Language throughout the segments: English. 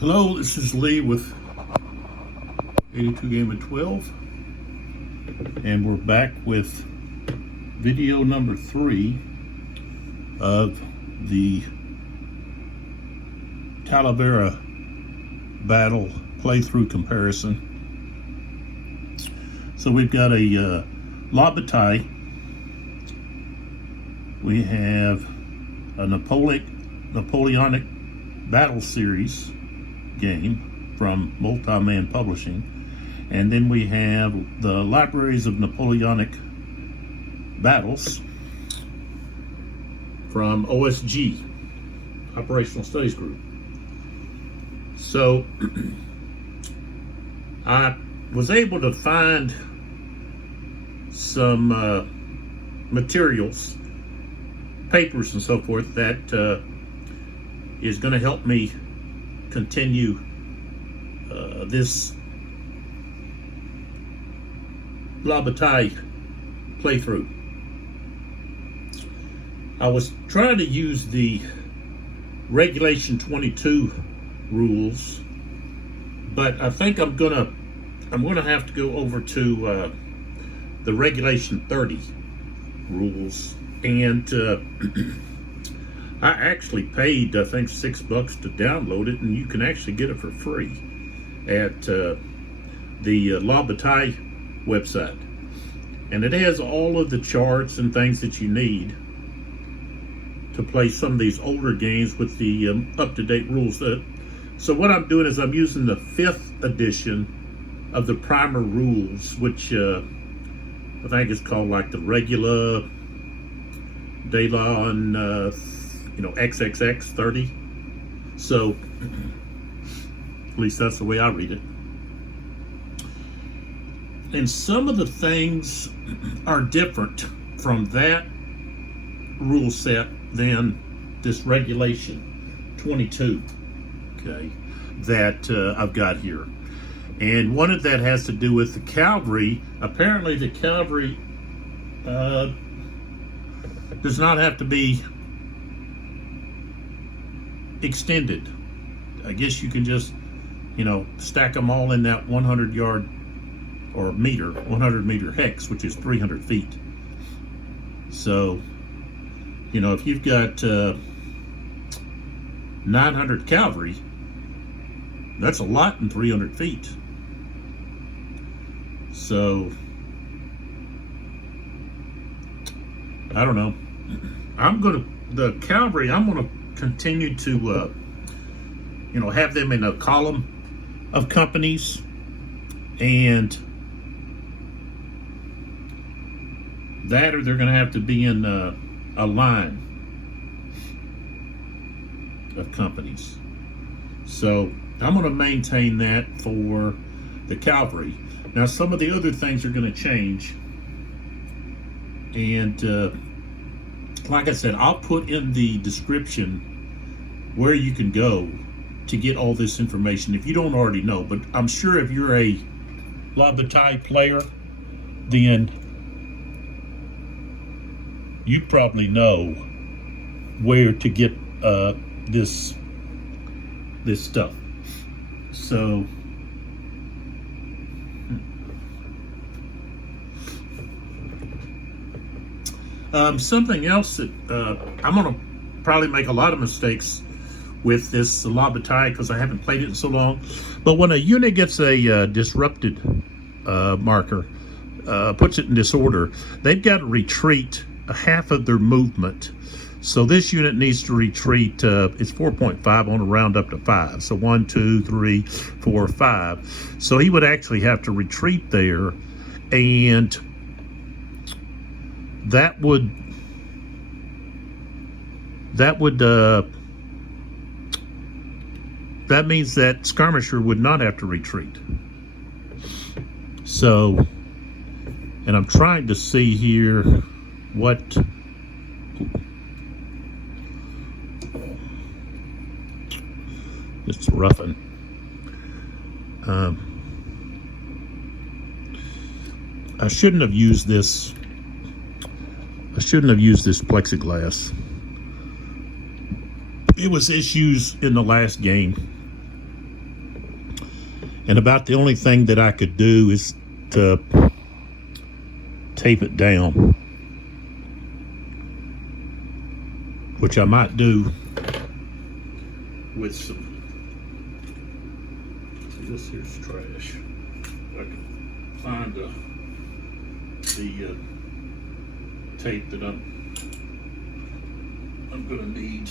Hello, this is Lee with 82 Game of 12, and we're back with video number 3 of the Talavera battle playthrough comparison. So we've got a La Bataille, we have a Napoleonic battle series game from Multi-Man Publishing, and then we have the Libraries of Napoleonic Battles from OSG, Operational Studies Group. So I was able to find some materials, papers and so forth that is going to help me continue this La Bataille playthrough. I was trying to use the Regulation 22 rules, but I think I'm gonna have to go over to the Regulation 30 rules, and I actually paid, I think, $6 to download it, and you can actually get it for free at the La Bataille website. And it has all of the charts and things that you need to play some of these older games with the up-to-date rules. So what I'm doing is I'm using the 5th edition of the primer rules, which I think is called like the Regula de la XXX 30. So at least that's the way I read it. And some of the things are different from that rule set than this Regulation 22, okay, that I've got here. And one of that has to do with the cavalry. Apparently the cavalry does not have to be extended. I guess you can just, stack them all in that 100 yard or meter, 100 meter hex, which is 300 feet. So, if you've got 900 cavalry, that's a lot in 300 feet. So, I don't know. The cavalry, I'm gonna continue to, have them in a column of companies, and that, or they're going to have to be in a line of companies. So I'm going to maintain that for the cavalry. Now some of the other things are going to change, and like I said, I'll put in the description where you can go to get all this information if you don't already know. But I'm sure if you're a La Bataille player, then you probably know where to get this stuff. So something else that I'm gonna probably make a lot of mistakes with this La Bataille because I haven't played it in so long. But when a unit gets a disrupted marker, puts it in disorder, they've got to retreat a half of their movement. So this unit needs to retreat, it's 4.5, I want to round up to 5. So 1, 2, 3, 4, 5. So he would actually have to retreat there, and that means that skirmisher would not have to retreat. So, and I'm trying to see here what it's roughing. I shouldn't have used this. I shouldn't have used this plexiglass. It was issues in the last game And about the only thing that I could do is to tape it down, which I might do with some, see, this here's trash. I can find the tape that I'm gonna need.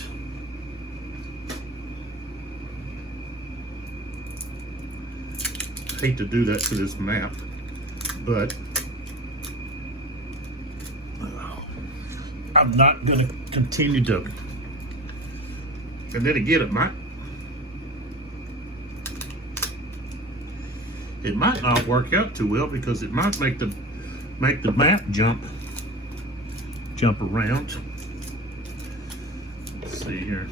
Hate to do that to this map, but I'm not going to continue to. And then again, it might not work out too well, because it might make the map jump around. Let's see here.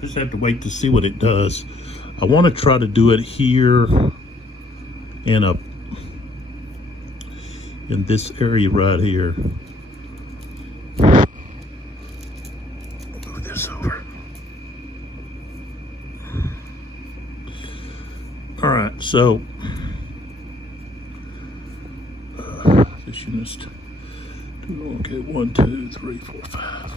Just have to wait to see what it does. I want to try to do it here in this area right here. Move this over. All right, so positionist. Okay, 1, 2, 3, 4, 5.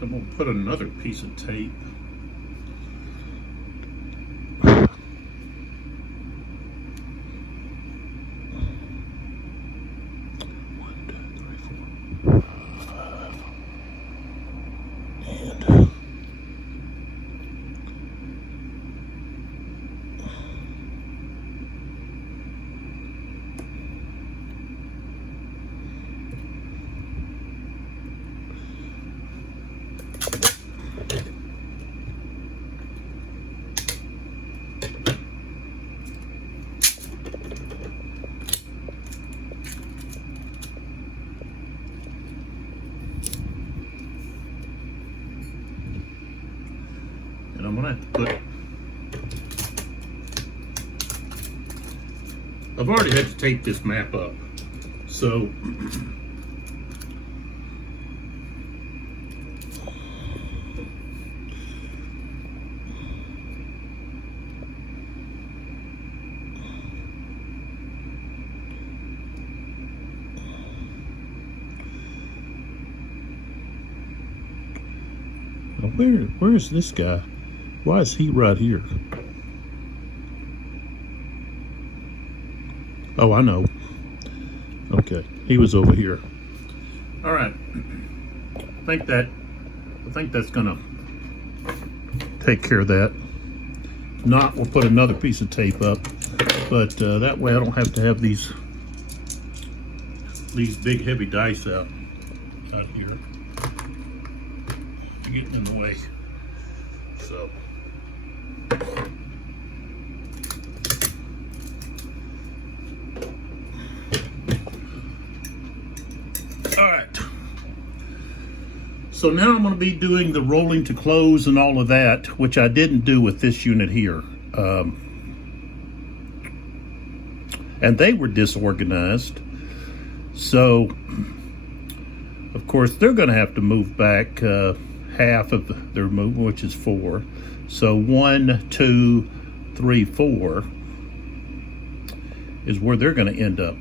I'm going to put another piece of tape. And I'm gonna have to put, I've already had to tape this map up, so where is this guy? Why is he right here? Oh, I know. Okay, he was over here. All right. I think that's gonna take care of that. If not, we'll put another piece of tape up, but that way I don't have to have these big heavy dice out here. They're getting in the way. So. So now I'm going to be doing the rolling to close and all of that, which I didn't do with this unit here. And they were disorganized. So, of course, they're going to have to move back half of their movement, which is 4. So 1, 2, 3, 4 is where they're going to end up.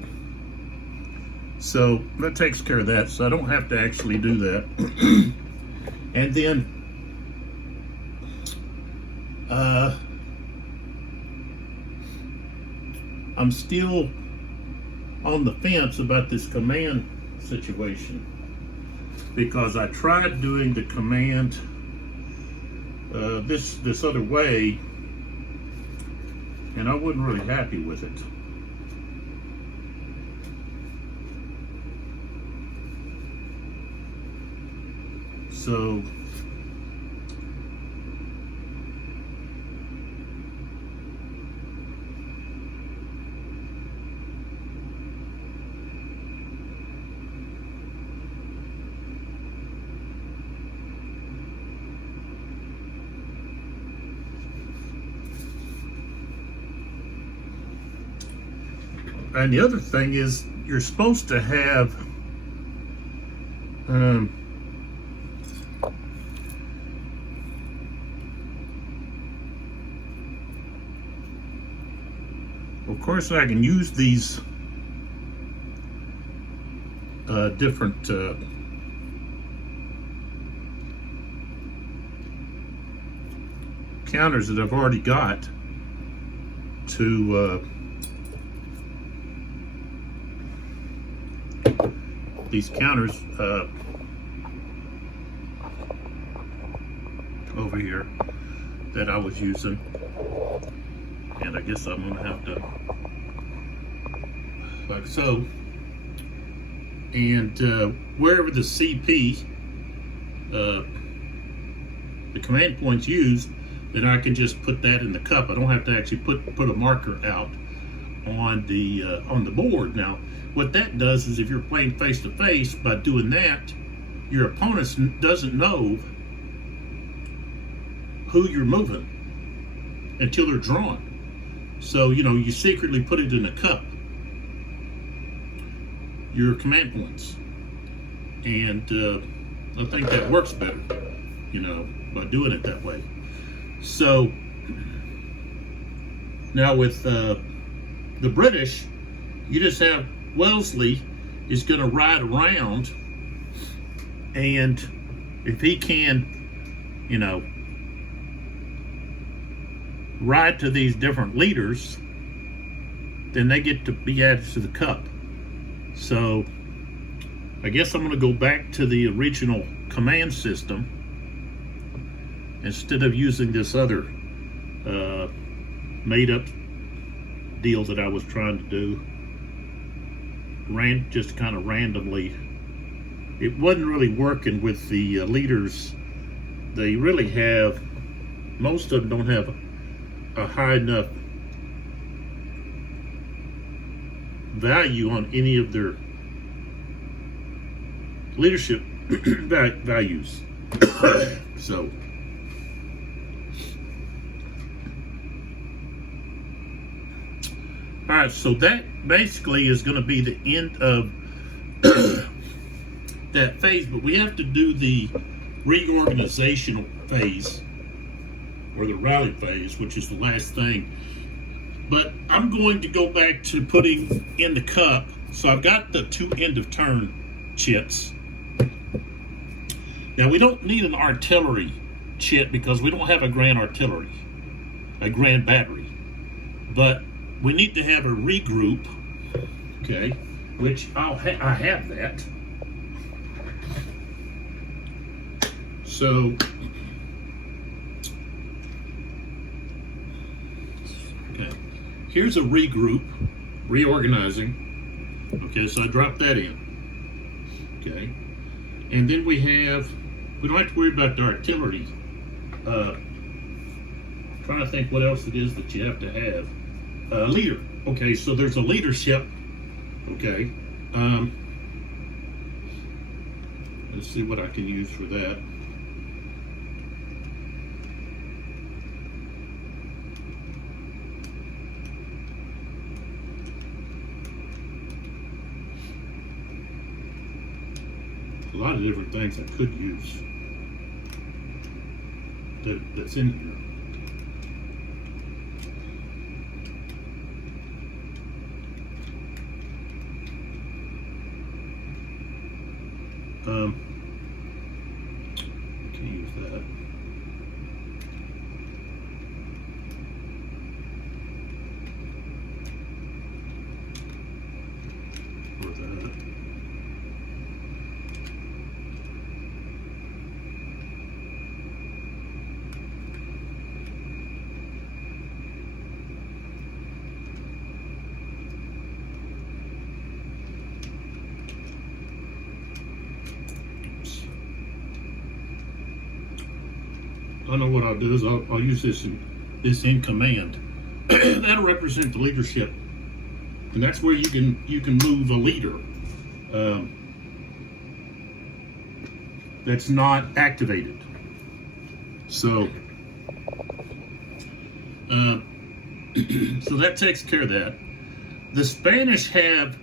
So that takes care of that, so I don't have to actually do that. And then I'm still on the fence about this command situation, because I tried doing the command this other way, and I wasn't really happy with it. So And the other thing is, you're supposed to have of course I can use these different counters that I've already got to these counters over here that I was using, and I guess I'm gonna have to like so, and wherever the CP the command point's used, then I can just put that in the cup. I don't have to actually put a marker out on the board. Now what that does is, if you're playing face to face, by doing that, your opponent doesn't know who you're moving until they're drawn. So, you know, you secretly put it in a cup, your command points. And I think that works better, you know, by doing it that way. So, now with the British, you just have Wellesley is going to ride around, and if he can, you know, ride to these different leaders, then they get to be added to the cup. So I guess I'm going to go back to the original command system instead of using this other made up deal that I was trying to do. Just kind of randomly. It wasn't really working with the leaders. They really have, most of them don't have a high enough value on any of their leadership values. So all right, so that basically is going to be the end of that phase, but we have to do the reorganizational phase, or the rally phase, which is the last thing. But I'm going to go back to putting in the cup. So I've got the 2 end of turn chits. Now we don't need an artillery chit because we don't have a grand artillery, a grand battery. But we need to have a regroup, okay, which I have that. So, okay, here's a regroup, reorganizing. Okay, so I dropped that in. Okay, and then we don't have to worry about the artillery. Trying to think what else it is that you have to have. Leader. Okay, so there's a leadership. Okay, let's see what I can use for that. A lot of different things I could use that's in here. Can use that. Or that. I know what I'll do is I'll use this in command. That'll represent the leadership, and that's where you can move a leader that's not activated. So so that takes care of that. The Spanish have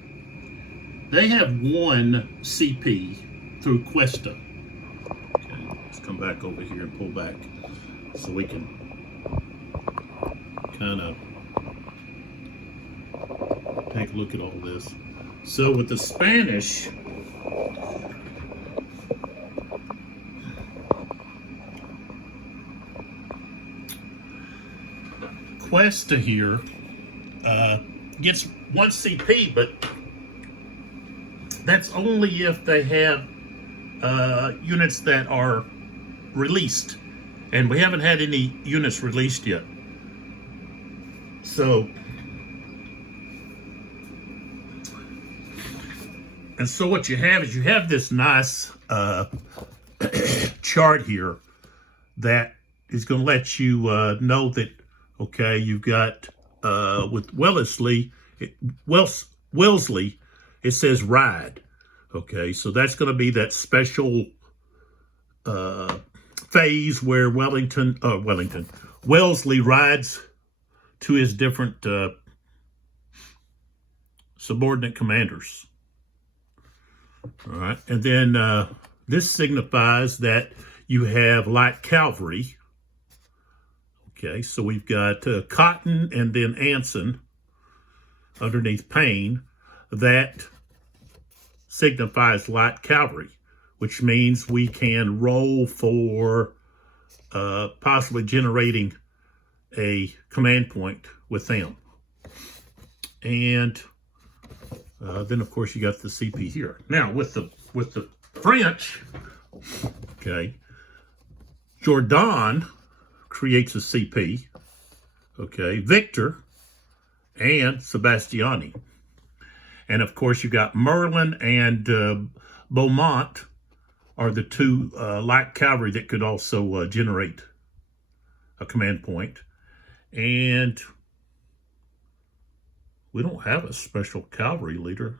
one CP through Cuesta. Okay, let's come back over here and pull back so we can kind of take a look at all this. So with the Spanish, Cuesta here gets one CP, but that's only if they have units that are released, and we haven't had any units released yet. So, and so what you have is you have this nice chart here that is going to let you know that, okay, you've got with Wellesley, it says ride. Okay, so that's going to be that special phase where Wellesley rides to his different subordinate commanders. All right, and then this signifies that you have light cavalry. Okay, so we've got Cotton and then Anson underneath Payne. That signifies light cavalry, which means we can roll for possibly generating a command point with them. And then, of course, you got the CP here. Now, with the French, okay, Jourdan creates a CP, okay, Victor and Sebastiani. And of course, you got Merlin and Beaumont are the two light cavalry that could also generate a command point. And we don't have a special cavalry leader.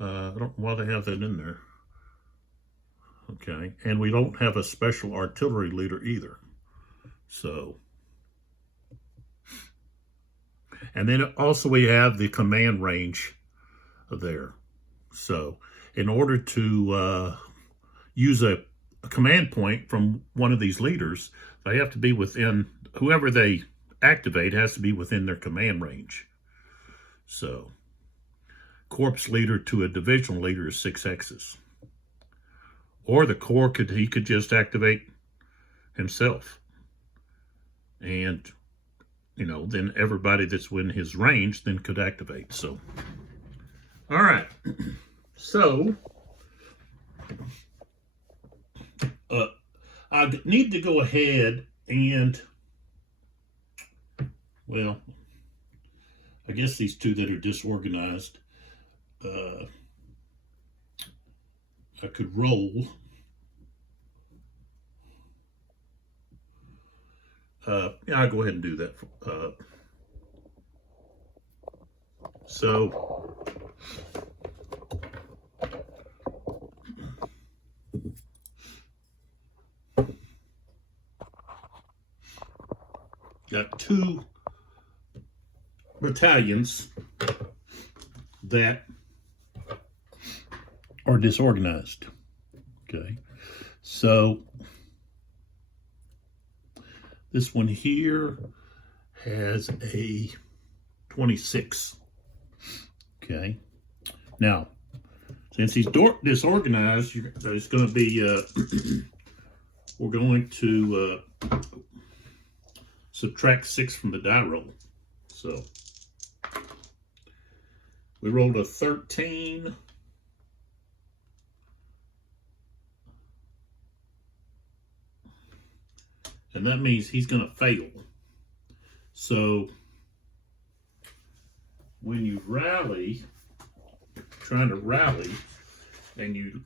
I don't know why they have that in there. Okay, and we don't have a special artillery leader either. So, and then also we have the command range there. So, in order to use a command point from one of these leaders, they have to be within, whoever they activate has to be within their command range. So, corps leader to a divisional leader is 6 X's. Or the corps could just activate himself. And, you know, then everybody that's within his range then could activate. So, all right. So, I need to go ahead and, well, I guess these two that are disorganized, I could roll. Yeah, I'll go ahead and do that. So, got 2 battalions that are disorganized. Okay, so this one here has a 26. Okay, now since he's disorganized, it's going to be we're going to subtract 6 from the die roll. So we rolled a 13. And that means he's going to fail. So when you rally, trying to rally, and you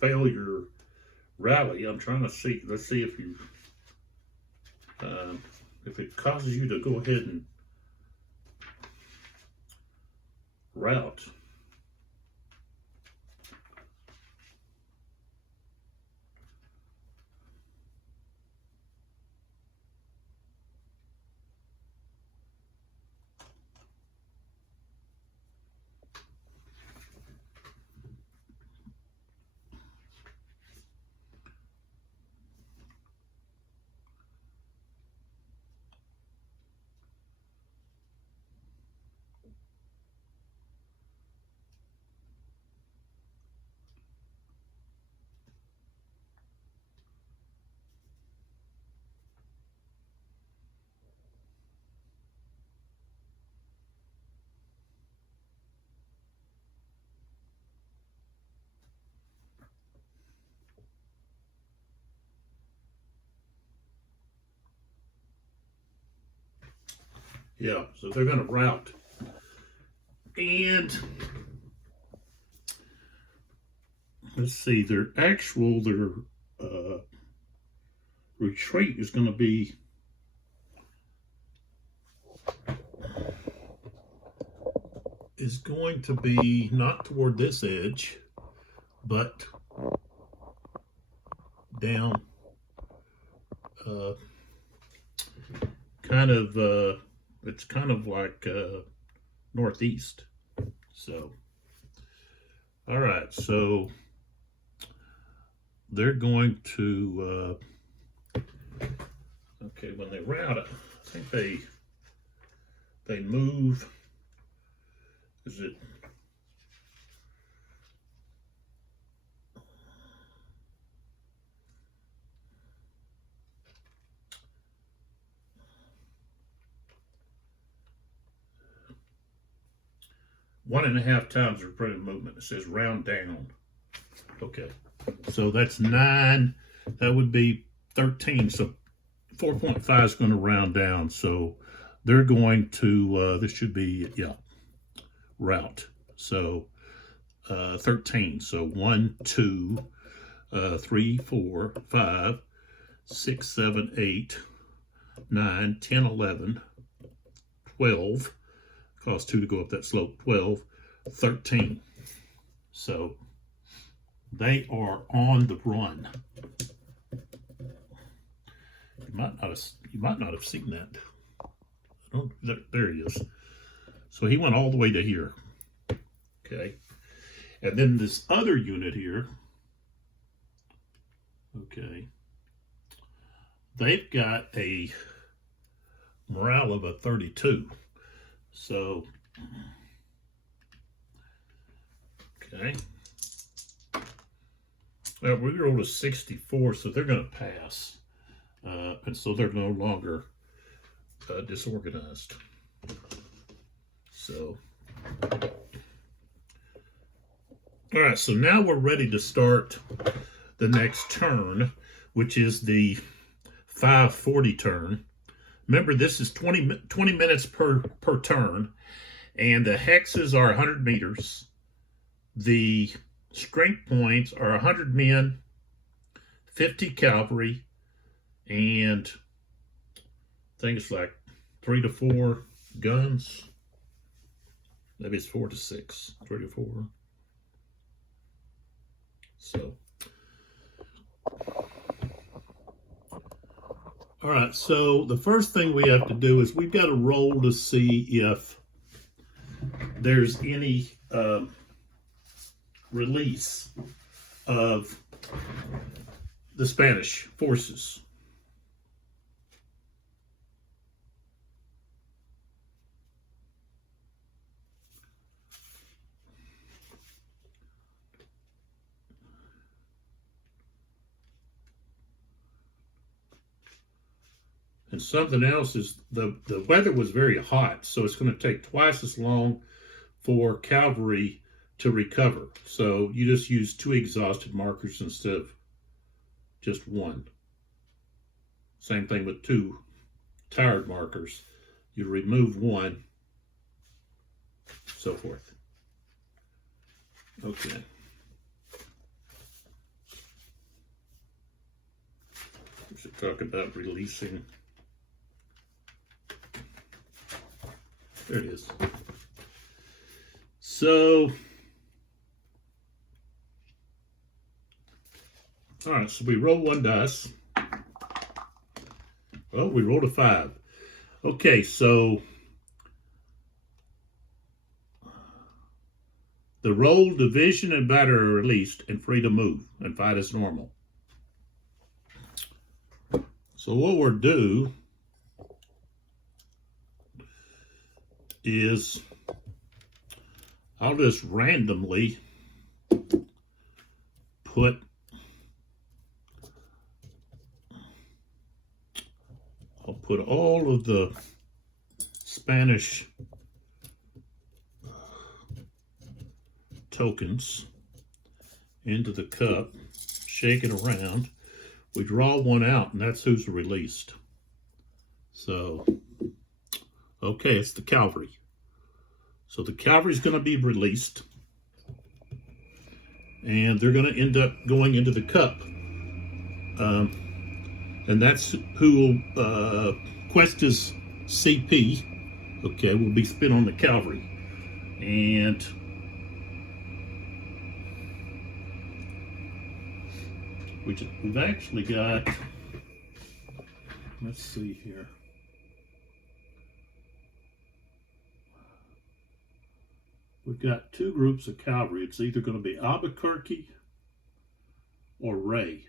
fail your rally, I'm trying to see. Let's see if you if it causes you to go ahead and route. Yeah, so they're going to rout. And let's see, their retreat is going to be not toward this edge, but down it's kind of like northeast. So all right, so they're going to okay, when they route it, I think they move. Is it one and a half times the printed movement? It says round down. Okay, so that's 9. That would be 13. So 4.5 is going to round down. So they're going to, this should be, yeah, route. So 13. So 1, 2, 3, 4, 5, 6, 7, 8, 9, 10, 11, 12. Costs 2 to go up that slope. 12, 13. So they are on the run. You might not have seen that. There he is. So he went all the way to here. Okay. And then this other unit here, okay, they've got a morale of a 32. So, okay. Well, we rolled a 64, so they're going to pass. And so they're no longer disorganized. So, all right, so now we're ready to start the next turn, which is the 540 turn. Remember, this is 20 minutes per turn, and the hexes are 100 meters. The strength points are 100 men, 50 cavalry, and I think it's like 3 to 4 guns. Maybe it's 4 to 6, 3 to 4. So, all right, so the first thing we have to do is we've got to roll to see if there's any release of the Spanish forces. And something else is the weather was very hot, so it's going to take twice as long for cavalry to recover. So you just use 2 exhausted markers instead of just 1. Same thing with 2 tired markers. You remove 1, so forth. Okay. We should talk about releasing. There it is. So, all right, so we roll 1 dice. Well, we rolled a 5. Okay, so the roll, division, and batter are released and free to move and fight as normal. So what we'll do is I'll just randomly put all of the Spanish tokens into the cup, shake it around. We draw 1 out, and that's who's released. So Okay, it's the cavalry. So the cavalry is going to be released, and they're going to end up going into the cup. And that's who will Questa's CP, okay, will be spent on the cavalry. And we've actually got, let's see here. We've got two groups of cavalry. It's either going to be Albuquerque or Ray.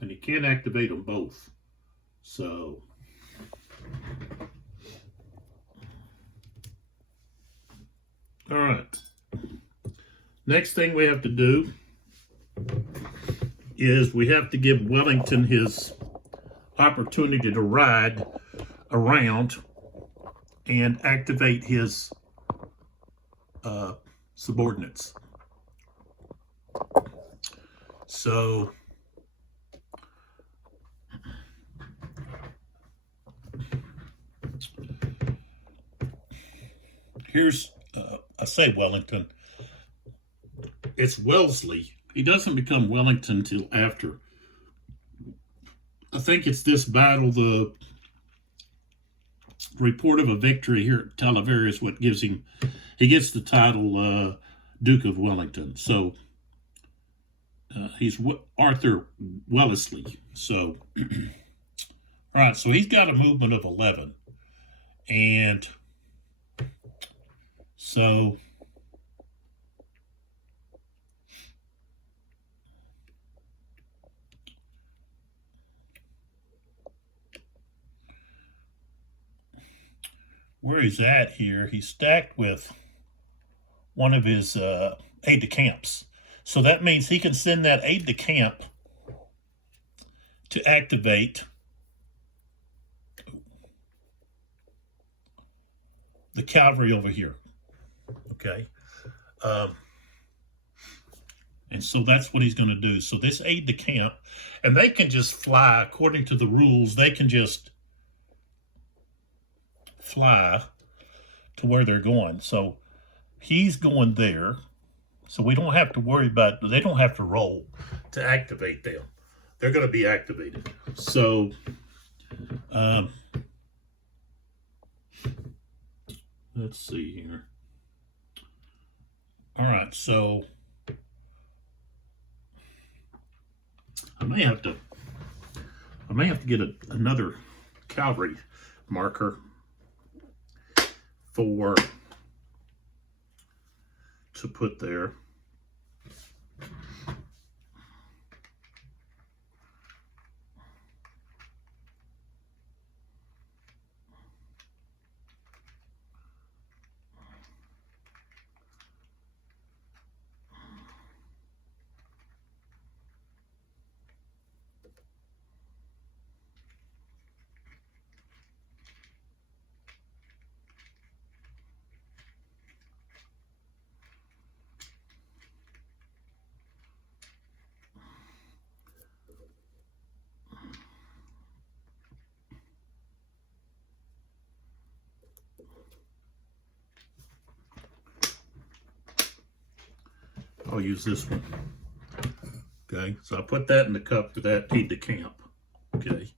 And you can't activate them both. So, all right. Next thing we have to do is we have to give Wellington his opportunity to ride around and activate his subordinates. So here's, I say Wellington, it's Wellesley. He doesn't become Wellington till after, I think it's this battle, the report of a victory here at Talavera is what gives him, he gets the title Duke of Wellington. So he's Arthur Wellesley. So, all right, so he's got a movement of 11. And so where he's at here, he's stacked with one of his aide-de-camps. So that means he can send that aide-de-camp to activate the cavalry over here. Okay. And so that's what he's going to do. So this aide-de-camp, and they can just fly, according to the rules, they can just fly to where they're going. So he's going there. So we don't have to worry about, they don't have to roll to activate them. They're going to be activated. So, let's see here. All right, so I may have to get another cavalry marker to put there. I'll use this one. Okay, so I put that in the cup for that aide-de-camp. Okay,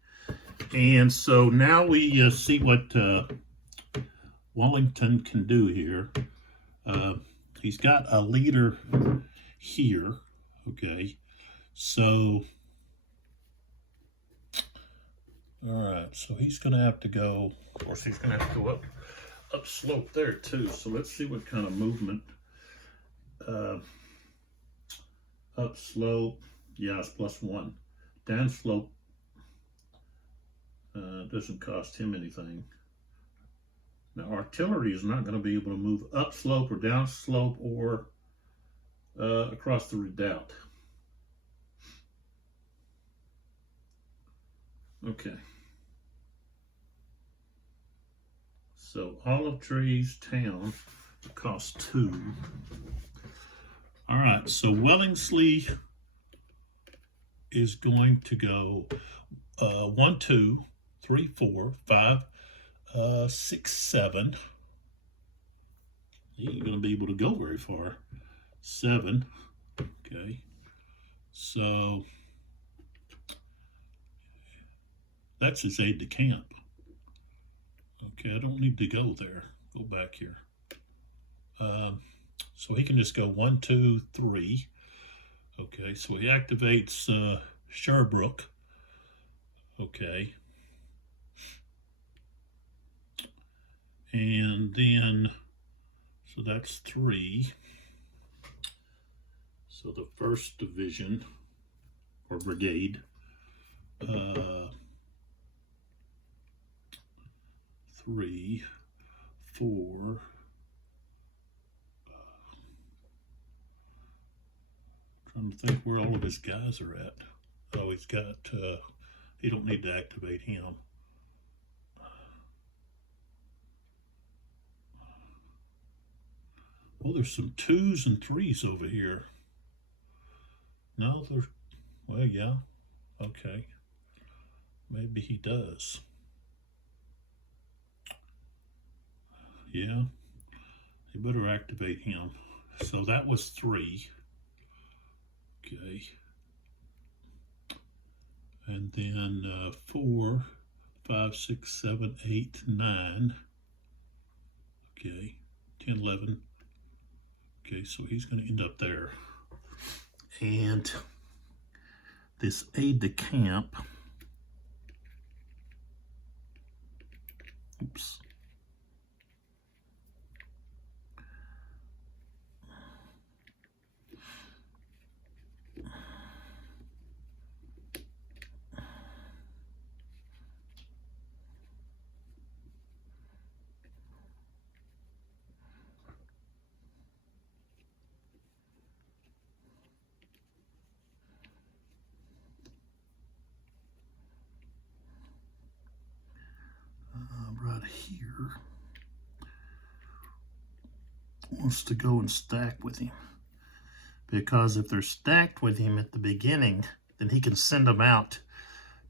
and so now we see what Wellington can do here. He's got a leader here. Okay, so all right, so he's going to have to go. Of course, he's going to have to go up slope there too. So let's see what kind of movement. Up slope, yeah, it's +1. Down slope doesn't cost him anything. Now, artillery is not going to be able to move up slope or down slope or across the redoubt. Okay. So Olive Trees Town costs 2. All right, so Wellesley is going to go 1, 2, 3, 4, 5, 6, 7. He ain't gonna be able to go very far. 7. Okay. So that's his aide de camp. Okay, I don't need to go there. Go back here. So he can just go 1, 2, 3. Okay, so he activates Sherbrooke. Okay. And then, so that's 3. So the 1st Division, or Brigade, 3, 4, trying to think where all of his guys are at. Oh, he's got, he don't need to activate him. Oh, there's some 2s and 3s over here. No, there's, well, yeah, okay. Maybe he does. Yeah, you better activate him. So that was 3. Okay. And then 4, 5, 6, 7, 8, 9. Okay, 10, 11. Okay, so he's going to end up there. And this aide de camp, oops. Right here wants to go and stack with him, because if they're stacked with him at the beginning, then he can send them out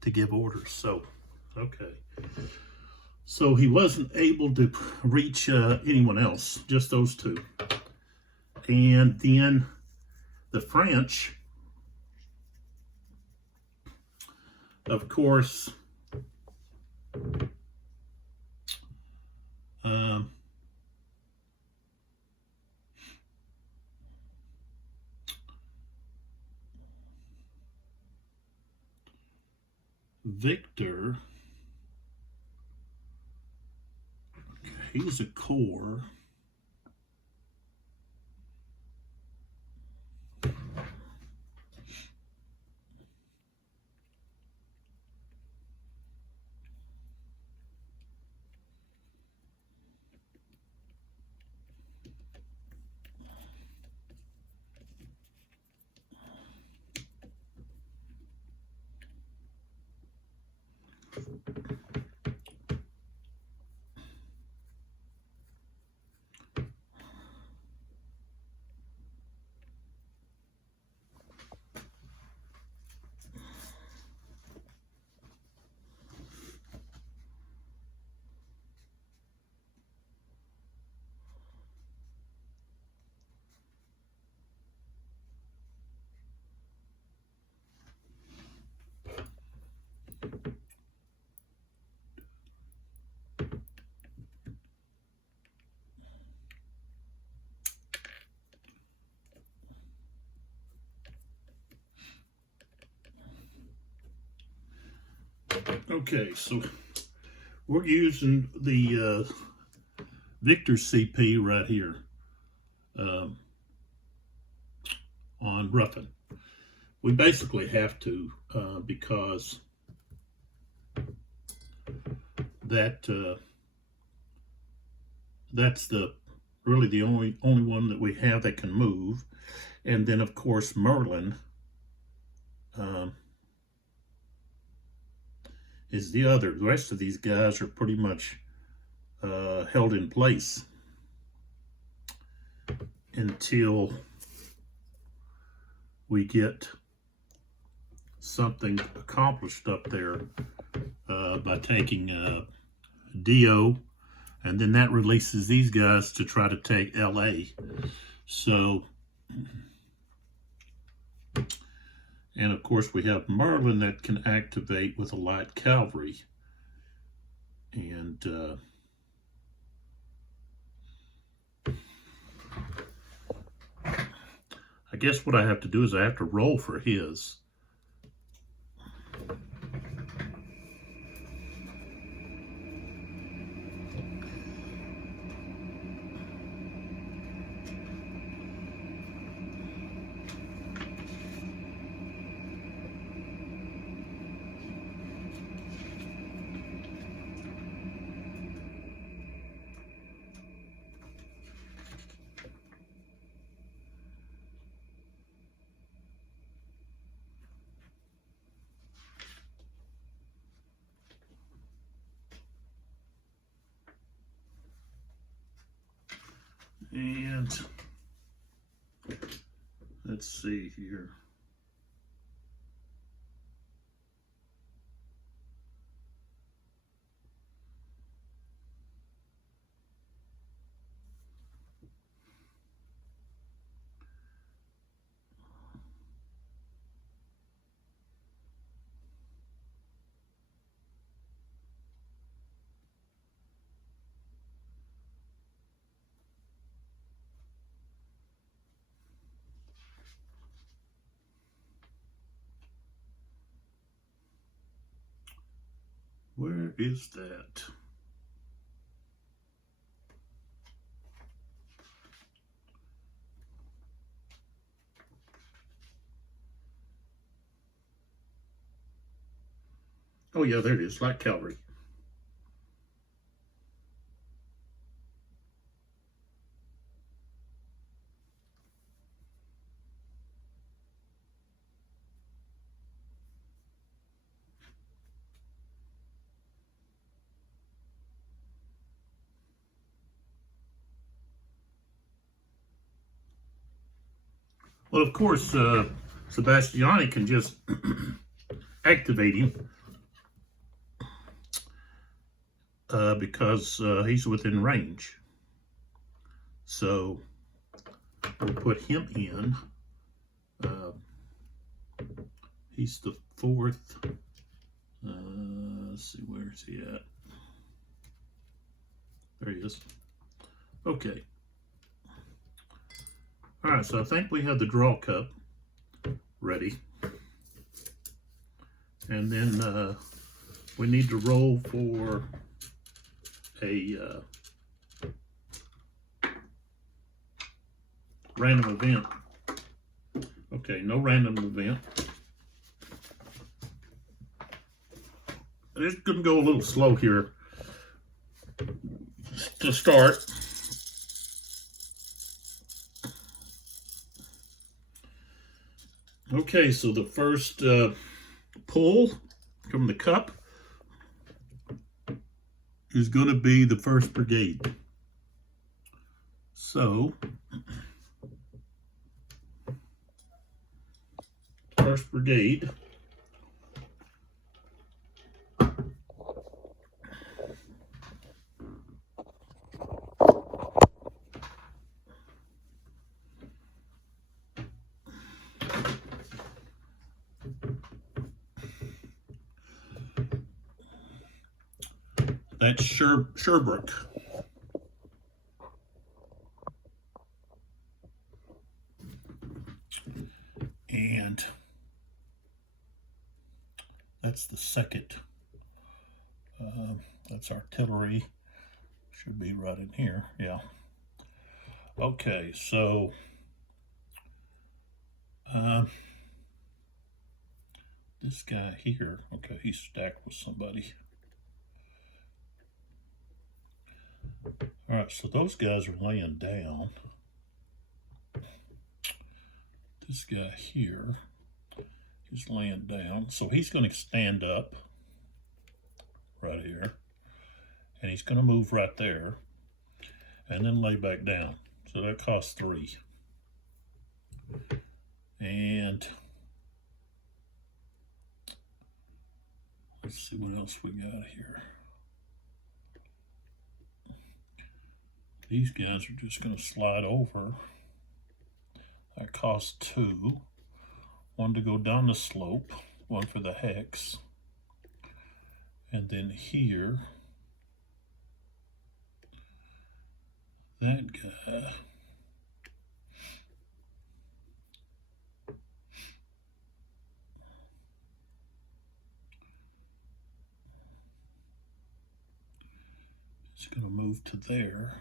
to give orders. So, okay. So he wasn't able to reach anyone else, just those 2. And then the French, of course, Victor, he's a corps. Okay, so we're using the Victor CP right here on Ruffin. We basically have to because that's really the only one that we have that can move. And then of course Merlin is the other. The rest of these guys are pretty much held in place until we get something accomplished up there by taking DO, and then that releases these guys to try to take LA. So, and of course we have Merlin that can activate with a light cavalry. And I guess what I have to do is I have to roll for his. And let's see here. Where is that? Oh yeah, there it is, light cavalry. Well, of course, Sebastiani can just activate him because he's within range. So we'll put him in. He's the 4th. Let's see, where is he at? There he is. Okay. All right, so I think we have the draw cup ready. And then we need to roll for a random event. Okay, no random event. It's going to go a little slow here to start. Okay, so the first pull from the cup is going to be the 1st Brigade. So, 1st Brigade that's Sherbrooke. And that's the 2nd. That's artillery. Should be right in here. Yeah. Okay, so this guy here, okay, he's stacked with somebody. All right, so those guys are laying down. This guy here is laying down, so he's going to stand up right here, and he's going to move right there, and then lay back down. So that costs 3. And let's see what else we got here. These guys are just going to slide over. That costs 2. One to go down the slope, one for the hex. And then here, that guy. It's going to move to there.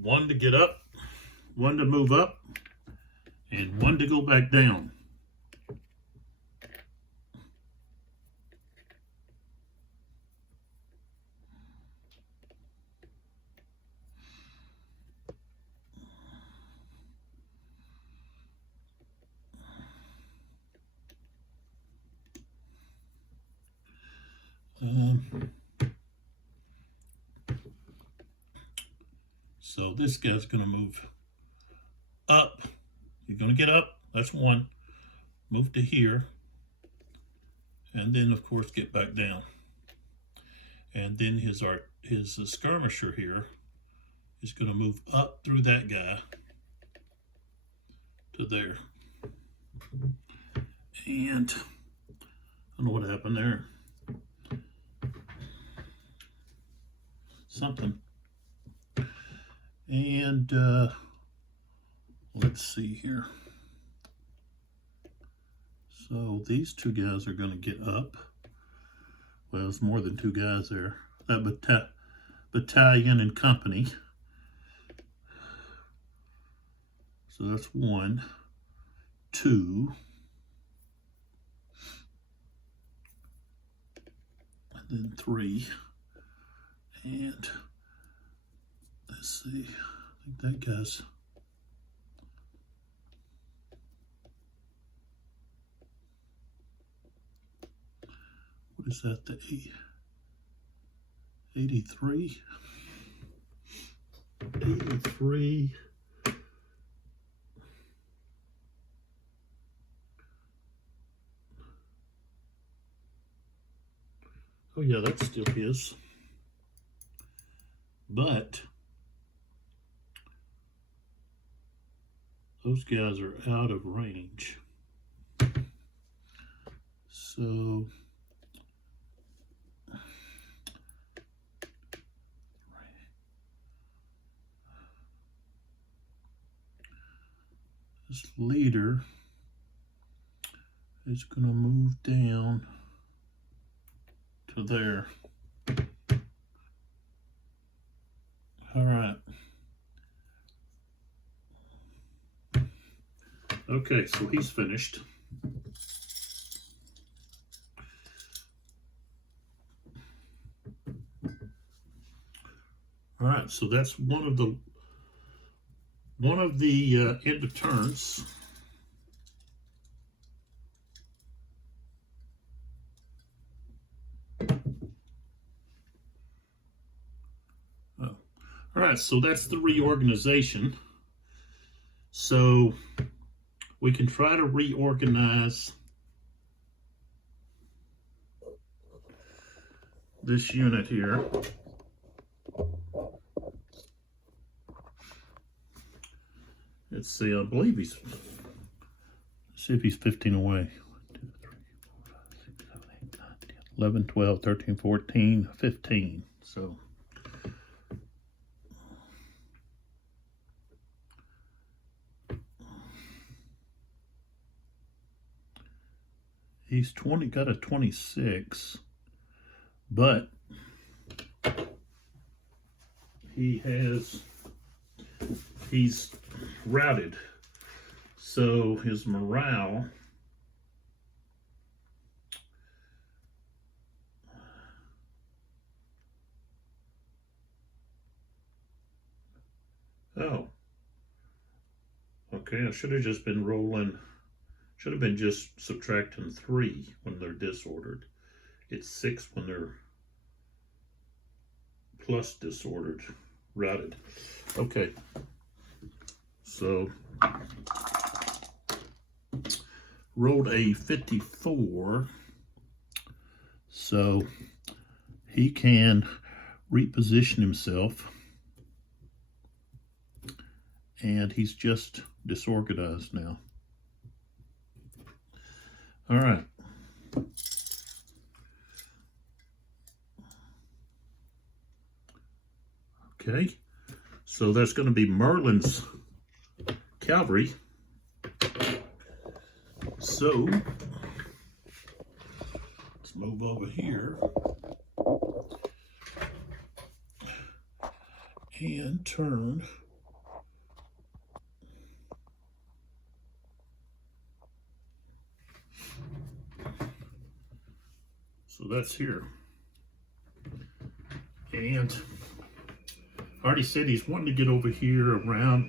One to get up, one to move up, and one to go back down. So this guy's going to move up. You're going to get up. That's one. Move to here. And then, of course, get back down. And then his skirmisher here is going to move up through that guy to there. And I don't know what happened there. Something. And let's see here. So these two guys are going to get up. Well, there's more than two guys there. That battalion and company. So that's 1, 2. And then 3. And let's see, I think that guy's, what is that, the 83? 83. Oh yeah, that's still his. But those guys are out of range. So this leader is going to move down to there. All right. Okay, so he's finished. All right, so that's one of the end of turns. All right, so that's the reorganization. So we can try to reorganize this unit here. Let's see, I believe let's see if he's 15 away. 1, 2, 3, 4, 5, 6, 7, 8, 9, 10, 11, 12, 13, 14, 15. So he's got a 26, but he's routed. So his morale okay, I should have just been rolling. Should have been just subtracting 3 when they're disordered. It's 6 when they're plus disordered, routed. Okay. So rolled a 54. So he can reposition himself and he's just disorganized now. All right. Okay, so that's going to be Merlin's cavalry. So let's move over here and turn. So that's here. And I already said he's wanting to get over here around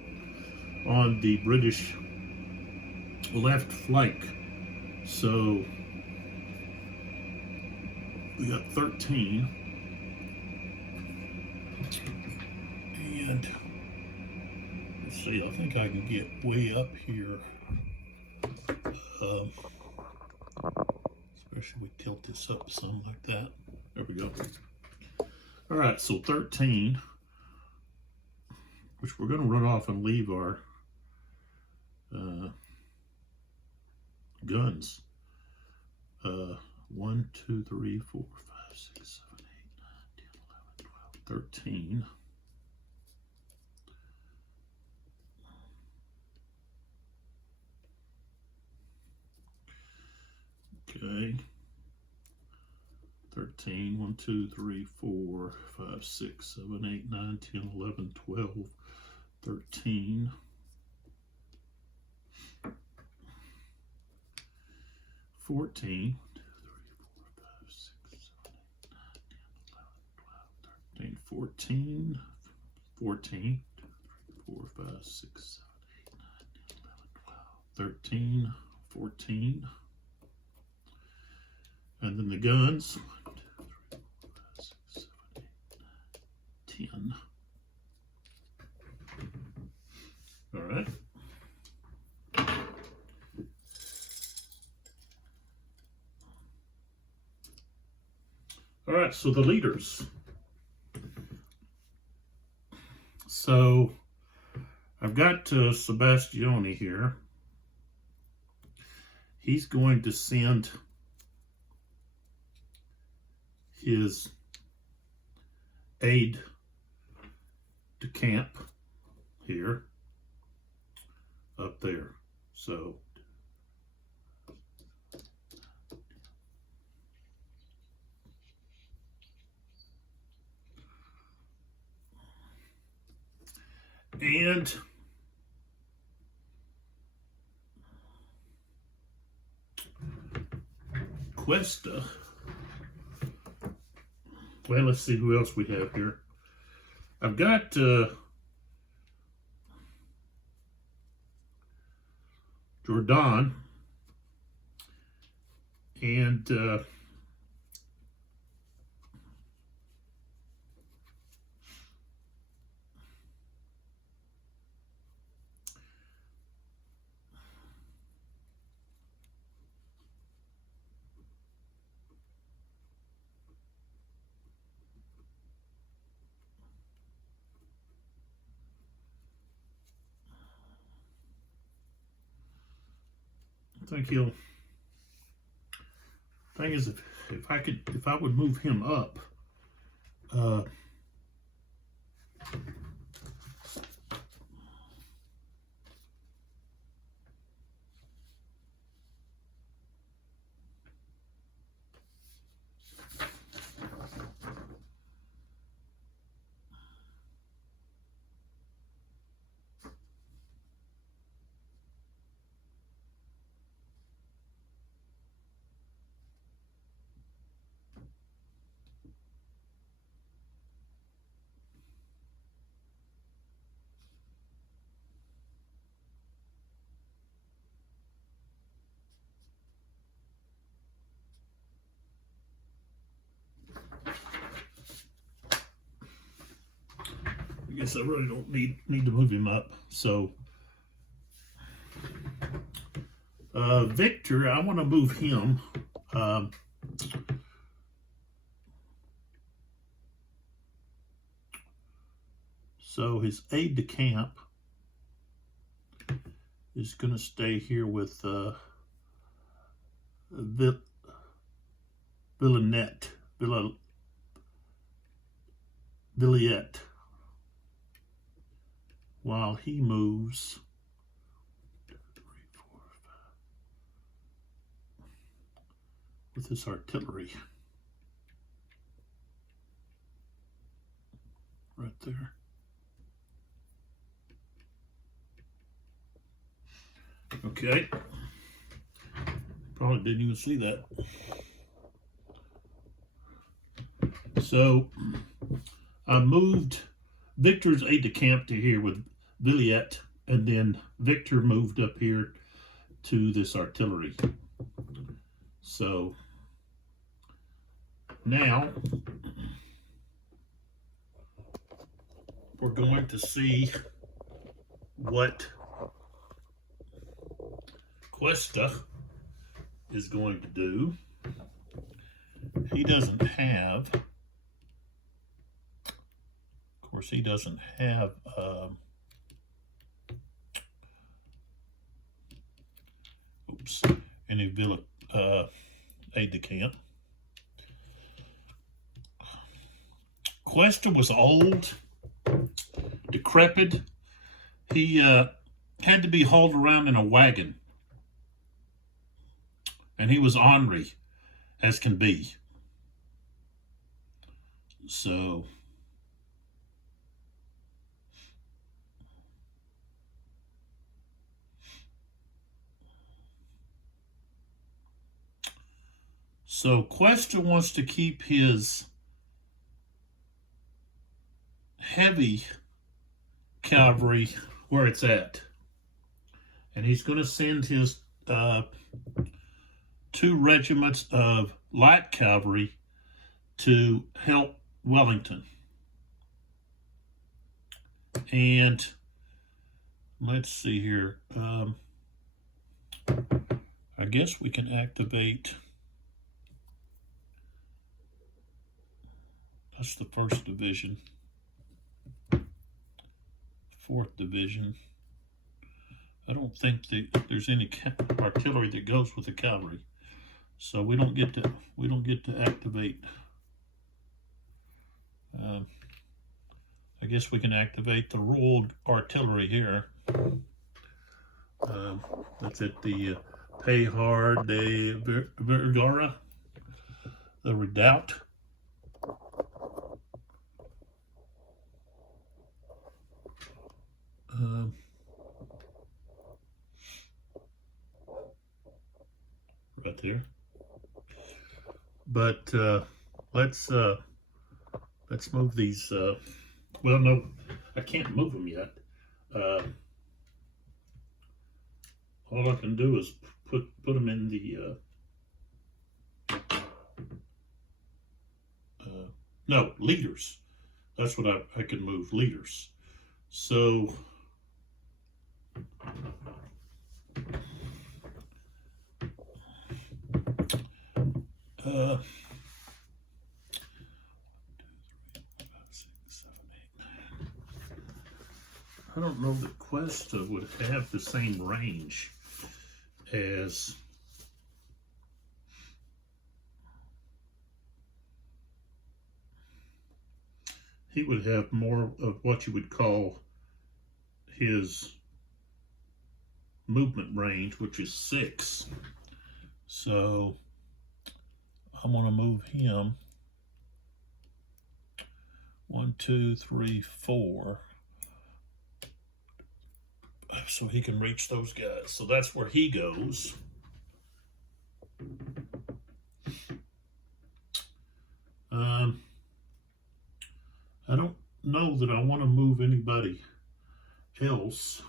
on the British left flank. So we got 13. And let's see, I think I can get way up here. Especially we tilt this up some like that. There we go. All right, so 13, which we're going to run off and leave our guns. 1, 2, 3, 4, 5, 6, 7, 8, 9, 10, 11, 12, 13. Okay. 13, 1, 2, 3, 4, 5, 6, 7, 8, 9, 10, 11, 12, 13. 14, 14, 14, 4, 5, 6, 7, 8, 9, 10, 11, 12, 13, 14. And then the guns, 1, 2, 3, 4, 5, 6, 7, 8, 9, 10. All right. All right, so the leaders. So I've got Sebastione here. He's going to send his aide to camp here, up there. So and Cuesta. Well, let's see who else we have here. I've got Jordan and I think he'll. Thing is, if I would move him up, I guess I really don't need to move him up. So Victor, I want to move him. So his aide de camp is going to stay here with Villiet, while he moves 2, 3, 4, 5, with his artillery right there. Okay, probably didn't even see that. So I moved Victor's aide-de-camp to here with Villiet, and then Victor moved up here to this artillery. So now we're going to see what Cuesta is going to do. He doesn't have, of course, he doesn't have any Villa aide-de-camp. Cuesta was old, decrepit. He had to be hauled around in a wagon, and he was ornery as can be. So Cuesta wants to keep his heavy cavalry where it's at, and he's going to send his 2 regiments of light cavalry to help Wellington. And let's see here. I guess we can activate. That's the 1st Division. 4th Division. I don't think there's any artillery that goes with the cavalry, so we don't get to activate. I guess we can activate the rolled artillery here. That's at the Pajar de Vergara, the redoubt. Right there. But let's move these. Well, no, I can't move them yet. All I can do is put them in the. No, leaders. That's what I can move, leaders. So. I don't know that Cuesta would have the same range as he would have more of what you would call his movement range, which is 6. So I'm going to move him 1, 2, 3, 4, so he can reach those guys. So that's where he goes. I don't know that I want to move anybody else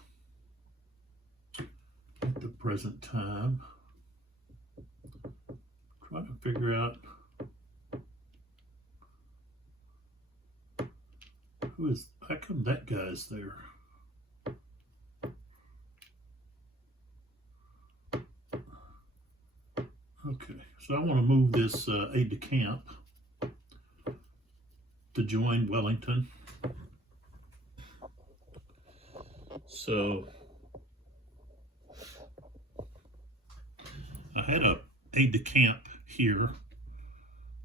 at the present time. Trying to figure out how come that guy's there? Okay, so I want to move this aide-de-camp to join Wellington. So had a aide-de-camp here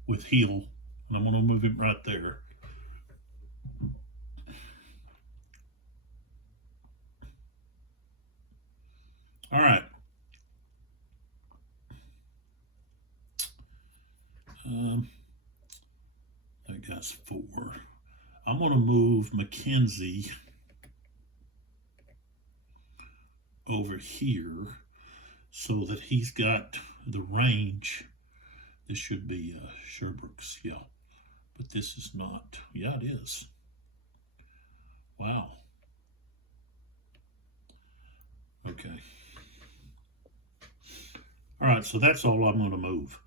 with heel, and I'm going to move him right there. All right. That guy's 4. I'm going to move Mackenzie over here so that he's got the range. This should be Sherbrooke's, yeah. But this is not. Yeah, it is. Wow. Okay. All right, so that's all I'm going to move.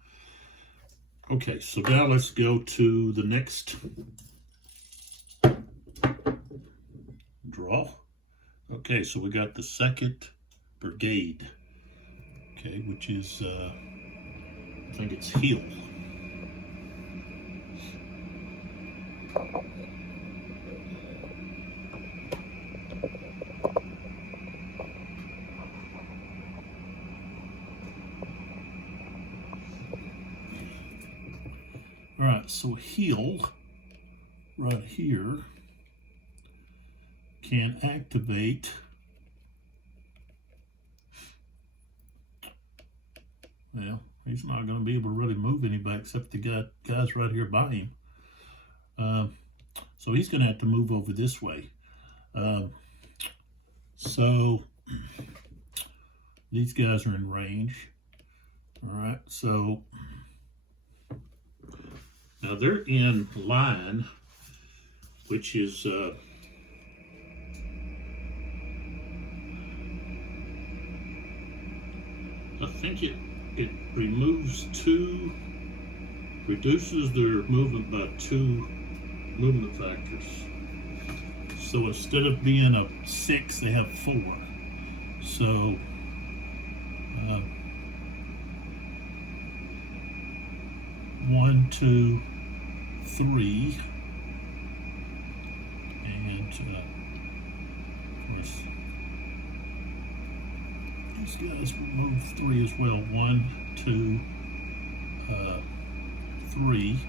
Okay, so now let's go to the next draw. Okay, so we got the 2nd Brigade, okay, which is, I think it's heel. All right, so heel right here can activate well, he's not going to be able to really move anybody except the guys right here by him. So he's going to have to move over this way. So these guys are in range. All right, so now they're in line, which is I think it removes 2, reduces their movement by 2 movement factors. So instead of being a 6, they have 4. So 1, 2, 3, and of course these guys will move 3 as well. 1, 2, 3,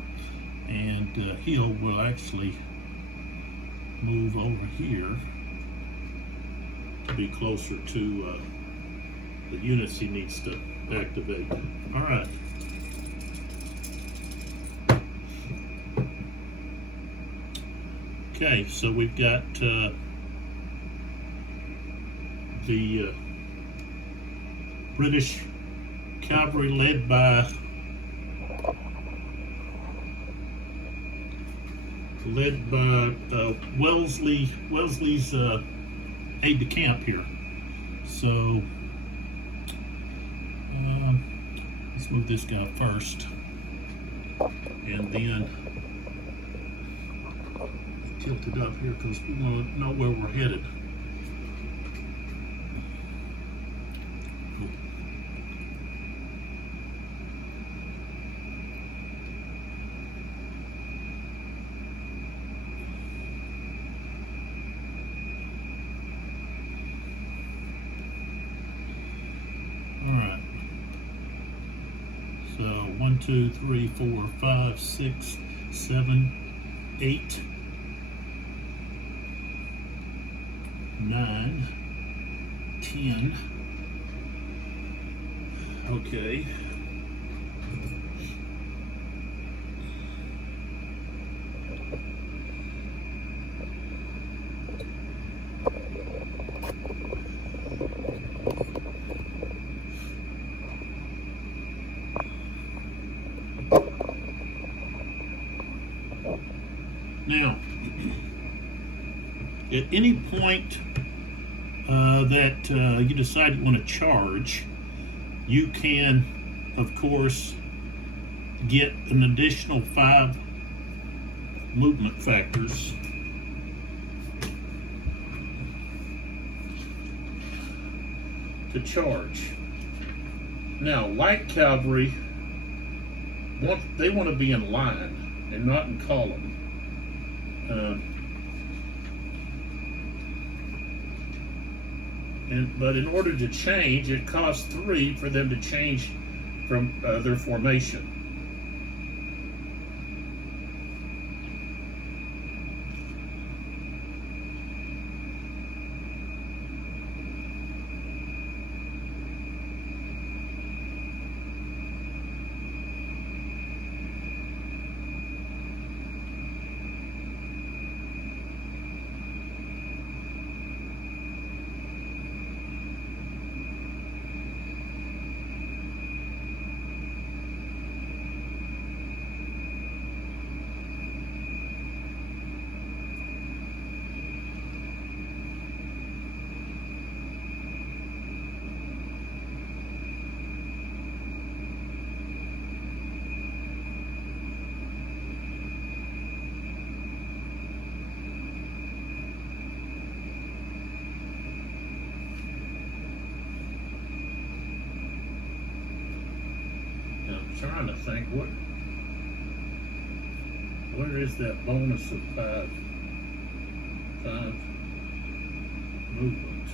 and heel will actually move over here to be closer to the units he needs to activate. All right. Okay, so we've got the British cavalry led by Wellesley's aide-de-camp here. So let's move this guy first, and then tilt it up here because we want to know where we're headed. All right. So 1, 2, 3, 4, 5, 6, 7, 8, 9, 10. Okay. Now, at any point that you decide you want to charge, you can, of course, get an additional 5 movement factors to charge. Now, light cavalry, they want to be in line and not in column. But in order to change, it costs 3 for them to change from their formation. Trying to think where is that bonus of five movement?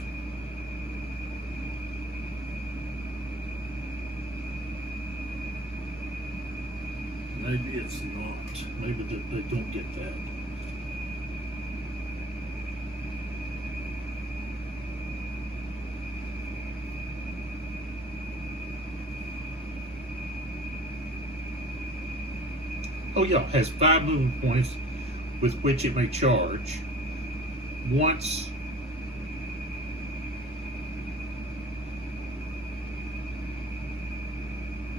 Maybe it's not. Maybe they don't get that. Oh yeah, has 5 movement points with which it may charge. Once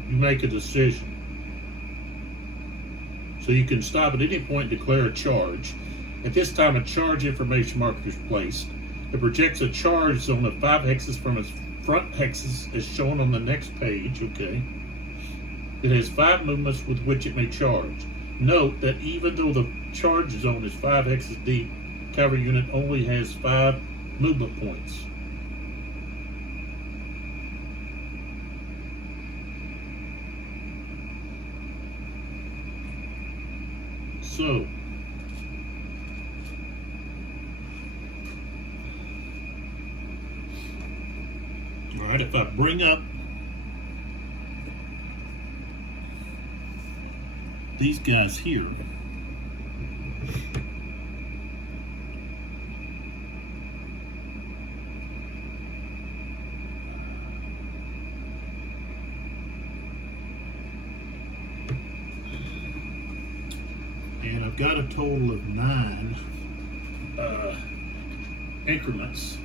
you make a decision. So you can stop at any point and declare a charge. At this time, a charge information marker is placed. It projects a charge zone of 5 hexes from its front hexes as shown on the next page, okay? It has 5 movements with which it may charge. Note that even though the charge zone is 5 hexes deep, cavalry unit only has 5 movement points. So, all right, if I bring up these guys here, and I've got a total of 9 increments.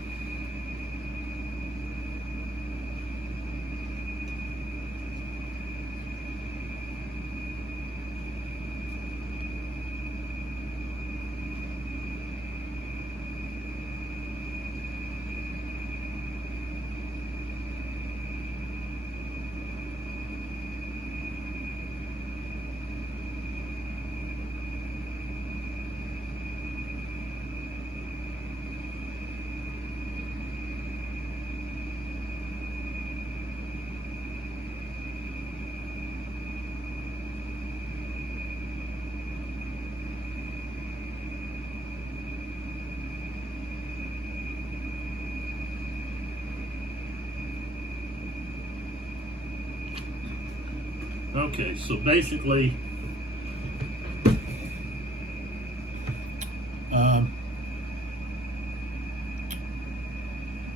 Okay, so basically,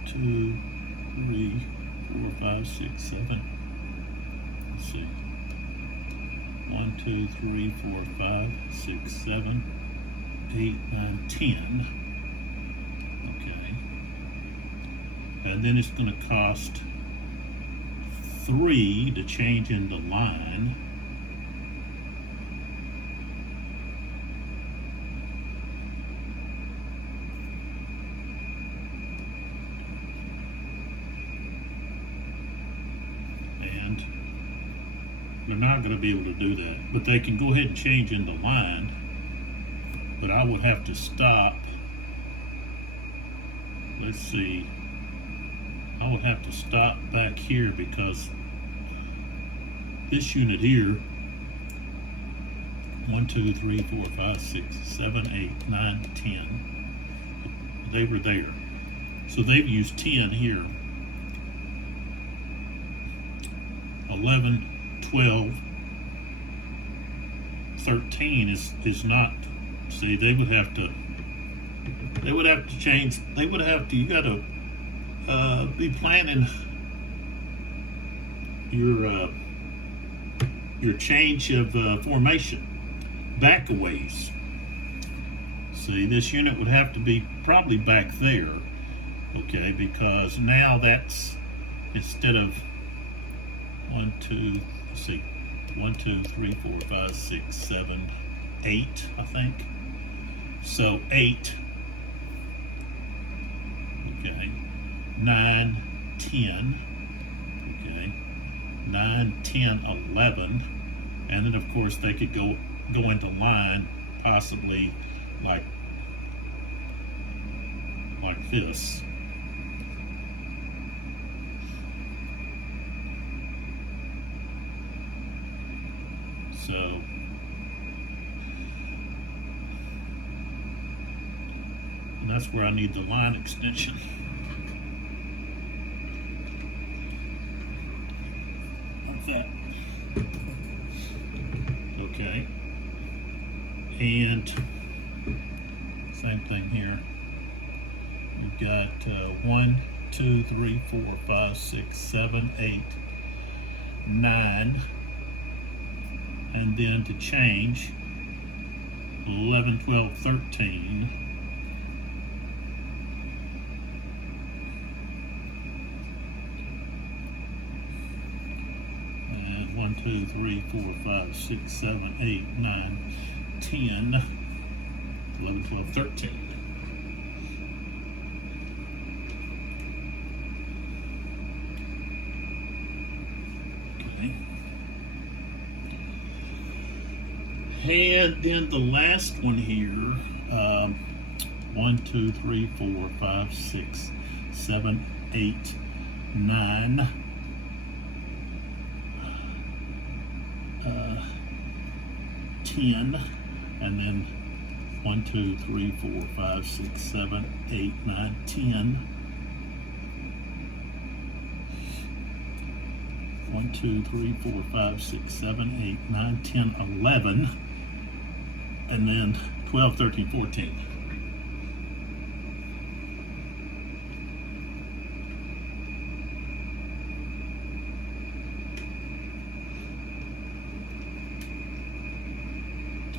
2, 3, 4, 5, 6, 7. Let's see. 1, 2, 3, 4, 5, 6, 7, 8, 9, 10. Okay. And then it's going to cost 3 to change into line. And they're not going to be able to do that, but they can go ahead and change into line. But I would have to stop. Let's see. I would have to stop back here because this unit here, 1, 2, 3, 4, 5, 6, 7, 8, 9, 10. They were there. So they've used 10 here. 11, 12, 13 is not. See, they would have to change. You got to be planning your change of formation back a ways. See, this unit would have to be probably back there, okay, because now that's, instead of 1, 2, let's see, 1, 2, 3, 4, 5, 6, 7, 8, I think. So 8, okay, 9, 10, okay, 9, 10, 11, and then of course they could go into line, possibly like this. So and that's where I need the line extension. Like that. Okay. And same thing here. We've got 1, 2, 3, 4, 5, 6, 7, 8, 9. And then to change 11, 12, 13. And 1, 2, 3, 4, 5, 6, 7, 8, 9, 10, 11, 12, 13. Okay. And then the last one here, 1, 2, 3, 4, 5, 6, 7, 8, 9, 10, and then 1, 2, 3, 4, 5, 6, 7, 8, 9, 10. 1, 2, 3, 4, 5, 6, 7, 8, 9, 10, 11, and then 12, 13, 14.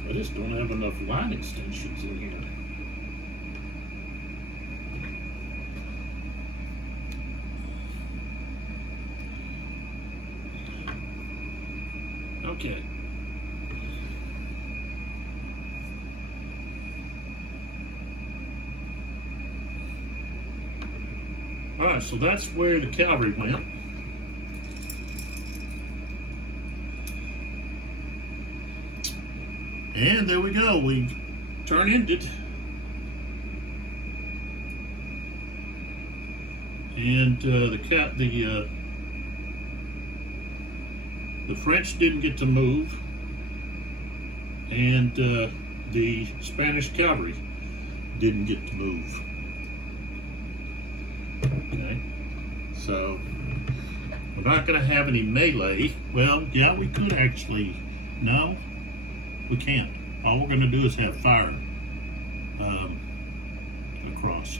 I just don't have enough line extensions in here. Okay. All right, so that's where the cavalry went. And there we go. We turn-ended. And the French didn't get to move, and the Spanish cavalry didn't get to move. Okay, so we're not going to have any melee. Well, yeah, we could actually. No, we can't. All we're going to do is have fire across.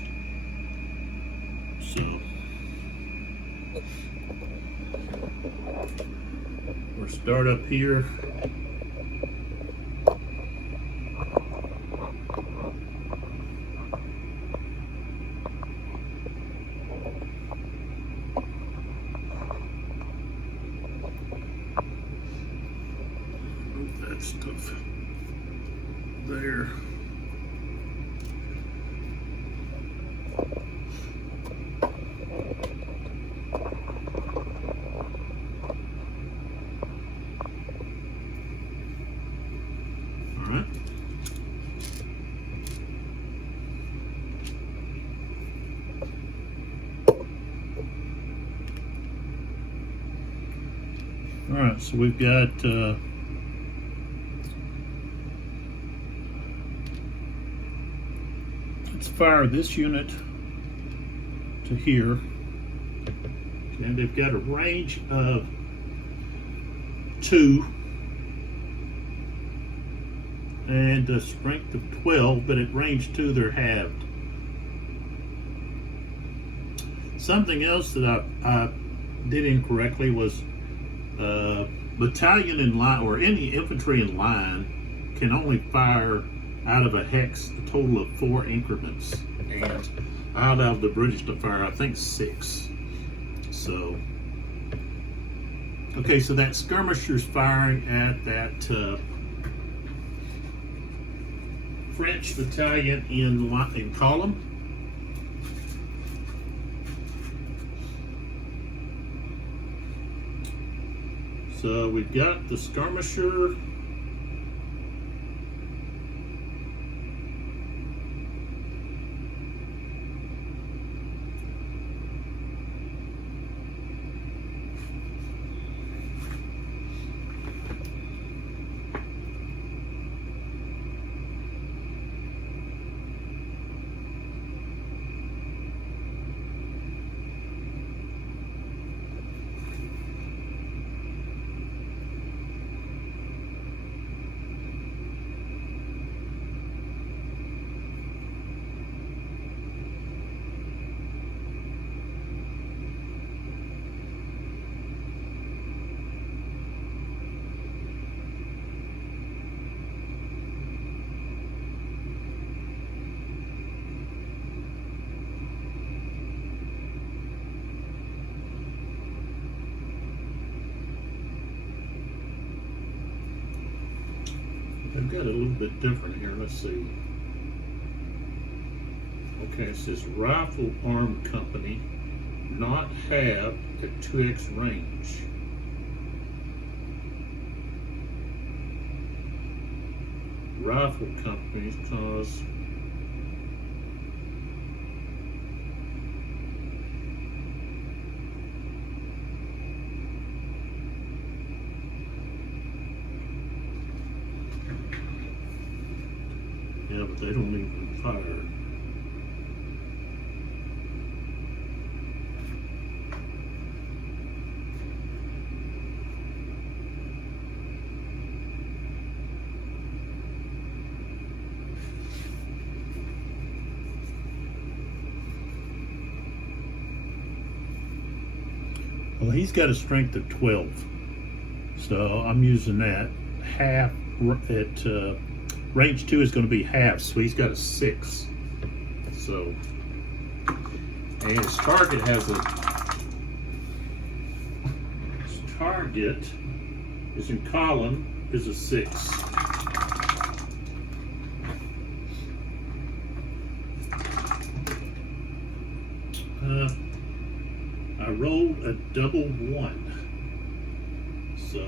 So we'll start up here. Move that stuff there. Alright, so we've got let's fire this unit to here, and they've got a range of 2 and a strength of 12, but at range 2 they're halved. Something else that I did incorrectly was battalion in line, or any infantry in line, can only fire out of a hex a total of 4 increments, and I allowed the British to fire, I think, 6. So, okay, so that skirmisher's firing at that French battalion in column. So we've got the skirmisher. I've got it a little bit different here. Let's see. Okay, it says Rifle Arm Company, not halved at 2x range. Rifle companies, cause yeah, but they don't even fire. Well, he's got a strength of 12, so I'm using that. Half at range 2 is going to be half, so he's got a 6. So, and his target has a. His target is in column is a 6. I rolled a double 1, so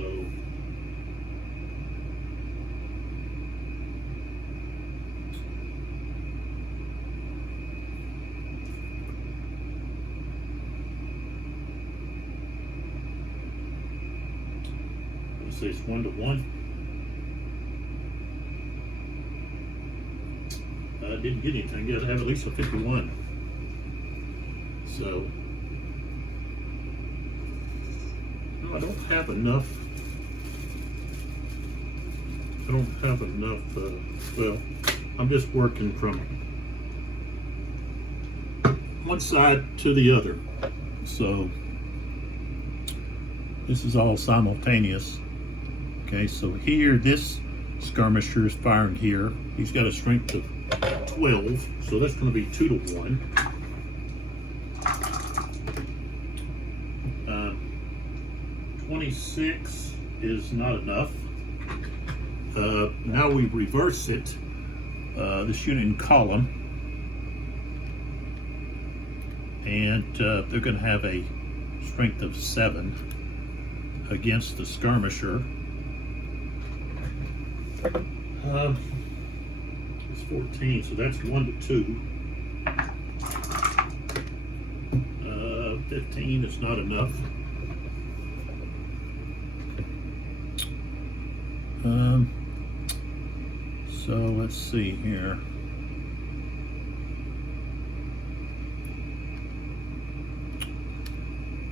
let's say it's 1 to 1. I didn't get anything. You got to have at least a 51. So. I don't have enough. Well, I'm just working from one side to the other. So this is all simultaneous. Okay, so here, this skirmisher is firing here. He's got a strength of 12, so that's going to be 2 to 1. 26 is not enough. Now we reverse it. This unit in column, and they're going to have a strength of 7 against the skirmisher. It's 14, so that's 1 to 2. 15 is not enough. So let's see here.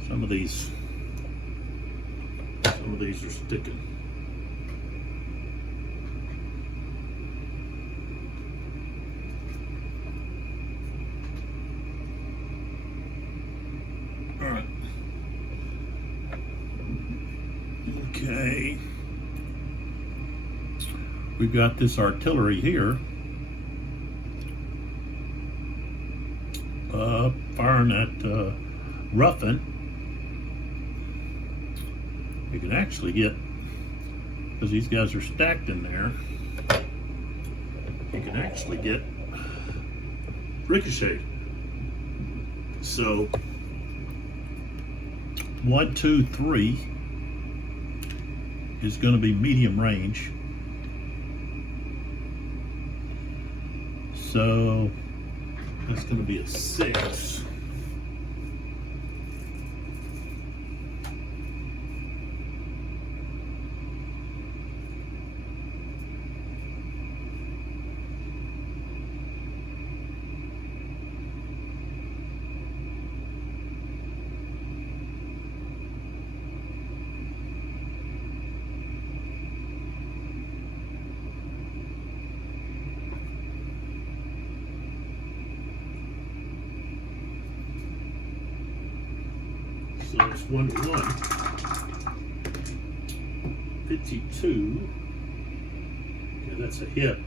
Some of these are sticking. All right. Okay. We've got this artillery here. Firing at Ruffin. You can actually get, because these guys are stacked in there, you can actually get ricochet. So 1, 2, 3 is going to be medium range. So that's going to be a 6. So it's 1 to 1. 52. Okay, that's a hit.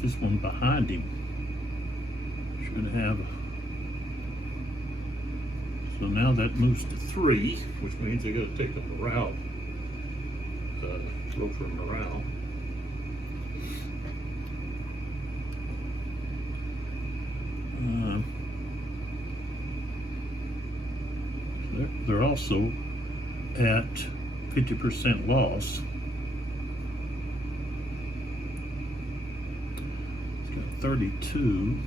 This one behind him should have. So now that moves to 3, which means they got to take the morale, roll for morale. They're also at 50% loss. He's got 32.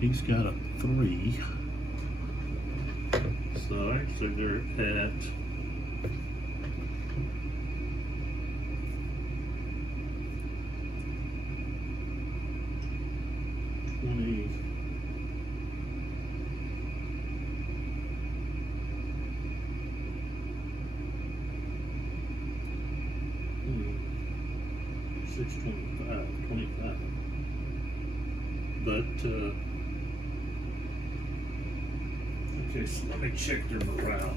He's got a 3. So actually they're at 20. $6.25. But okay, so let me check their morale.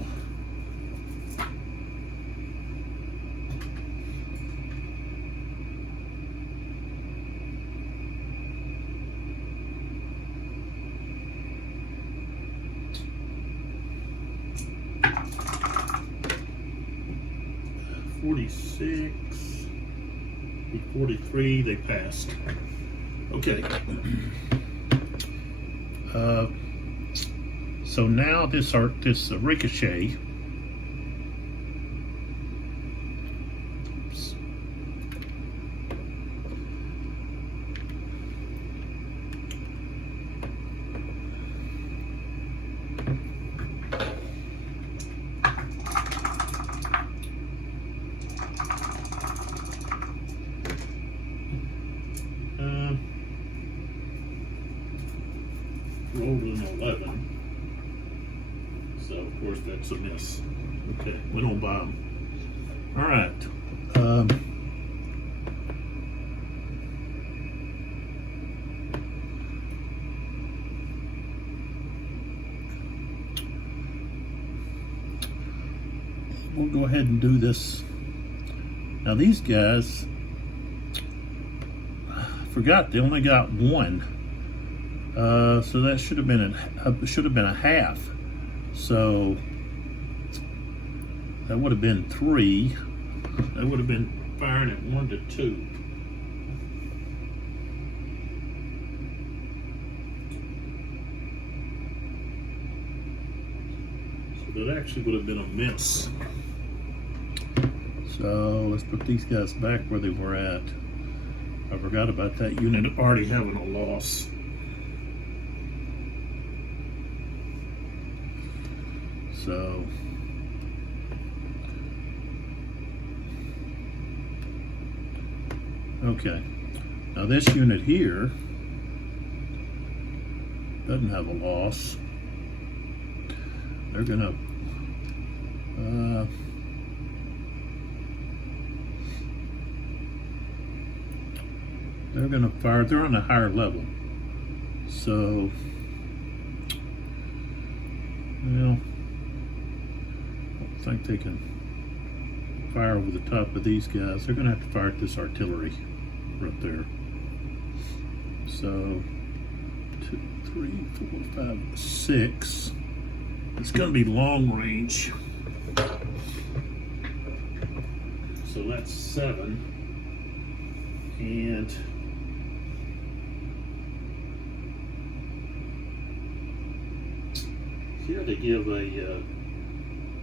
$46, 43, they passed. Okay. So now this ricochet. Oops. Rolled an 11. So of course that's a miss. Okay, went on by them. All right. We'll go ahead and do this. Now these guys, I forgot they only got 1. So that should have been a half. So that would have been 3. That would have been firing at 1 to 2. So that actually would have been a miss. So let's put these guys back where they were at. I forgot about that unit already having a loss. So Okay, now this unit here doesn't have a loss. They're gonna fire. They're on a higher level, so well, I don't think they can fire over the top of these guys. They're gonna have to fire at this artillery right there. So 2, 3, 4, 5, 6. It's gonna be long range. So that's 7. And here they give a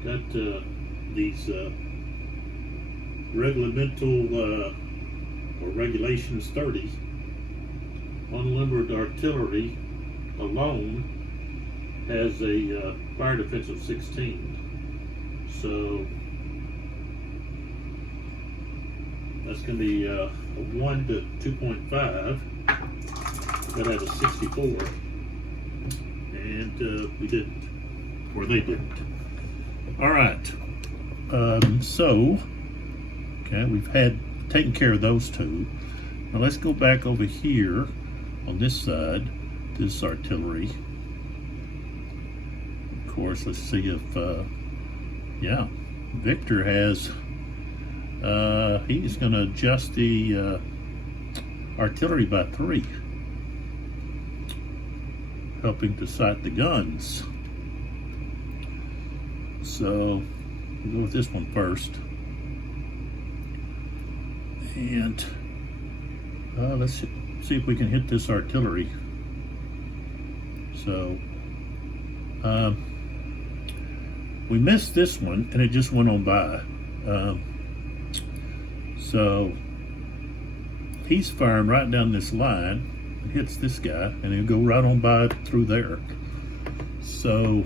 got these regulamental or regulations 30. Unlimbered artillery alone has a fire defense of 16. So that's going to be a 1 to 2.5. That has a 64, and we didn't, or they didn't. All right. So, okay, we've had taken care of those two. Now let's go back over here on this side. This artillery. Of course, let's see if, yeah, Victor has. He's going to adjust the artillery by 3, helping to sight the guns. So we'll go with this one first, and let's see if we can hit this artillery. So we missed this one, and it just went on by. So he's firing right down this line and hits this guy, and he'll go right on by through there. So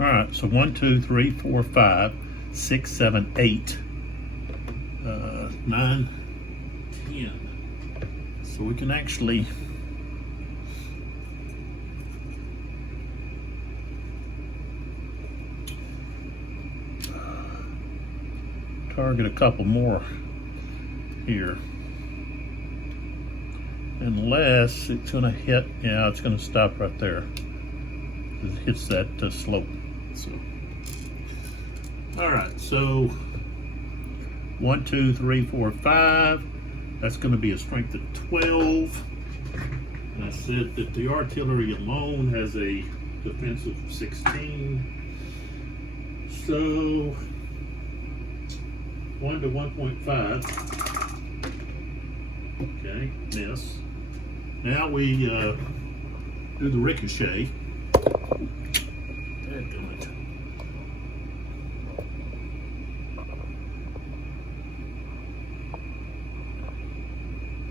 all right, so 1, 2, 3, 4, 5, 6, 7, 8, 9, 10. So we can actually target a couple more here, unless it's going to hit. Yeah, it's going to stop right there. It hits that slope. So, all right. So 1, 2, 3, 4, 5. That's going to be a strength of 12. And I said that the artillery alone has a defense of 16. So 1 to 1.5. Okay, miss. Now we do the ricochet.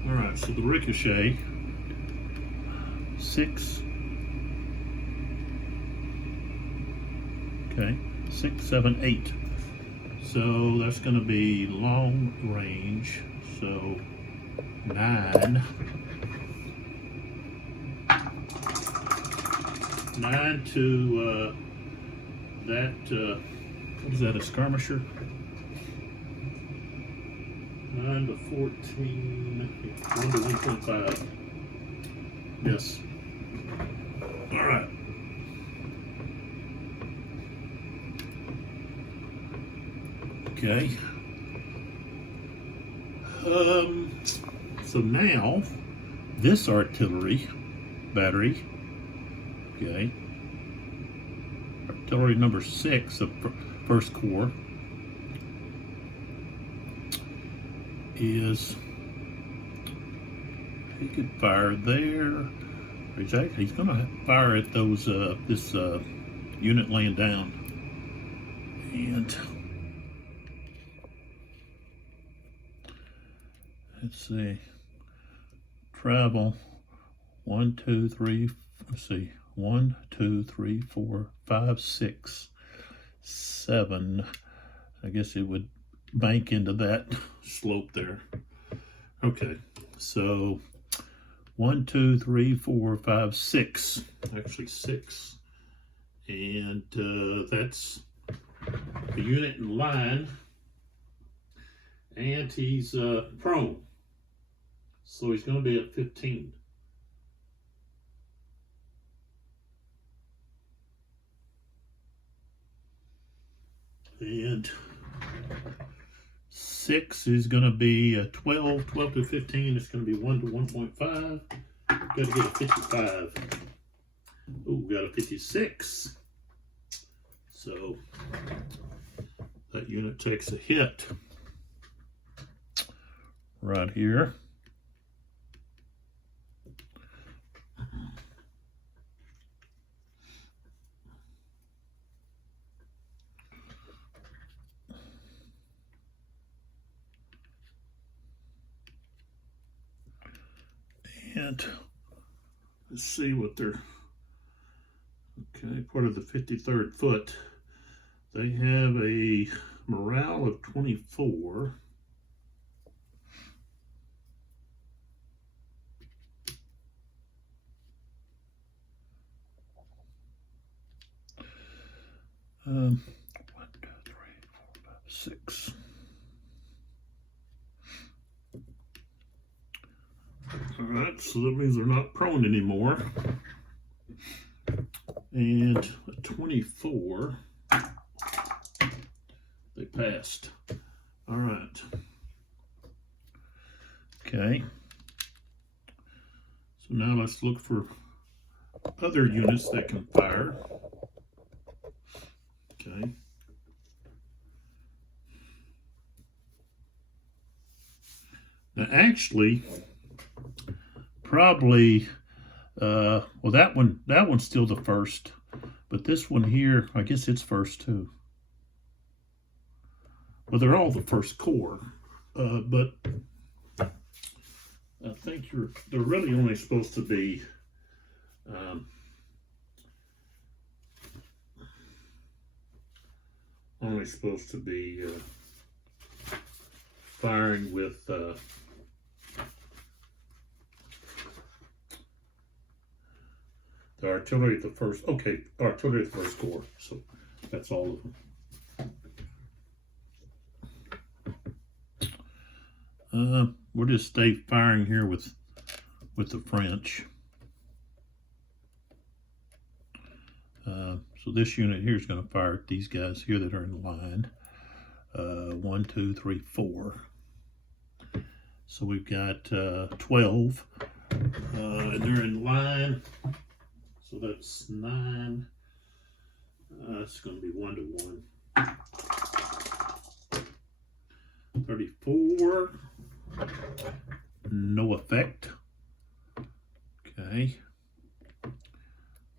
All right, so the ricochet, 6. Okay, 6, 7, 8. So that's going to be long range. So 9. 9 to that. What is that? A skirmisher? 9 to 14. 1 to 1.5. Yes. All right. Okay. So now this artillery battery, okay, artillery number 6 of First Corps is, he could fire there. He's going to fire at those this unit laying down, and let's see. travel 1, 2, 3, let's see, 1, 2, 3, 4, 5, 6, 7. I guess it would bank into that slope there. Okay, so 1, 2, 3, 4, 5, 6. Actually 6. And that's the unit in line. And he's prone. So he's going to be at 15. And 6 is going to be 12. 12 to 15 is going to be 1 to 1.5. Got to get a 55. Oh, got a 56. So that unit takes a hit right here. And let's see what they're, okay, part of the 53rd foot. They have a morale of 24. One, 2, 3, 4, 5, 6. All right, so that means they're not prone anymore. And 24, they passed. All right. Okay. So now let's look for other units that can fire. Okay. Now actually, probably, well, that one's still the first, but this one here, I guess it's first too. Well, they're all the first corps, but I think they're really only supposed to be firing with the artillery at the first, okay, artillery at the first corps. So that's all of them. We'll just stay firing here with the French. So this unit here is going to fire at these guys here that are in line. 1, 2, 3, 4. So we've got 12. And they're in line. So that's 9. It's going to be 1 to 1. 34. No effect. Okay.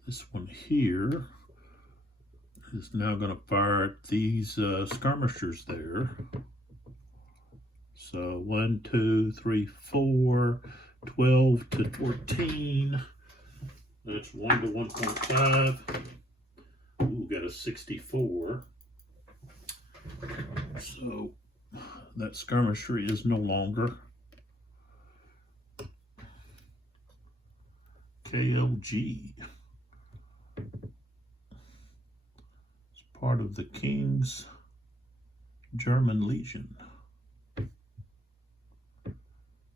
This one here is now going to fire at these skirmishers there. So 1, 2, 3, 4, 12 to 14. That's 1 to 1.5. Ooh, got a 64. So that skirmisher is no longer. KLG. It's part of the King's German Legion.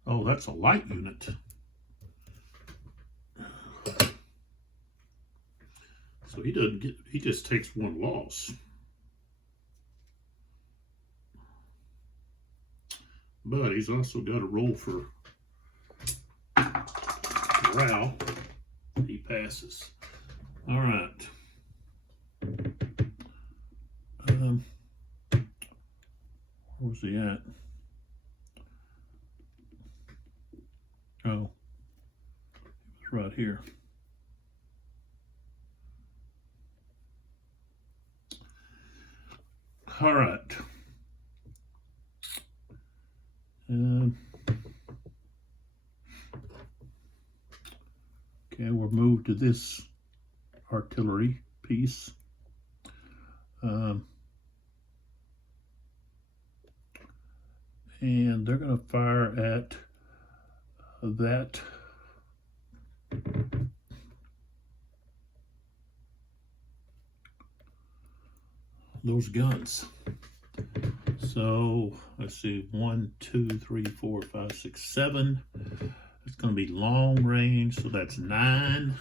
Oh, that's a light unit. So he doesn't get, he just takes 1 loss. But he's also got a roll for morale. He passes. All right. Where's he at? Oh, it's right here. All right. to this artillery piece. And they're going to fire at those guns. So let's see, 1, 2, 3, 4, 5, 6, 7. It's going to be long range, so that's 9.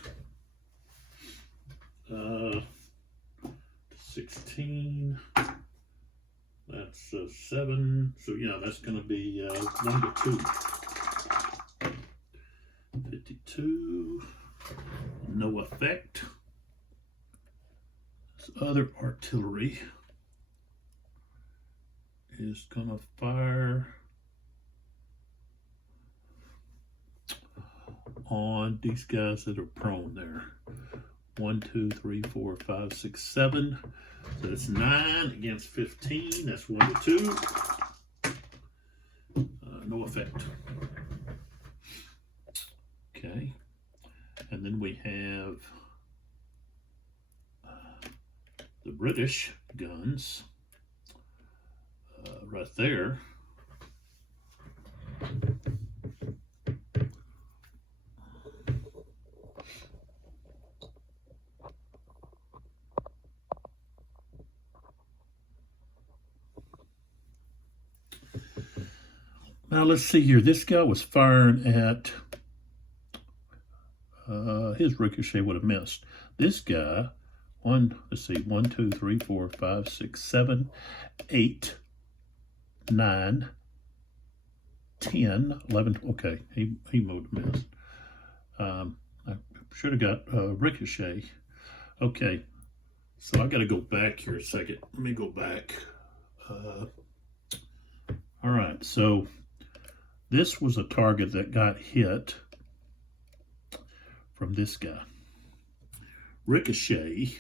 16. That's 7. So yeah, that's going to be 1 to 2. 52. No effect. This other artillery is going to fire on these guys that are prone there. 1, 2, 3, 4, 5, 6, 7. So that's 9 against 15. That's 1 to 2. No effect. Okay. And then we have the British guns right there. Now let's see here. This guy was firing at, his ricochet would have missed. This guy, let's see, 1, 2, 3, 4, 5, 6, 7, 8, 9, 10, 11, okay, he would have missed. I should have got ricochet. Okay, so I got to go back here a second. Let me go back. All right, so this was a target that got hit from this guy. Ricochet,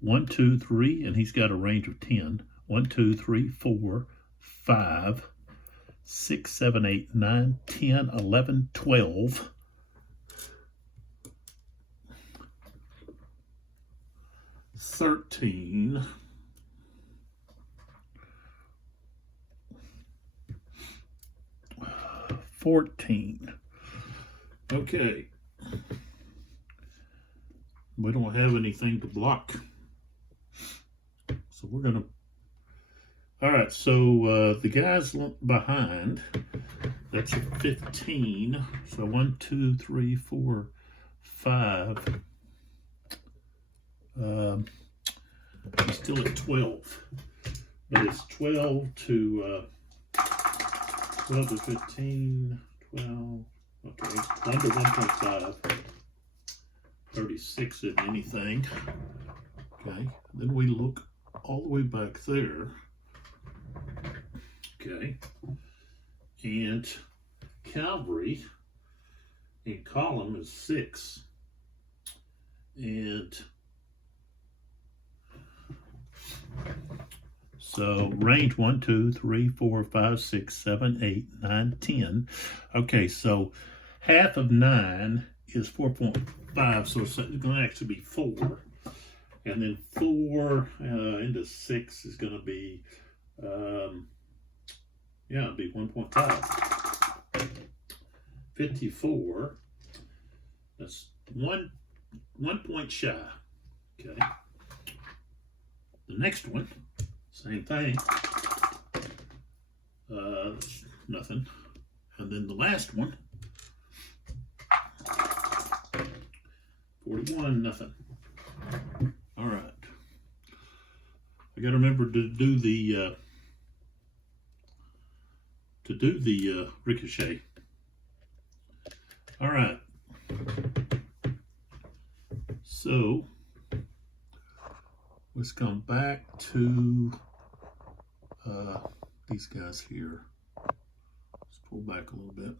1, 2, 3, and he's got a range of 10. 1, 2, 3, 4, 5, 6, 7, 8, 9, 10, 11, 12. 13. 14. Okay. We don't have anything to block. So we're going to... All right, so the guys behind, that's a 15. So 1, 2, 3, 4, 5. He's still at 12. But it's 12 to 15, 12, okay, 1 to 1.5. 36 isn't anything. Okay, then we look all the way back there. Okay, and cavalry in column is 6. And so range 1, 2, 3, 4, 5, 6, 7, 8, 9, 10. Okay, so half of 9 is 4.5, so it's going to actually be 4. And then 4 into 6 is going to be, it'll be 1.5. 54, that's 1 point shy. Okay. The next one, same thing. Nothing. And then the last one, 41, nothing. All right. I got to remember to do the ricochet. All right. So let's come back to these guys here. Let's pull back a little bit.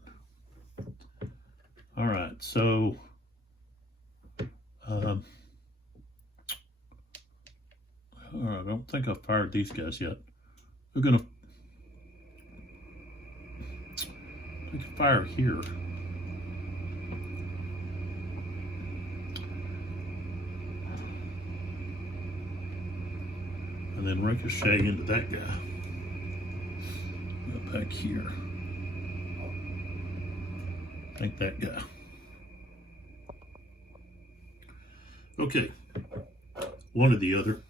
All right, so all right, I don't think I've fired these guys yet. We're gonna fire here. and then ricochet into that guy. Go back here. I think that guy. Okay, one or the other.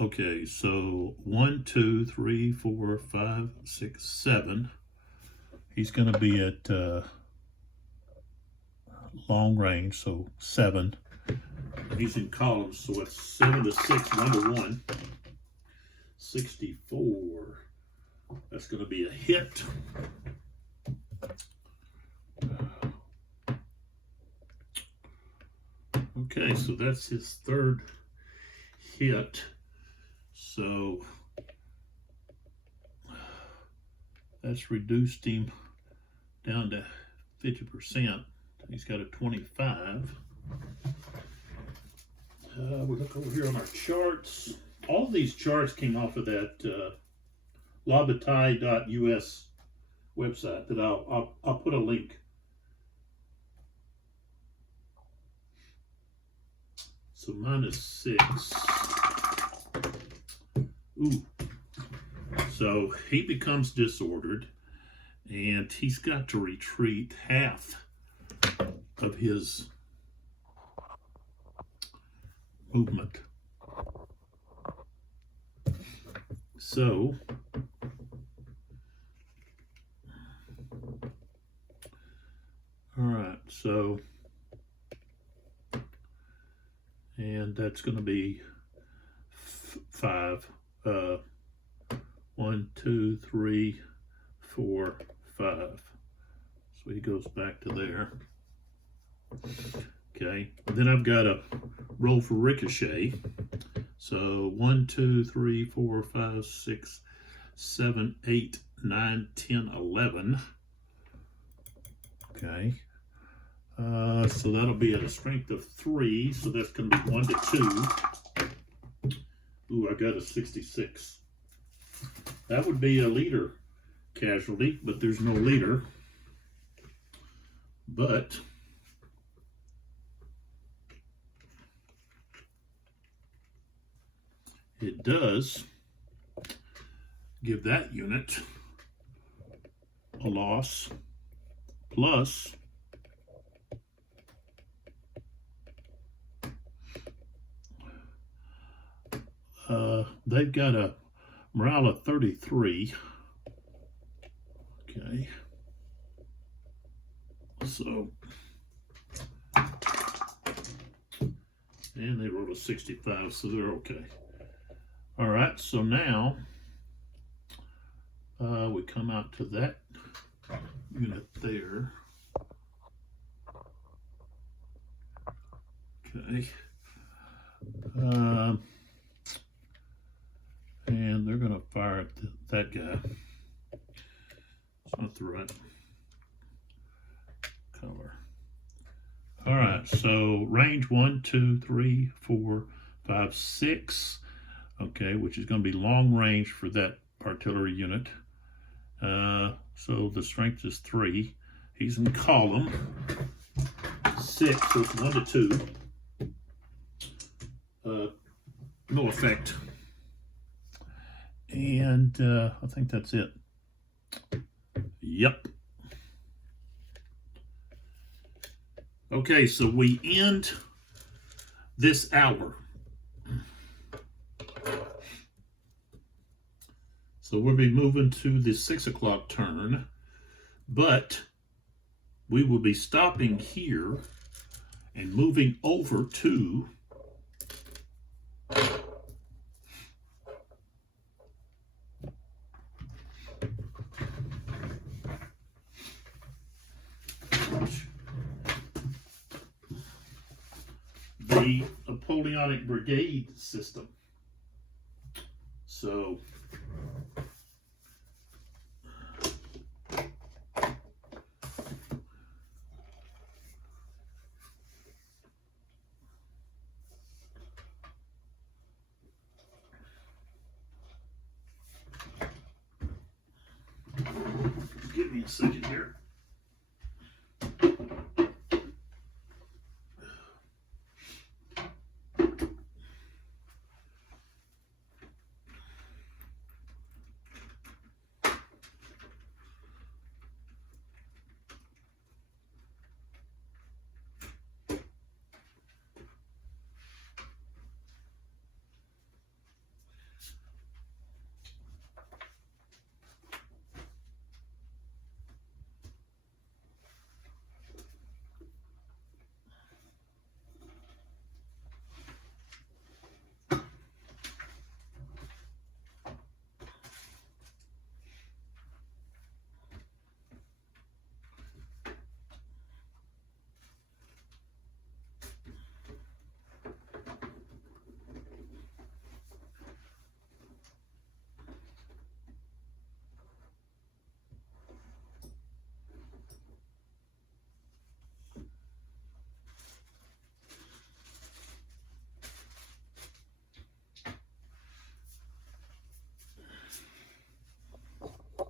Okay, so 1, 2, 3, 4, 5, 6, 7. He's going to be at long range, so 7. He's in columns, so it's 7 to 6, 1 to 1. 64. That's going to be a hit. Okay, so that's his third hit. So that's reduced him down to 50%. He's got a 25. We look over here on our charts. All of these charts came off of that labataille.us website that I'll put a link. So -6. Ooh. So he becomes disordered, and he's got to retreat half of his movement. So all right, so and that's going to be 5. 1, 2, 3, 4, 5. So he goes back to there. Okay, then I've got to roll for ricochet. So 1, 2, 3, 4, 5, 6, 7, 8, 9, 10, 11. Okay. So that'll be at a strength of 3. So that's going to be 1 to 2. Ooh, I got a 66. That would be a leader casualty, but there's no leader. But it does give that unit a loss, plus they've got a morale of 33. Okay. So, and they rolled a 65, so they're okay. All right, so now we come out to that unit there. Okay. And they're going to fire at that guy. It's not the right color. All right, so range 1, 2, 3, 4, 5, 6. Okay, which is going to be long range for that artillery unit. So the strength is 3. He's in column 6, so it's 1 to 2. No effect. And I think that's it. Yep. Okay, so we end this hour. So we'll be moving to the 6 o'clock turn, but we will be stopping here and moving over to the Napoleonic brigade system. So give me a second here.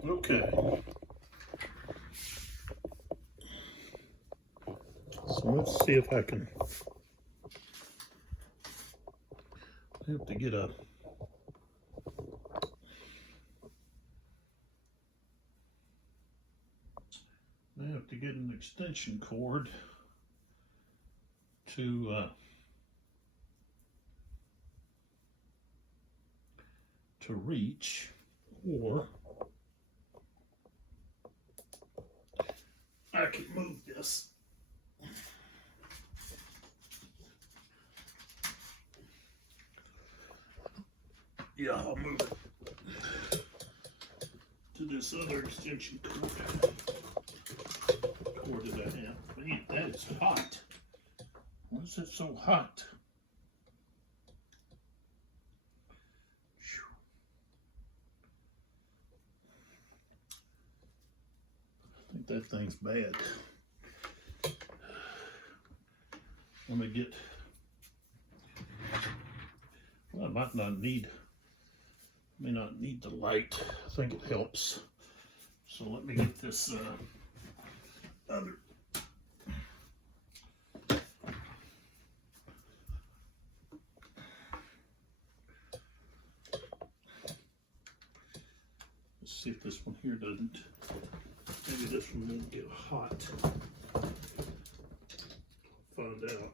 Okay. So let's see if I can. I have to get a. I have to get an extension cord to reach, or I can move this. Yeah, I'll move it to this other extension cord that I have. Man, that is hot. Why is it so hot? I think that thing's bad. Let me get. Well, I might not need. May not need the light. I think it helps. So let me get this other. Let's see if this one here doesn't. Maybe this one won't get hot. Find out.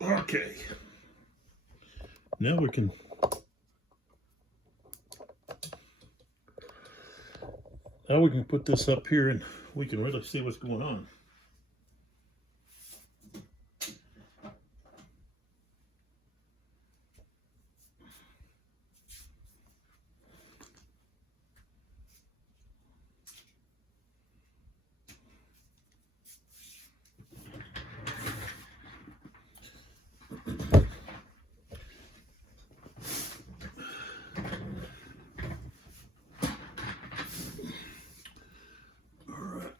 Okay, now we can put this up here and we can really see what's going on.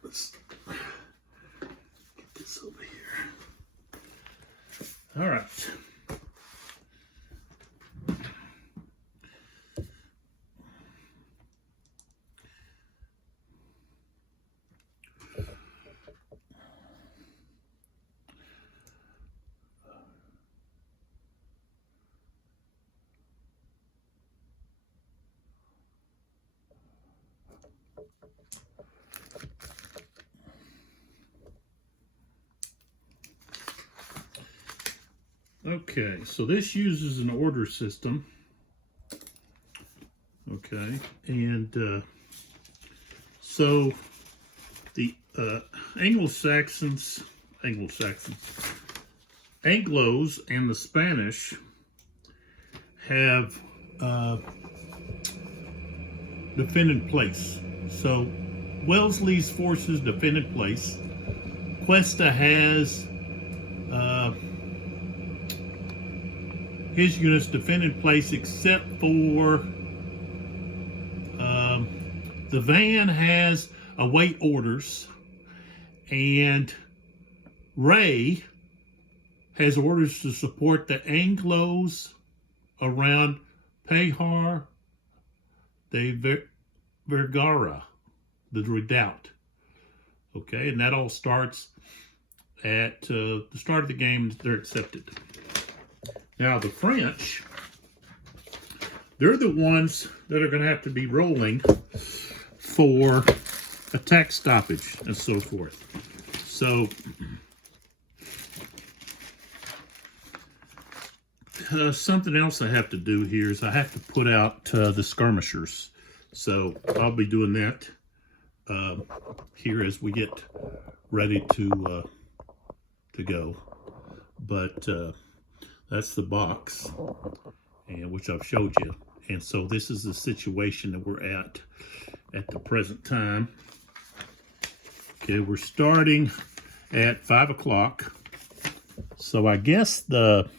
Let's get this over here. All right. Okay, so this uses an order system. Okay, and so the Anglos and the Spanish have defended place. So Wellesley's forces defended place. Cuesta has his units defended place, except for the van has await orders, and Ray has orders to support the Anglos around Pajar de Vergara, the redoubt. Okay, and that all starts at the start of the game. They're accepted. Now the French, they're the ones that are going to have to be rolling for attack stoppage and so forth. So something else I have to do here is I have to put out the skirmishers. So I'll be doing that here as we get ready to go. But that's the box, and which I've showed you. And so this is the situation that we're at the present time. Okay, we're starting at 5 o'clock. So I guess the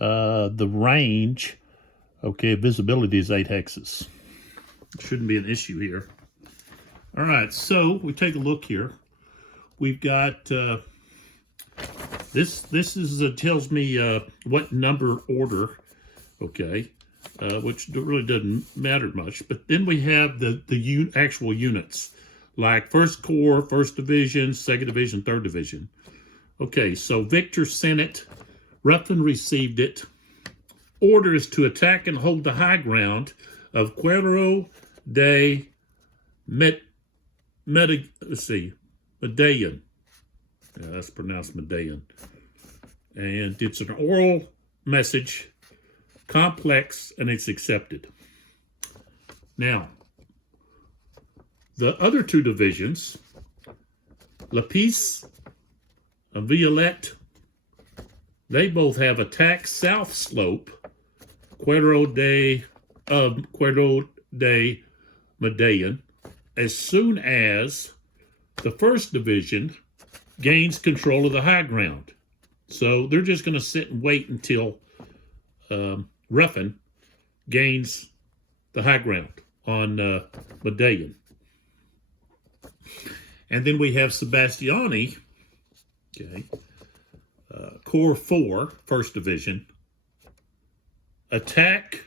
range, okay, visibility is 8 hexes. Shouldn't be an issue here. All right, so we take a look here. We've got this is tells me what number order, okay, which really doesn't matter much. But then we have the actual units, like 1st Corps, 1st Division, 2nd Division, 3rd Division. Okay, so Victor sent it. Ruffin received it. Order is to attack and hold the high ground of Cuero de Medellin. Yeah, that's pronounced Medellin. And it's an oral message, complex, and it's accepted. Now, the other 2 divisions, La Peace and Violette, they both have attack south slope, Cuero de Medellin, as soon as the 1st Division gains control of the high ground. So they're just going to sit and wait until Ruffin gains the high ground on Medellin. And then we have Sebastiani, okay, Corps 4, 1st Division, attack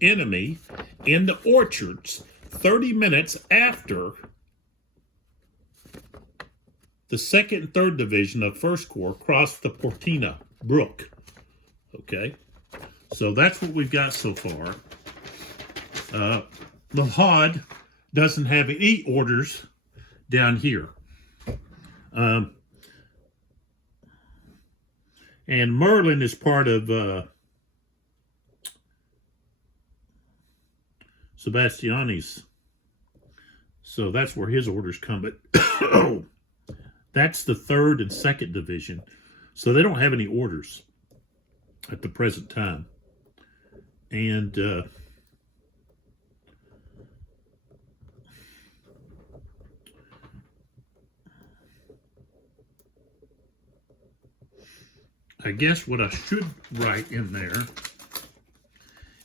enemy in the orchards 30 minutes after the 2nd and 3rd Division of 1st Corps crossed the Portina Brook. Okay, so that's what we've got so far. The HOD doesn't have any orders down here. And Merlin is part of Sebastiani's. So that's where his orders come. But that's the 3rd and 2nd Division. So they don't have any orders at the present time. And I guess what I should write in there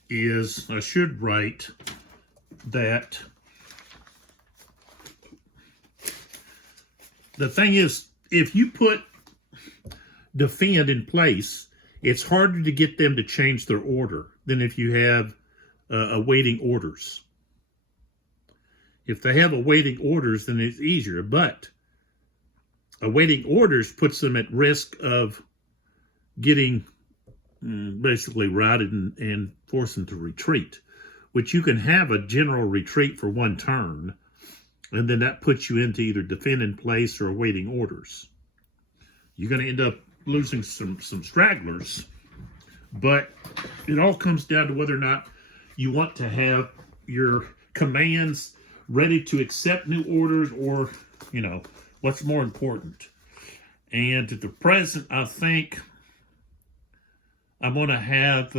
is I should write that the thing is, if you put defend in place, it's harder to get them to change their order than if you have awaiting orders. If they have awaiting orders, then it's easier, but awaiting orders puts them at risk of getting basically routed and force them to retreat, which you can have a general retreat for 1 turn, and then that puts you into either defend in place or awaiting orders. You're going to end up losing some stragglers, but it all comes down to whether or not you want to have your commands ready to accept new orders, or, you know, what's more important. And at the present, I think I'm going to have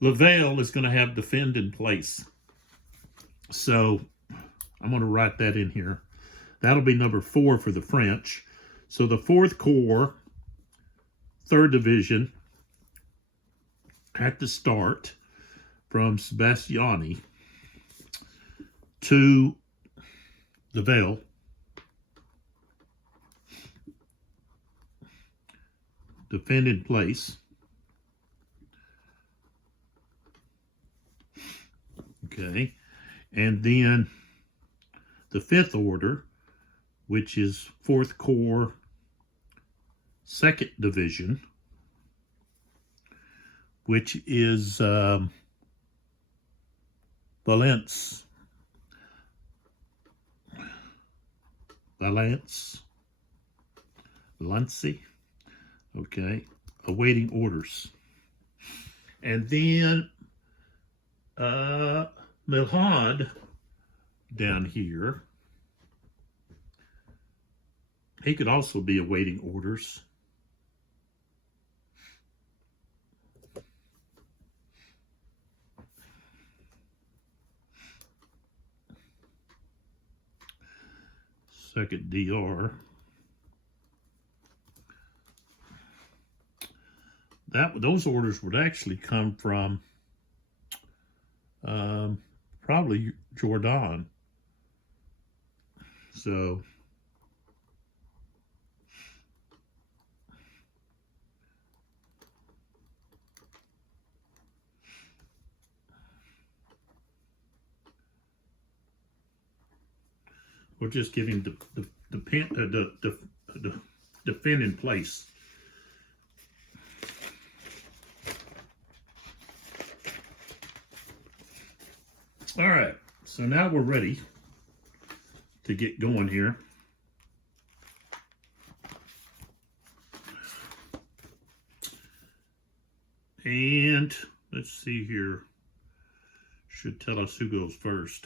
Lavelle is going to have defend in place. So I'm going to write that in here. That'll be number 4 for the French. So the 4th Corps, 3rd Division, had to start from Sebastiani to Lavelle. Defend in place. Okay, and then the 5th Order, which is 4th Corps, 2nd Division, which is Valence, okay, awaiting orders. And then Malone down here, he could also be awaiting orders. Second DR. Those orders would actually come from probably Jordan. So we'll just give him the pin in place. All right, so now we're ready to get going here. And let's see here. Should tell us who goes first.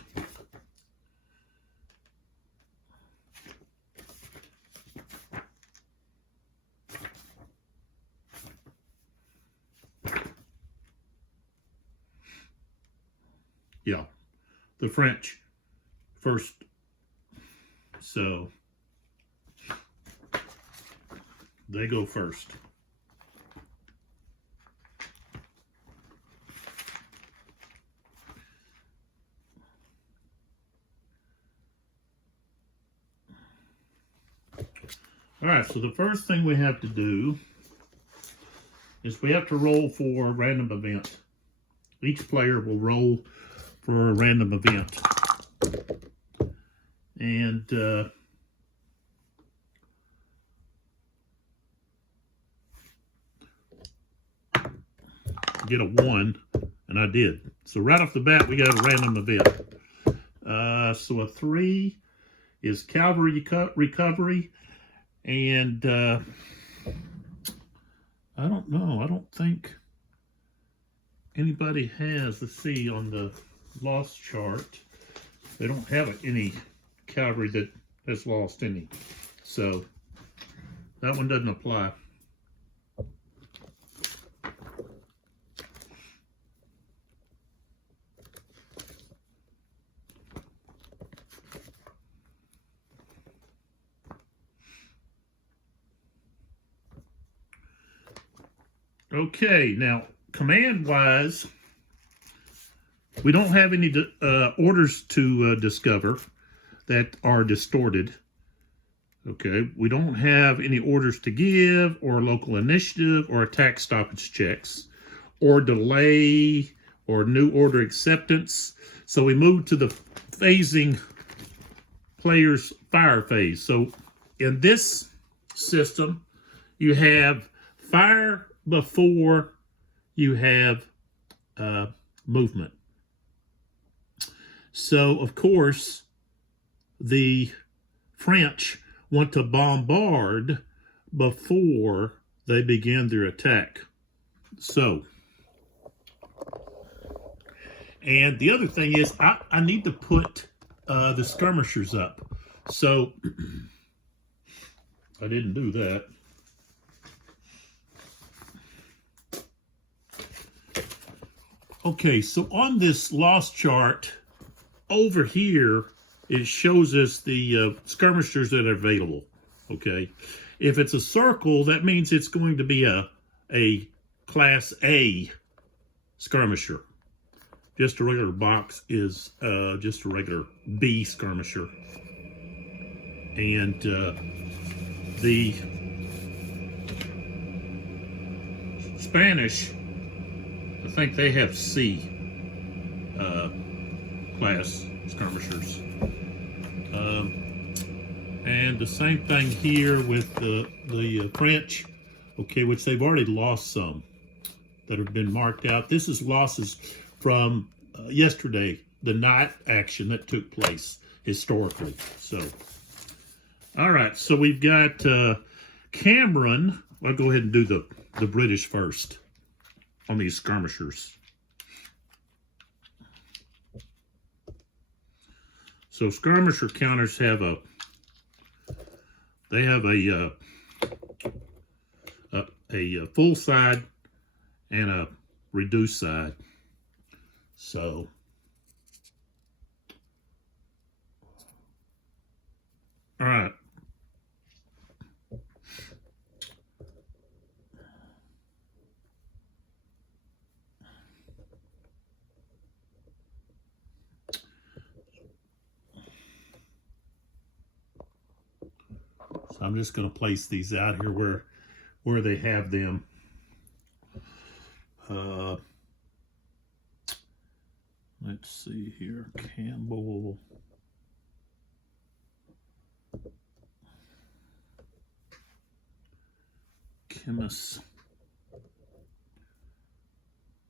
Yeah, the French first. So they go first. All right, so the first thing we have to do is we have to roll for a random event. Each player will roll for a random event. And get a 1, and I did. So right off the bat, we got a random event. So a 3 is cavalry recovery, and I don't know. I don't think anybody has, let's see, on the loss chart, they don't have any cavalry that has lost any. So that one doesn't apply. Okay, now command-wise, we don't have any orders to discover that are distorted. Okay, we don't have any orders to give, or local initiative, or attack stoppage checks, or delay, or new order acceptance. So we move to the phasing player's fire phase. So in this system, you have fire before you have movement. So, of course, the French want to bombard before they begin their attack. So, and the other thing is I need to put the skirmishers up. So, I didn't do that. Okay, so on this loss chart, over here, it shows us the skirmishers that are available, okay? If it's a circle, that means it's going to be a Class A skirmisher. Just a regular box is just a regular B skirmisher. And the Spanish, I think they have C class skirmishers. And the same thing here with the French, okay, which they've already lost some that have been marked out. This is losses from yesterday, the night action that took place historically. So, all right, so we've got Cameron I'll go ahead and do the British first on these skirmishers. So skirmisher counters have a full side and a reduced side. So all right. So I'm just going to place these out here where they have them. Let's see here, Campbell. Chemist.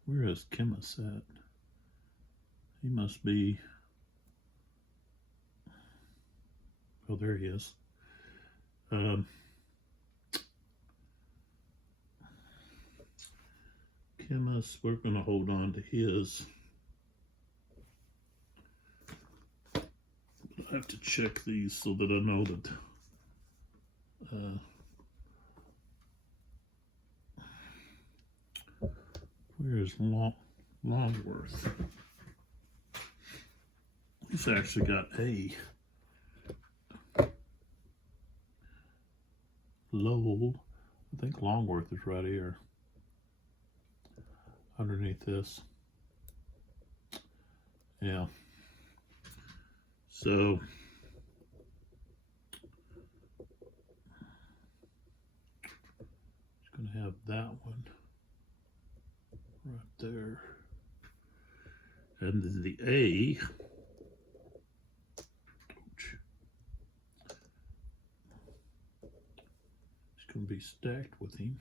Where is Chemist at? He must be. Oh, there he is. Chemist, we're going to hold on to his. I have to check these so that I know that where's Longworth? He's actually got a Lowell. I think Longworth is right here underneath this. Yeah. So it's going to have that one right there. And then the A, it's going to be stacked with him.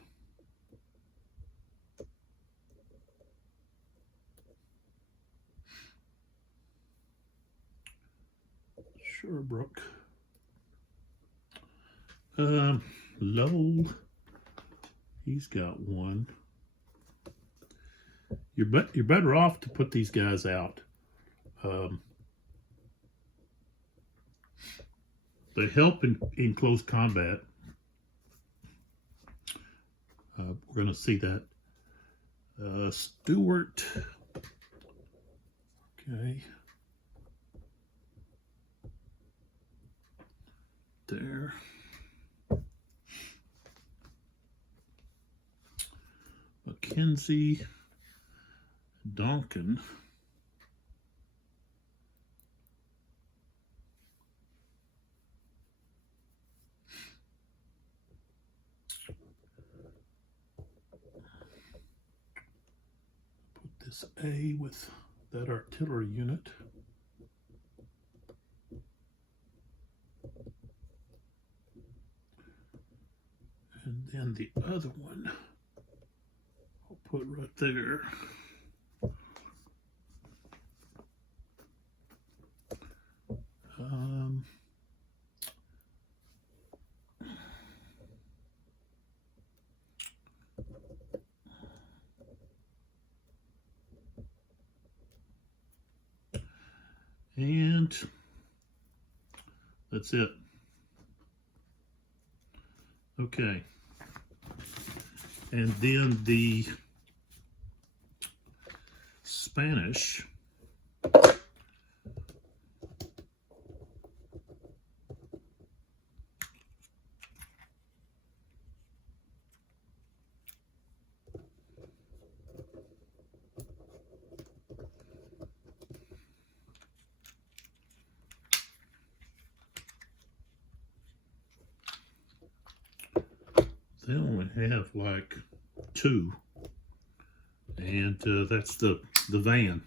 Sherbrooke. Lowell, he's got one. You're better off to put these guys out. They help in close combat. We're going to see that. Stewart. Okay. There. Mackenzie. Donkin. Put this A with that artillery unit. And then the other one I'll put right there. And that's it. Okay. And then the Spanish. They only have like 2, and that's the van.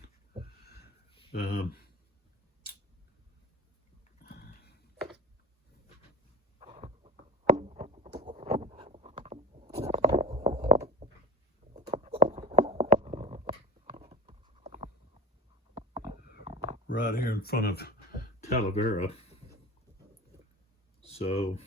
Right here in front of Talavera. So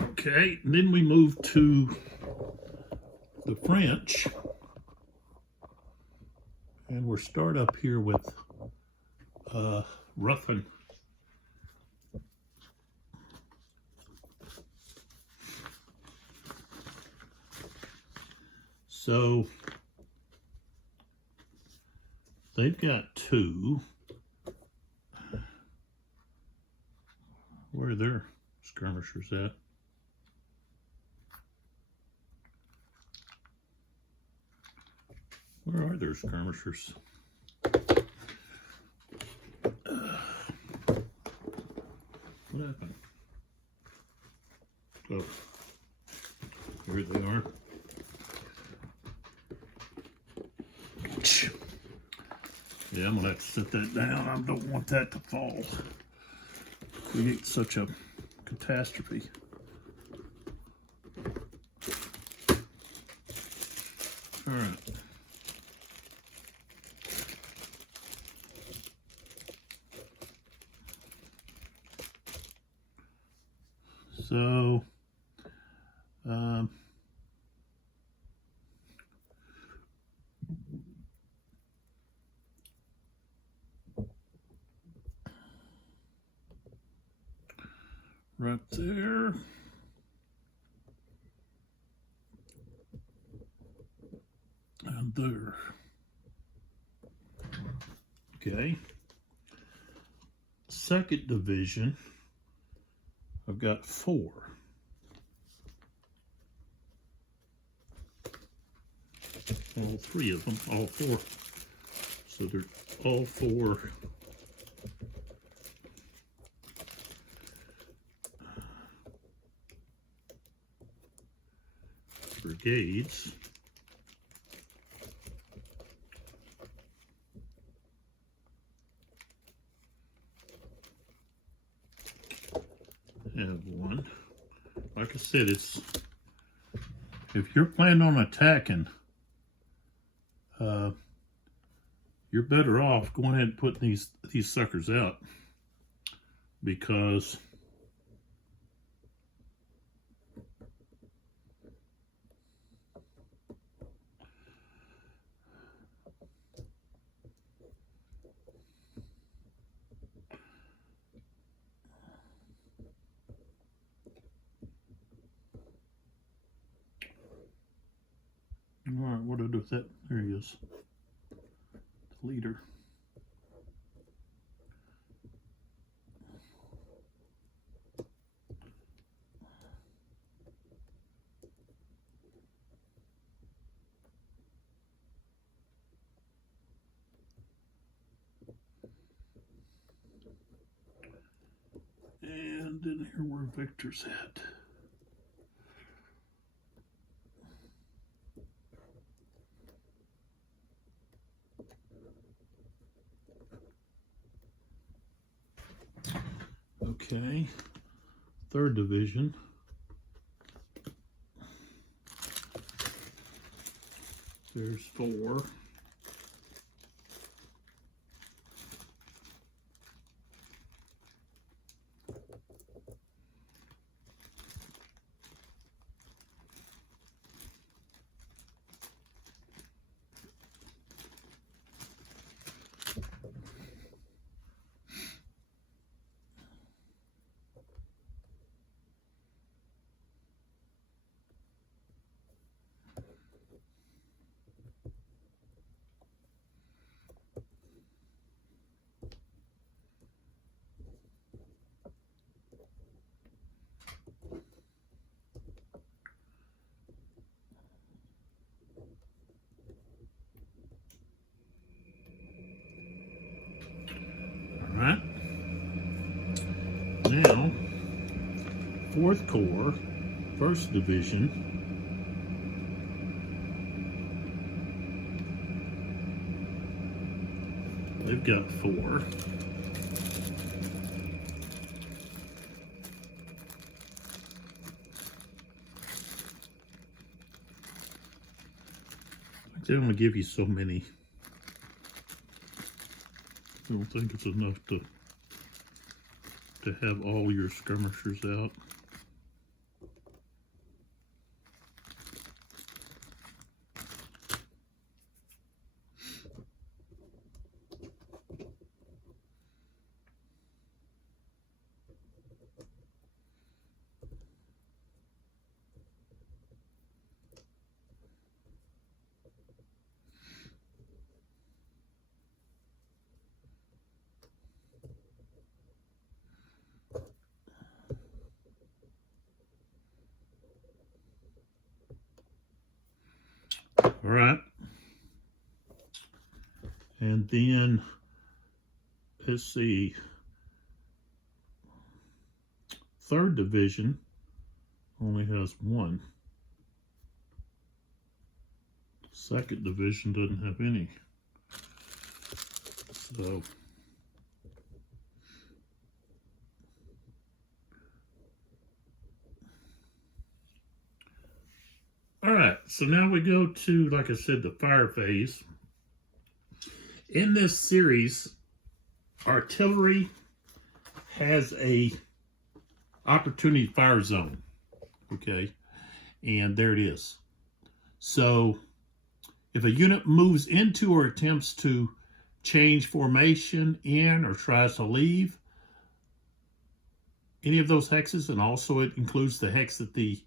Okay, and then we move to the French, and we'll start up here with roughing. So they've got 2. Where are their skirmishers at? Where are their skirmishers? What happened? Oh, here they are. Yeah, I'm gonna have to set that down. I don't want that to fall. Create such a catastrophe. All right. So, right there. And there. Okay. Second division, I've got 4. All 3 of them, all 4. So they're all 4 brigades. Have 1. Like I said, it's if you're planning on attacking, you're better off going ahead and putting these suckers out, because all right, what do I do with that? There he is, the leader. And then here where Victor's at. Okay, 3rd division. There's 4. Alright. Now, 4th Corps, 1st Division. They've got 4. They only give you so many. I don't think it's enough to have all your skirmishers out. All right. And then, let's see, 3rd Division only has 1. 2nd Division doesn't have any. So, all right, so now we go to, like I said, the fire phase. In this series, artillery has a opportunity fire zone, okay? And there it is. So if a unit moves into or attempts to change formation in or tries to leave any of those hexes, and also it includes the hex that the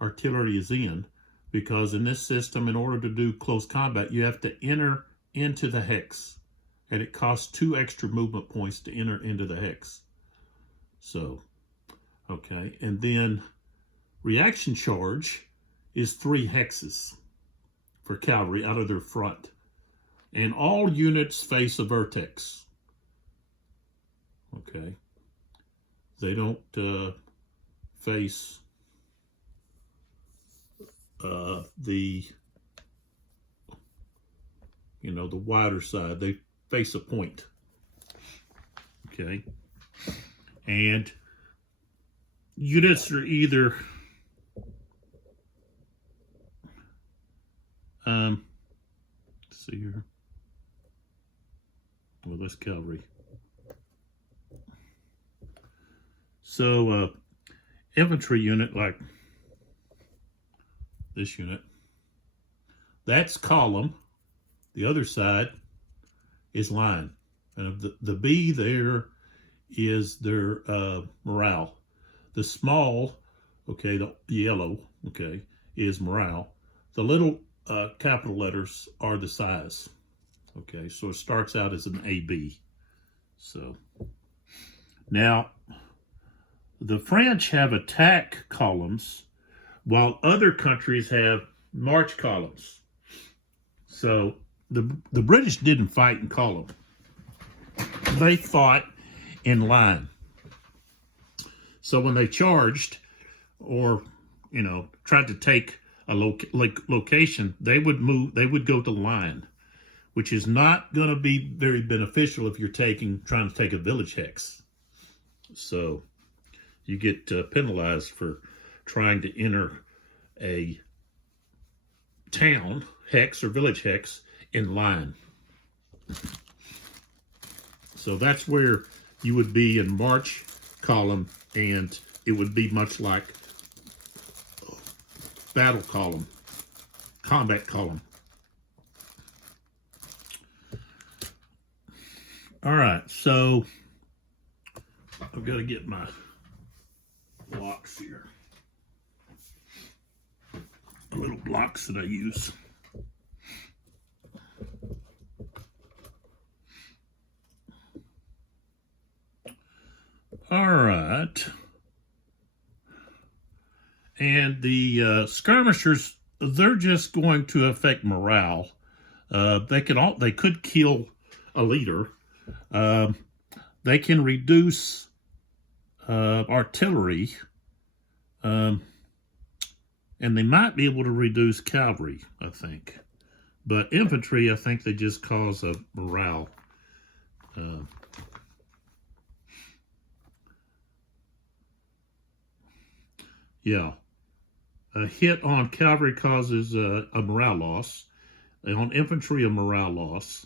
artillery is in, because in this system, in order to do close combat, you have to enter into the hex, and it costs 2 extra movement points to enter into the hex. So, okay, and then reaction charge is 3 hexes for cavalry out of their front, and all units face a vertex. Okay, they don't face the wider side. They face a point. Okay, and units are either let's see here. Well, that's cavalry. So infantry unit, like this unit, that's column. The other side is line. And the B there is their morale. The small, okay, the yellow, okay, is morale. The little capital letters are the size. Okay, so it starts out as an AB. So now the French have attack columns, while other countries have march columns. So the British didn't fight in column. They fought in line. So when they charged or, tried to take a location, they would move, they would go to line, which is not going to be very beneficial if you're trying to take a village hex. So you get penalized for trying to enter a town hex or village hex in line. So that's where you would be in march column, and it would be much like battle column, combat column. All right, so I've got to get my blocks here. Little blocks that I use. All right. And the skirmishers, they're just going to affect morale. They could kill a leader. They can reduce artillery. And they might be able to reduce cavalry, I think. But infantry, I think they just cause a morale. Yeah. A hit on cavalry causes a morale loss. On infantry, a morale loss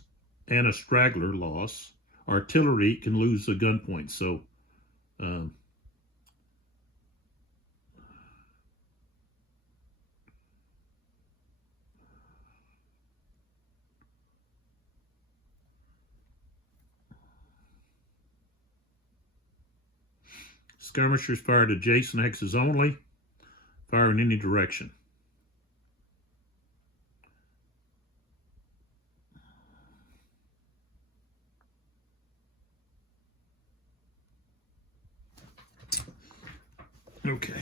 and a straggler loss. Artillery can lose a gun point. So skirmishers fired adjacent hexes only, fire in any direction. Okay.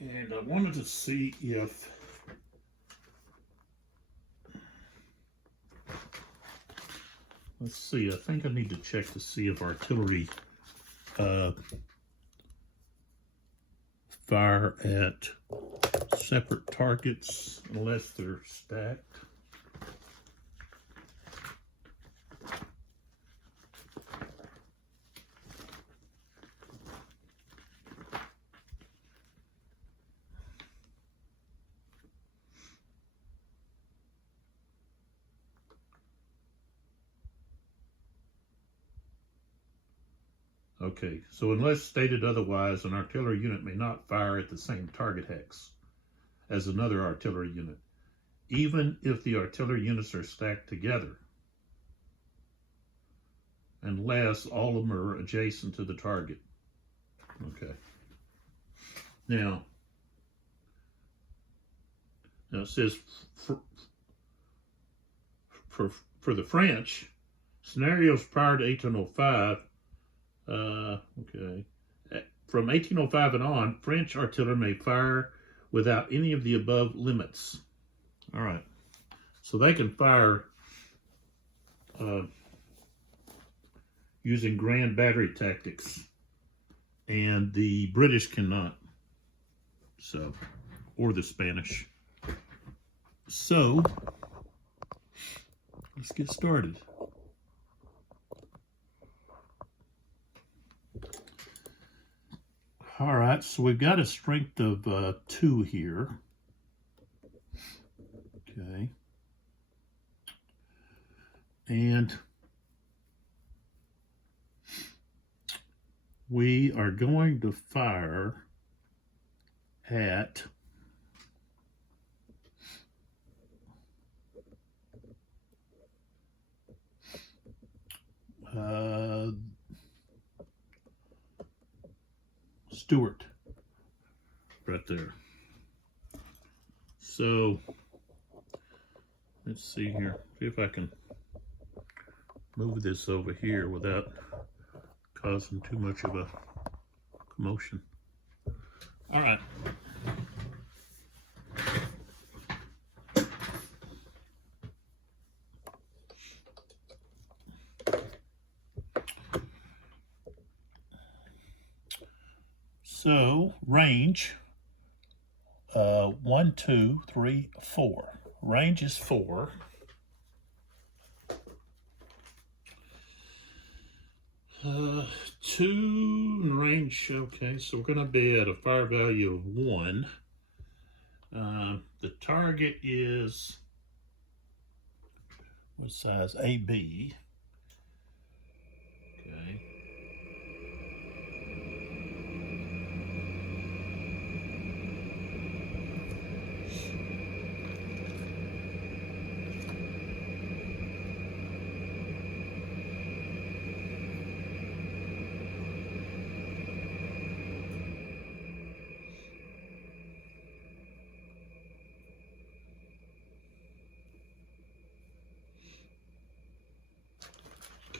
And I wanted to see if let's see, I think I need to check to see if artillery fire at separate targets unless they're stacked. Okay, so unless stated otherwise, an artillery unit may not fire at the same target hex as another artillery unit, even if the artillery units are stacked together, unless all of them are adjacent to the target. Okay. Now it says for the French, scenarios prior to 1805, okay. From 1805 and on, French artillery may fire without any of the above limits. All right. So they can fire using grand battery tactics, and the British cannot. So, or the Spanish. So, let's get started. All right, so we've got a strength of 2 here. Okay. And we are going to fire at Stewart, right there. So let's see here, see if I can move this over here without causing too much of a commotion. All right. So range, 1, 2, 3, 4. Range is 4. Two range, okay, so we're going to be at a fire value of 1. The target is, what size? AB. Okay.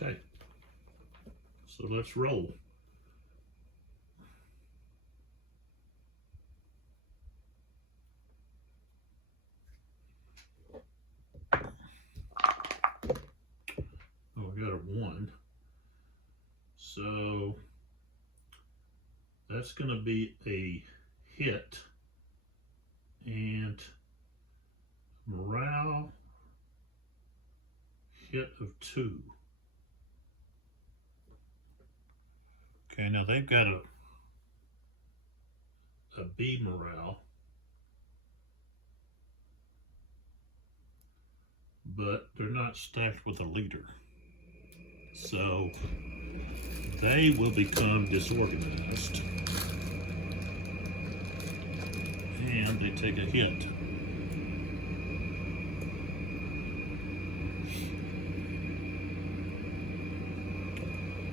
Okay, so let's roll. Oh, we got a 1. So that's going to be a hit, and morale hit of 2. Okay, now they've got a B morale, but they're not stacked with a leader. So they will become disorganized, and they take a hit.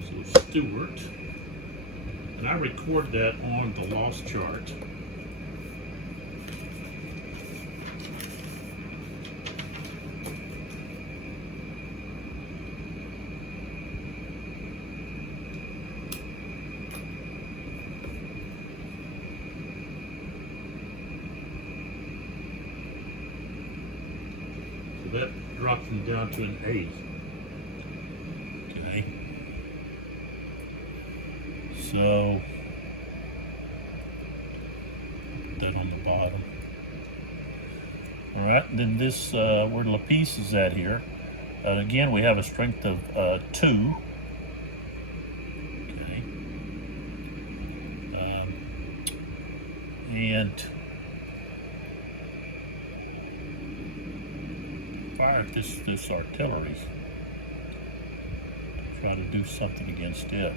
So Stewart, and I record that on the loss chart. That drops them down to an 8. Okay. So put that on the bottom. All right, and then this where Lapis is at here. Again, we have a strength of 2. Okay. And fire at this artillery. Try to do something against it.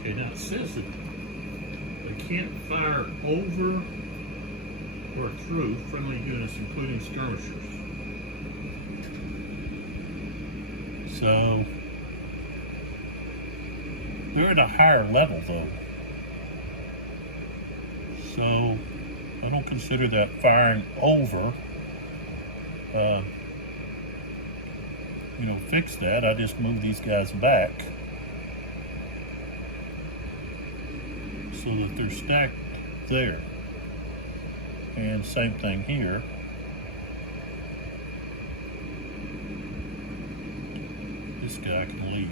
Okay, now it says that they can't fire over or through friendly units, including skirmishers. So they're at a higher level, though. So I don't consider that firing over. Fix that. I just move these guys back so that they're stacked there. And same thing here. This guy can leave.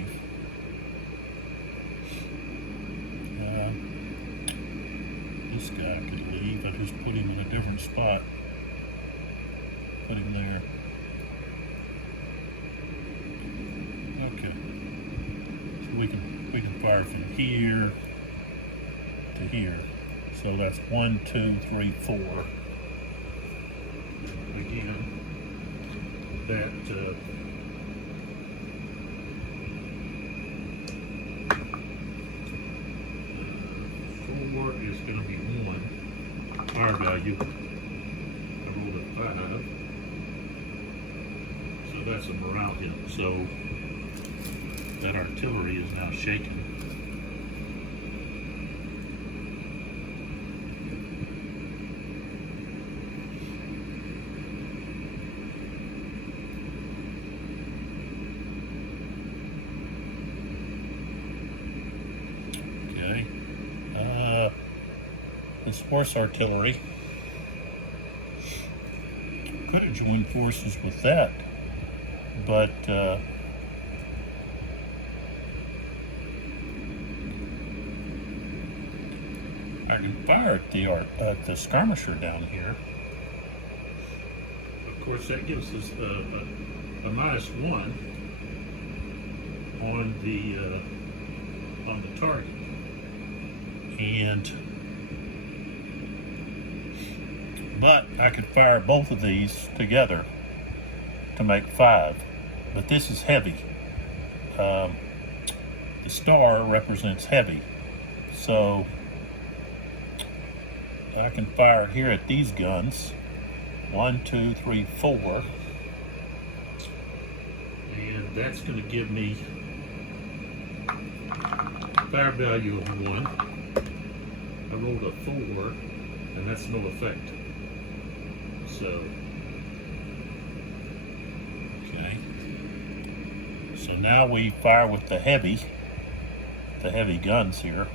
This guy could leave. I just put him in a different spot. Put him there. Okay. So we can fire from here to here. So that's 1, 2, 3, 4. Again, that 4 is going to be 1. Fire value. I rolled a 5. So that's a morale hit. So that artillery is now shaken. this horse artillery. Could have joined forces with that, but I can fire at the skirmisher down here. Of course, that gives us a -1 on the target, but I could fire both of these together to make 5. But this is heavy. The star represents heavy, so I can fire here at these guns. 1, 2, 3, 4. And that's going to give me fire value of 1. I rolled a 4, and that's no effect. So, okay. So now we fire with the heavy guns here.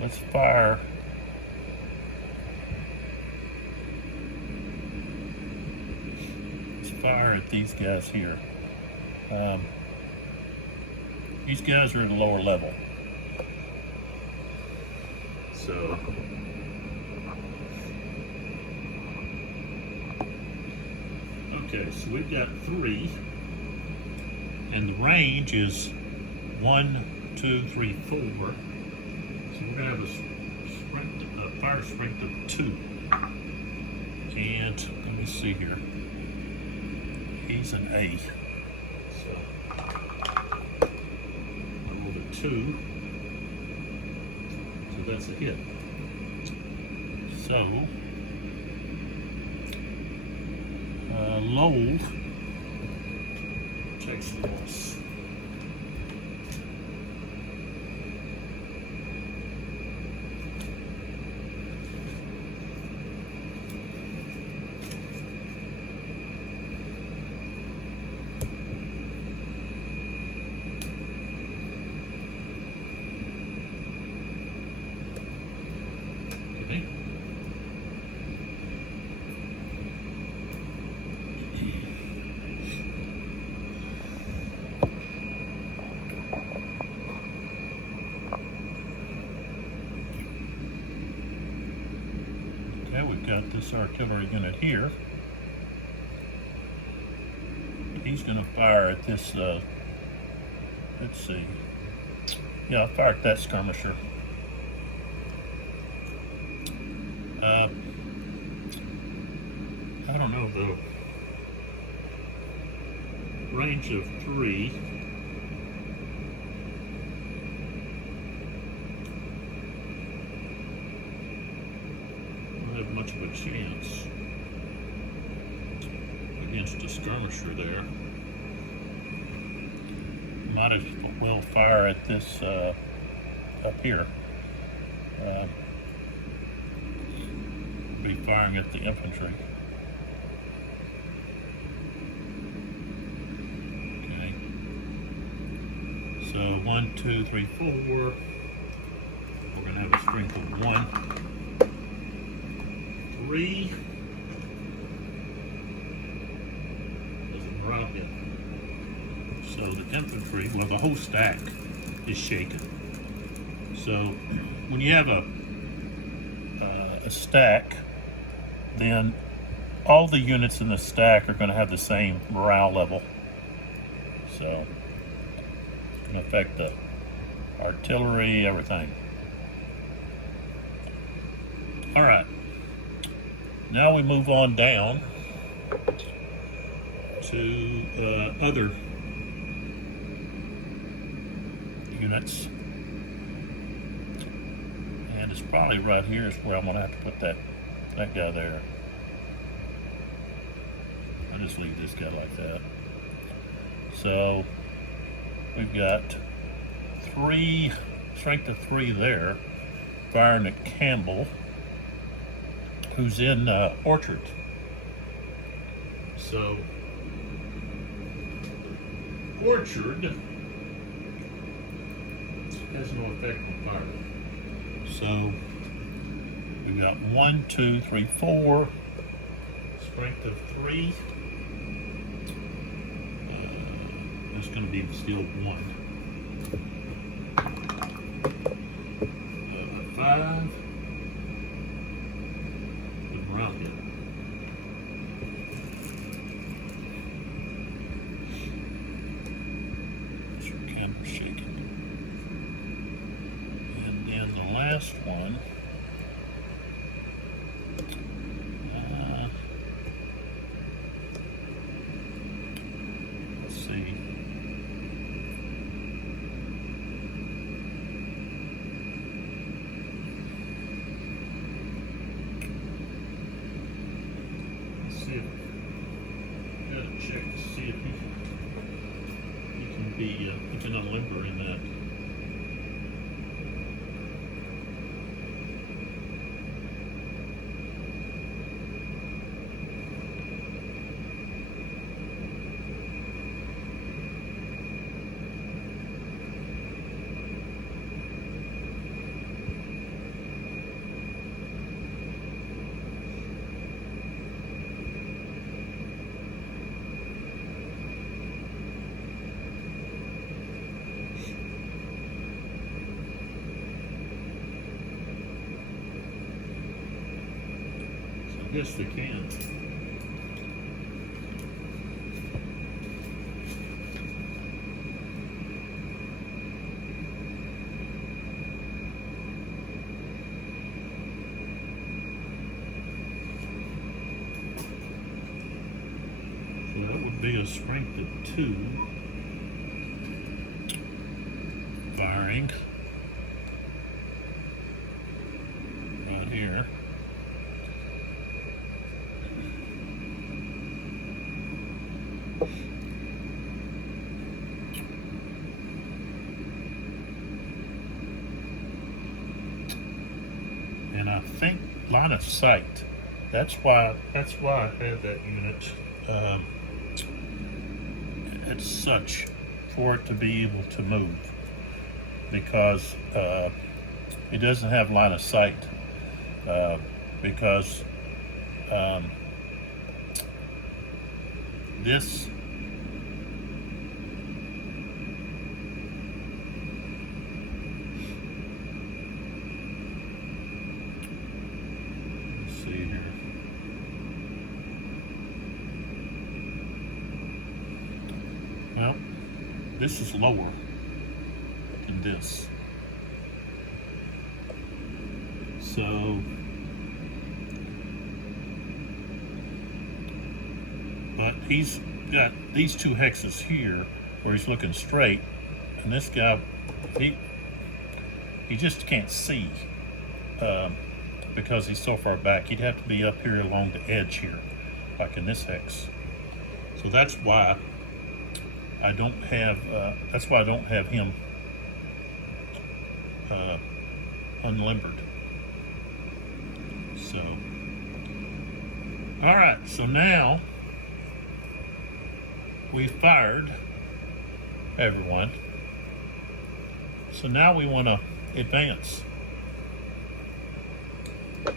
Let's fire. Let's fire at these guys here. These guys are at a lower level. So okay, so we've got 3, and the range is 1, 2, 3, 4. So we're going to have a fire strength of 2. And let me see here. He's an A. So I rolled a 2. So that's a hit. So Lowell takes the loss. We've got this artillery unit here. He's going to fire at this, let's see. Yeah, I'll fire at that skirmisher. I don't know, the range of 3. Much of a chance against a skirmisher there. Might as well fire at this up here. Be firing at the infantry. Okay. So 1, 2, 3, 4. We're going to have a strength of 1. 3 doesn't drop it. So the infantry, well, the whole stack is shaken. So when you have a stack, then all the units in the stack are going to have the same morale level. So it's going to affect the artillery, everything. All right. Now we move on down to other units, and it's probably right here is where I'm going to have to put that guy there. I'll just leave this guy like that. So we've got 3, strength of 3 there, firing at Campbell, who's in Orchard. So orchard has no effect on fire. So we've got 1, 2, 3, 4, strength of 3. That's going to be still 1. 5. Put them around here. Your camera's shaking. And then the last one. Let's see. Gotta check to see if he can unlimber in that. Yes, they can. So that would be a strength of 2 firing right here. And I think line of sight. That's why I had that unit as such, for it to be able to move, because it doesn't have line of sight, because this this is lower than this. So, but he's got these 2 hexes here where he's looking straight, and this guy, he just can't see because he's so far back. He'd have to be up here along the edge here, like in this hex. So that's why I don't have him unlimbered. So, all right. So now we've fired everyone. So now we want to advance. We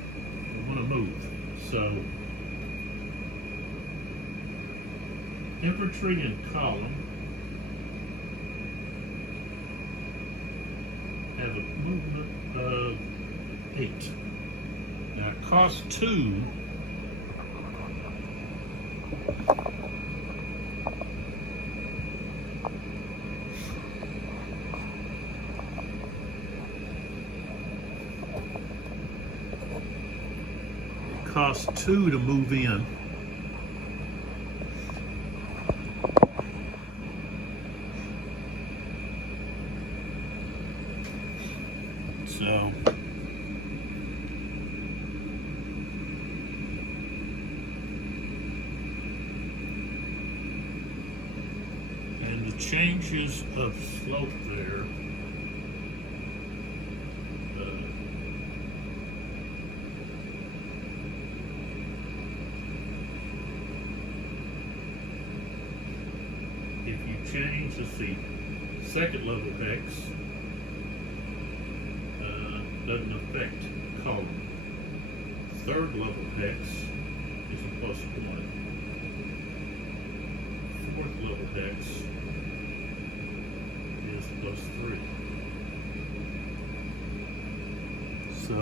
want to move. So infantry in column have a movement of 8. Now cost 2. Cost 2 to move in. So and the changes of slope there, if you change, let's see, second level hex, doesn't affect column. Third level hex is a +1. Fourth level hex is +3. So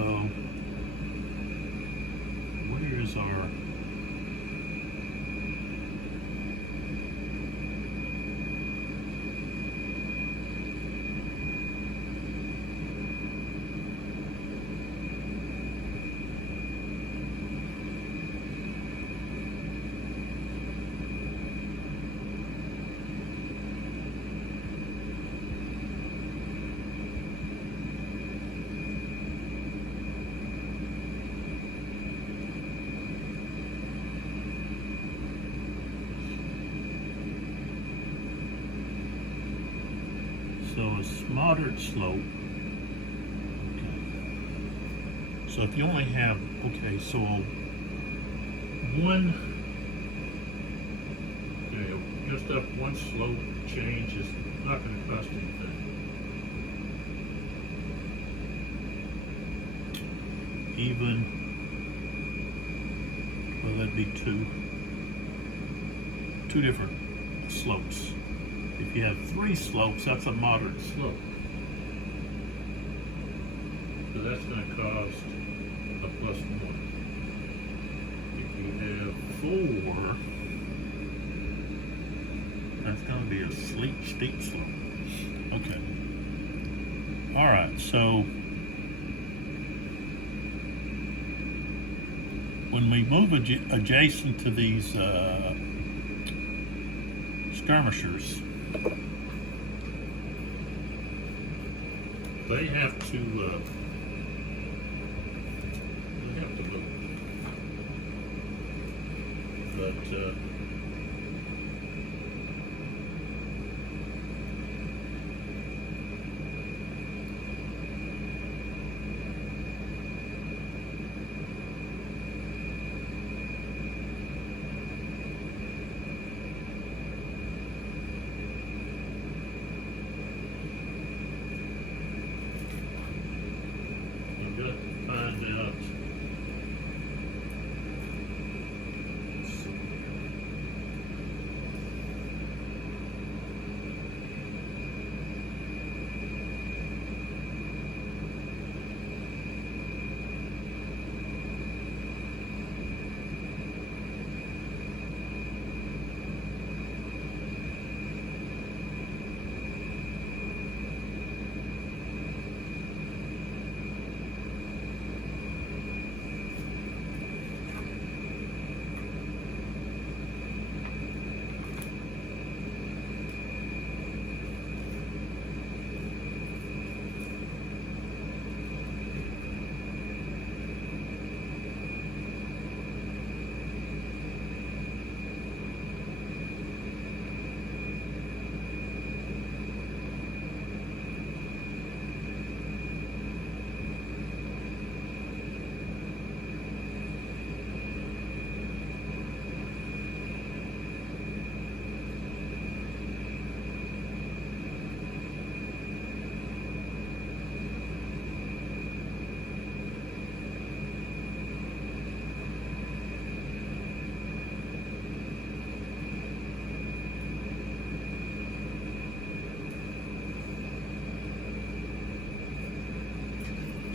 where is our so it's moderate slope. Okay. So if you only have, okay, so one, you know, just up one slope change is not going to cost anything. Even, well, that'd be two different slopes. If you have 3 slopes, that's a moderate slope. So that's going to cost a +1. If you have 4, that's going to be a steep slope. Okay. All right, so when we move adjacent to these skirmishers, they have to move. But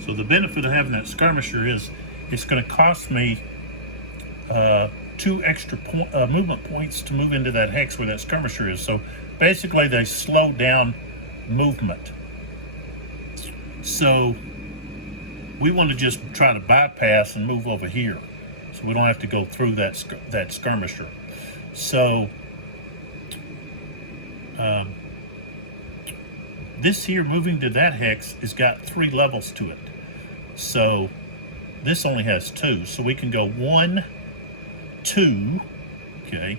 so the benefit of having that skirmisher is it's going to cost me 2 extra movement points to move into that hex where that skirmisher is. So basically they slow down movement. So we want to just try to bypass and move over here so we don't have to go through that skirmisher. So this here moving to that hex has got 3 levels to it. So this only has 2. So we can go 1, 2, okay,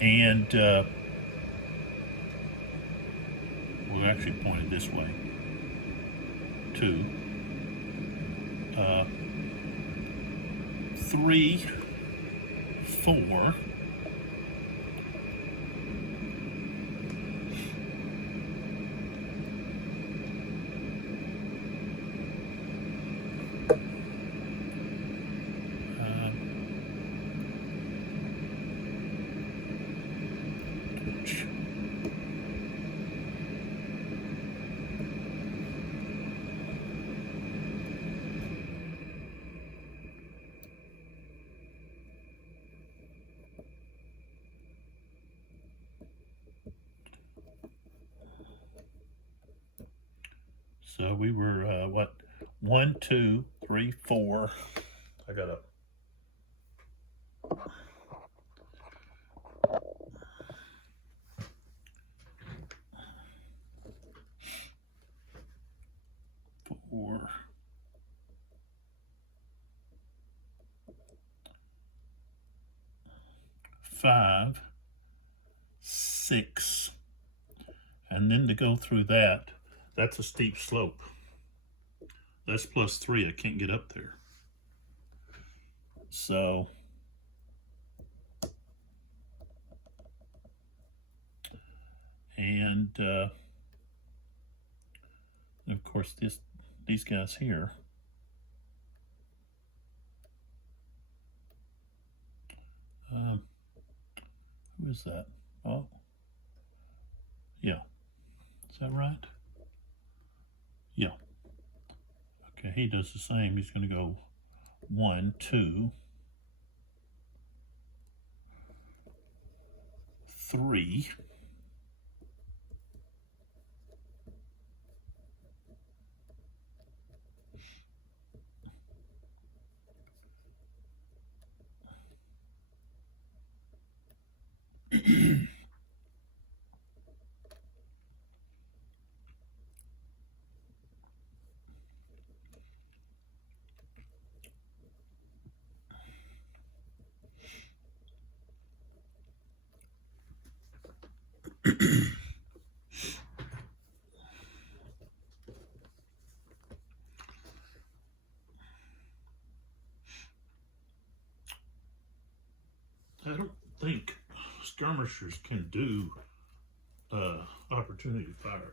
and we're actually pointed this way. 2, 3, 4, So we were, what, 1, 2, 3, 4. I got a four, 5, 6, and then to go through that, that's a steep slope. That's +3. I can't get up there. So and of course these guys here. Who is that? Oh, yeah. Is that right? Yeah. Okay, he does the same. He's going to go 1, 2, 3. I don't think skirmishers can do opportunity fire.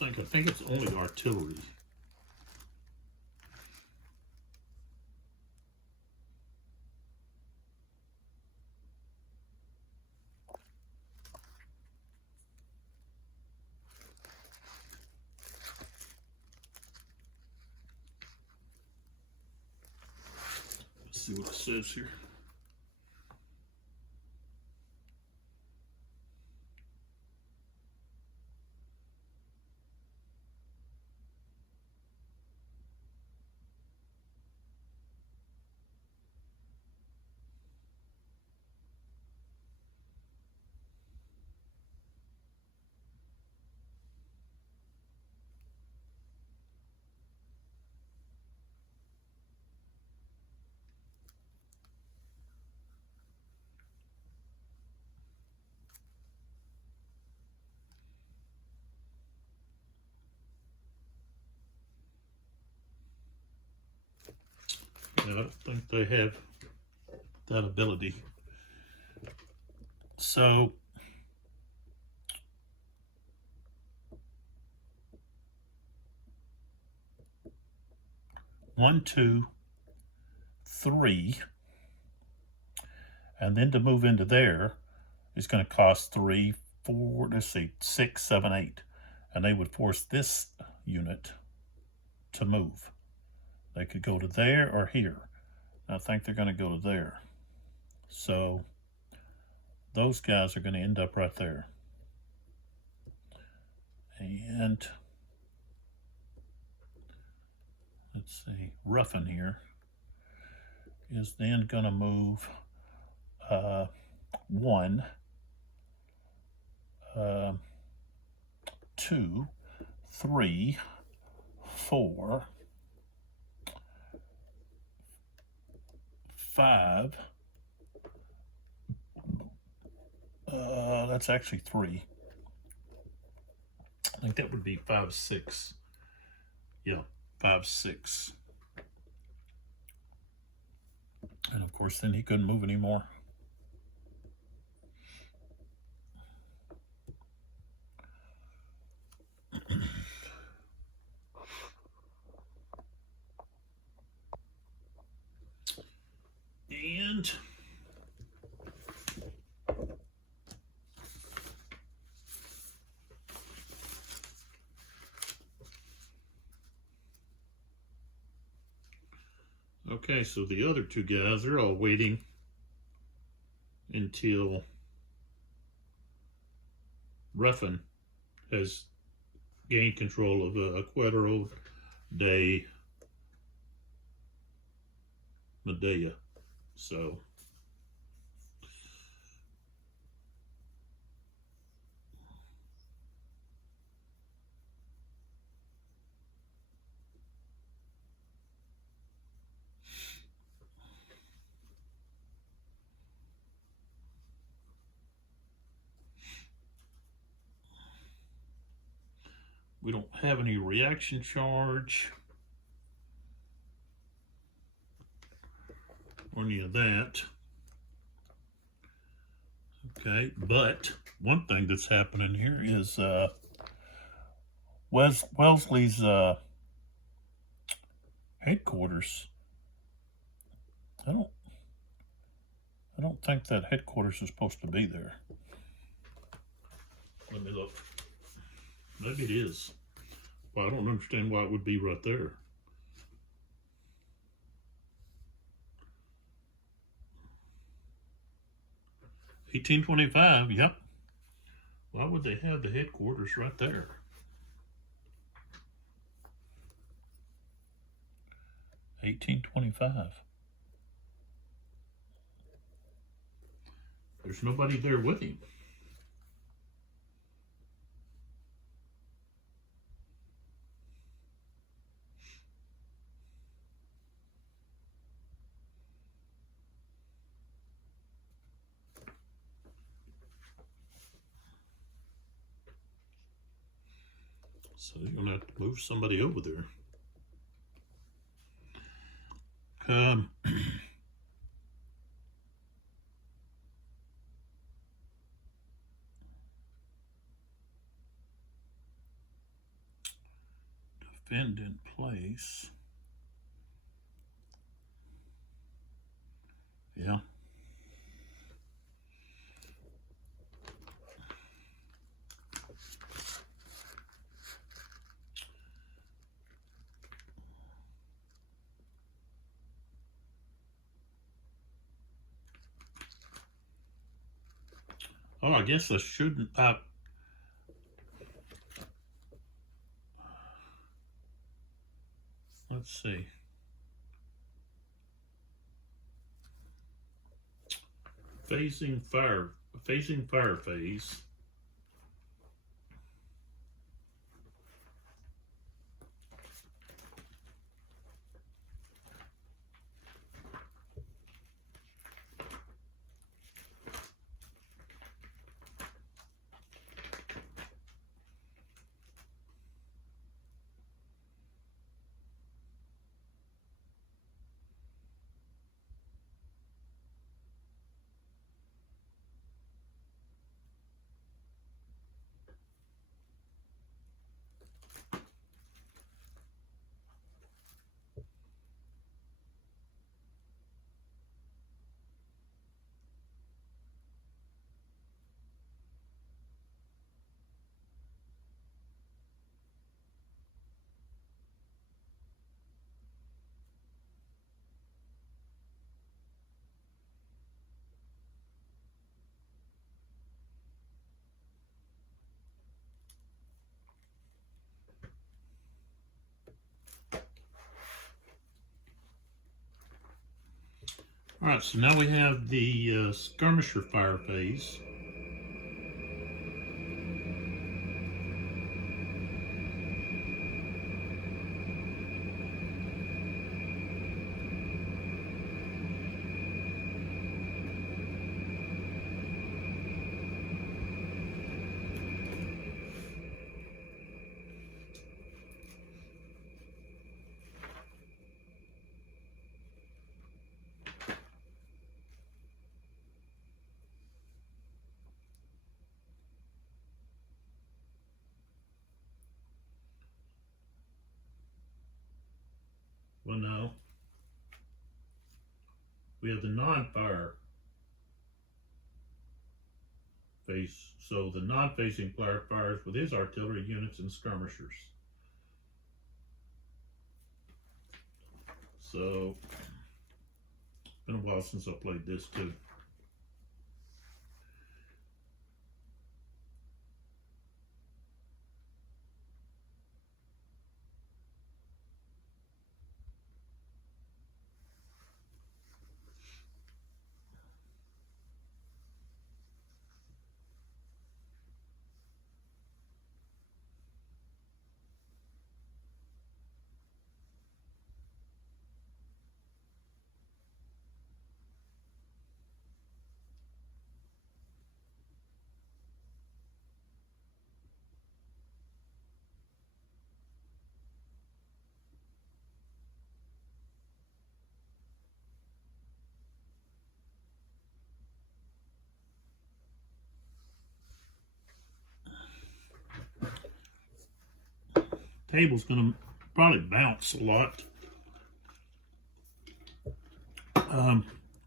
I think it's only artillery. Let's see what it says here. I don't think they have that ability. So one, 2, 3, and then to move into there is going to cost 3, 4, let's see, 6, 7, 8, and they would force this unit to move. They could go to there or here. I think they're going to go to there. So those guys are going to end up right there. And let's see, Ruffin here is then going to move 1, 2, 3, 4, 5. That's actually 3. I think that would be 5, 6. Yeah, 5, 6. And of course, then he couldn't move anymore. And okay, so the other 2 guys are all waiting until Ruffin has gained control of Quadro de Medea. So we don't have any reaction charge or any of that. Okay, but one thing that's happening here is Wellesley's headquarters. I don't think that headquarters is supposed to be there. Let me look. Maybe it is. Well, I don't understand why it would be right there. $1825, yep. Why would they have the headquarters right there? $1825. There's nobody there with him. So you're going to have to move somebody over there. Defend in place. Yeah. Oh, I guess I shouldn't. Let's see. Phasing fire phase. All right, so now we have the skirmisher fire phase. now. We have the non-fire face. So the non-facing player fires with his artillery units and skirmishers. So, it's been a while since I played this too. Table's gonna probably bounce a lot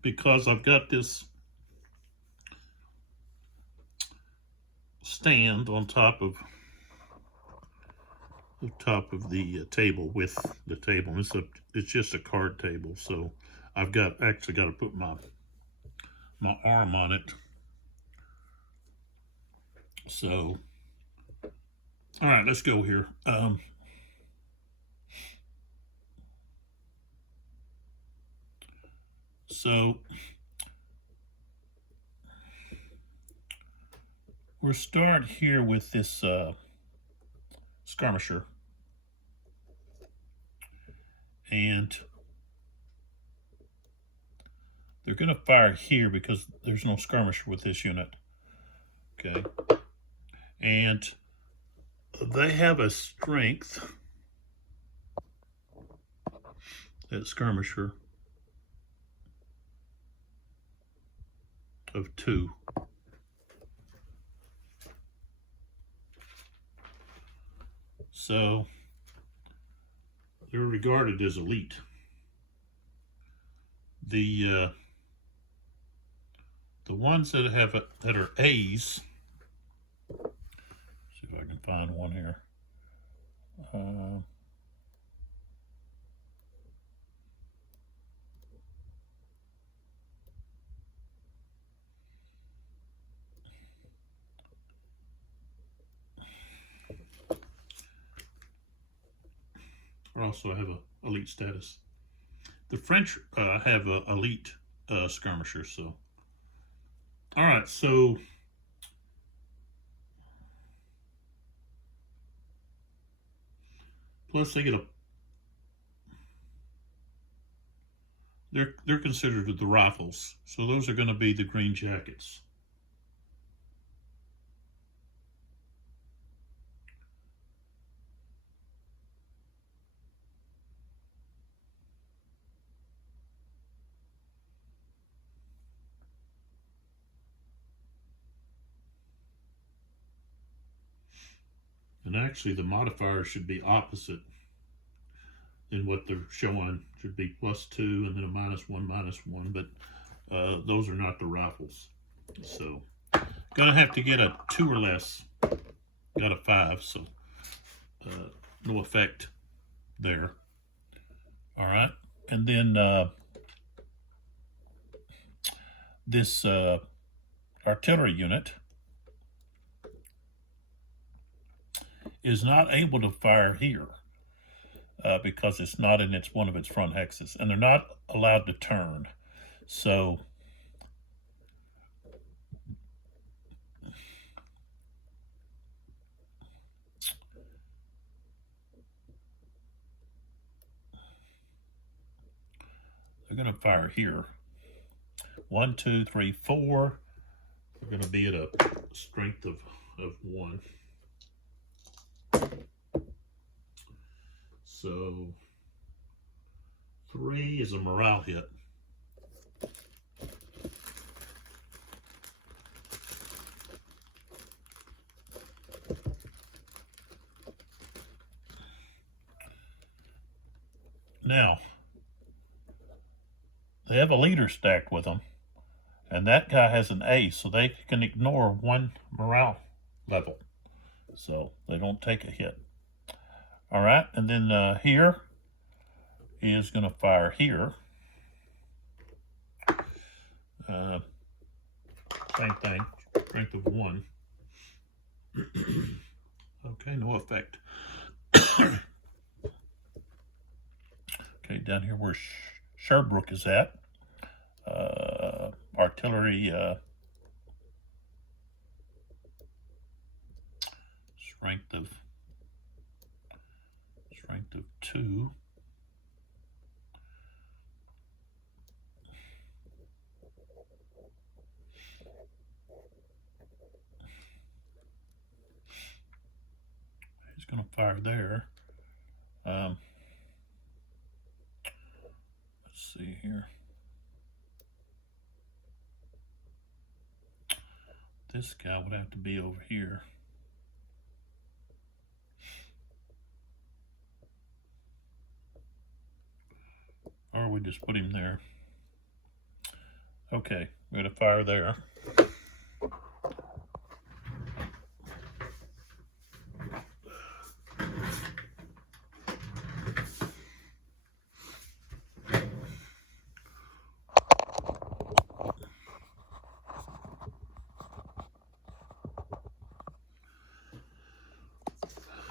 because I've got this stand on top of the table with the table. It's just a card table, so I've actually got to put my arm on it. So, all right, let's go here. So we'll start here with this skirmisher, and they're going to fire here because there's no skirmisher with this unit. Okay, and they have a strength, that skirmisher, of 2. So they're regarded as elite. The ones that that are A's. See if I can find one here. Also have a elite status. The French have a elite skirmisher. So, all right. So, plus they get they're considered the rifles. So those are going to be the green jackets. And actually the modifier should be opposite in what they're showing. Should be +2 and then a -1, -1, but those are not the rifles. So gonna have to get a 2 or less. Got a 5, so no effect there. All right, and then this artillery unit is not able to fire here because it's not in one of its front hexes, and they're not allowed to turn. So they're going to fire here. 1, 2, 3, 4. We're going to be at a strength of 1. So 3 is a morale hit. Now, they have a leader stacked with them, and that guy has an A, so they can ignore 1 morale level, so they don't take a hit. All right, and then here is going to fire here. Same thing, strength of 1. Okay, no effect. Okay, down here where Sherbrooke is at, artillery strength of 2. He's going to fire there. Let's see here. This guy would have to be over here. Or we just put him there. Okay, we're going to fire there.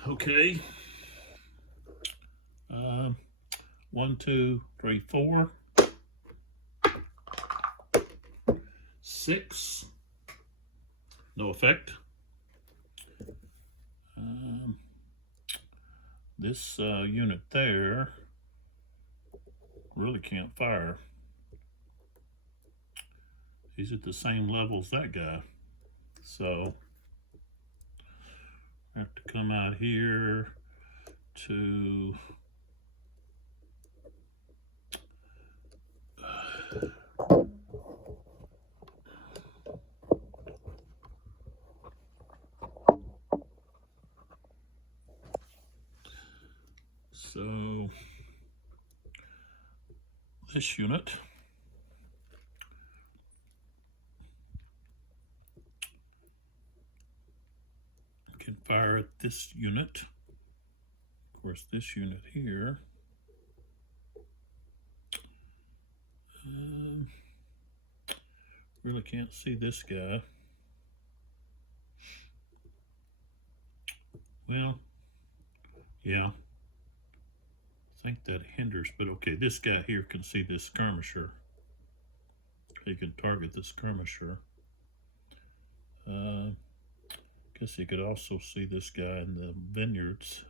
Okay. 1, 2, 3, 4, 6. No effect. This unit there really can't fire. He's at the same level as that guy, so I have to come out here to so this unit can fire at this unit. Of course, this unit here really can't see this guy. Well, yeah, I think that hinders, but okay, this guy here can see this skirmisher. He can target the skirmisher. Guess he could also see this guy in the vineyards.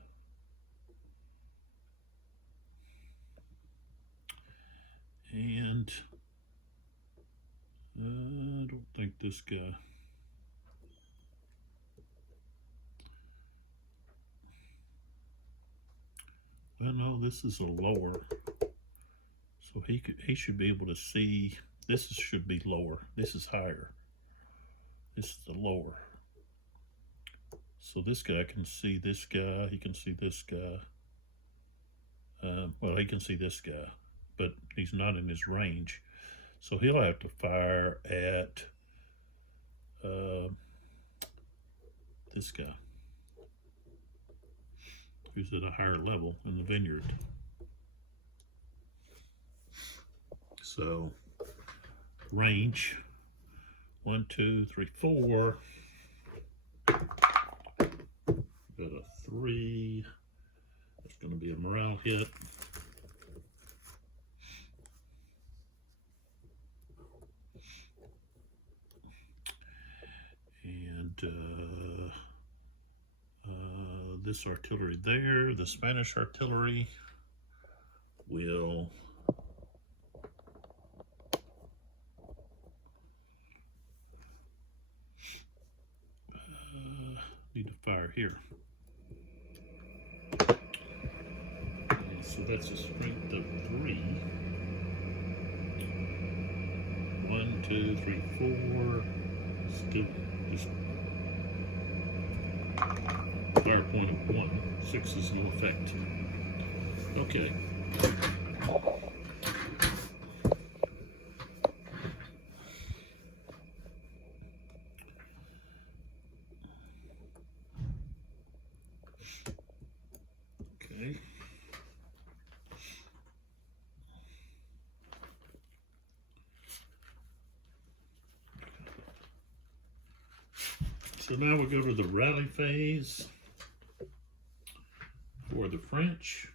And I don't think this guy. Well, no, this is a lower. So he should be able to see. This should be lower. This is higher. This is the lower. So this guy can see this guy. He can see this guy. Well, he can see this guy, but he's not in his range. So he'll have to fire at this guy, who's at a higher level in the vineyard. So range 1, 2, 3, 4. Got a 3. That's going to be a morale hit. And this artillery there, the Spanish artillery, will need to fire here. And so that's a strength of 3. 1, 2, 3, 4. Still just fire point of 1. 6 is no effect. Okay. So now we go to the rally phase for the French.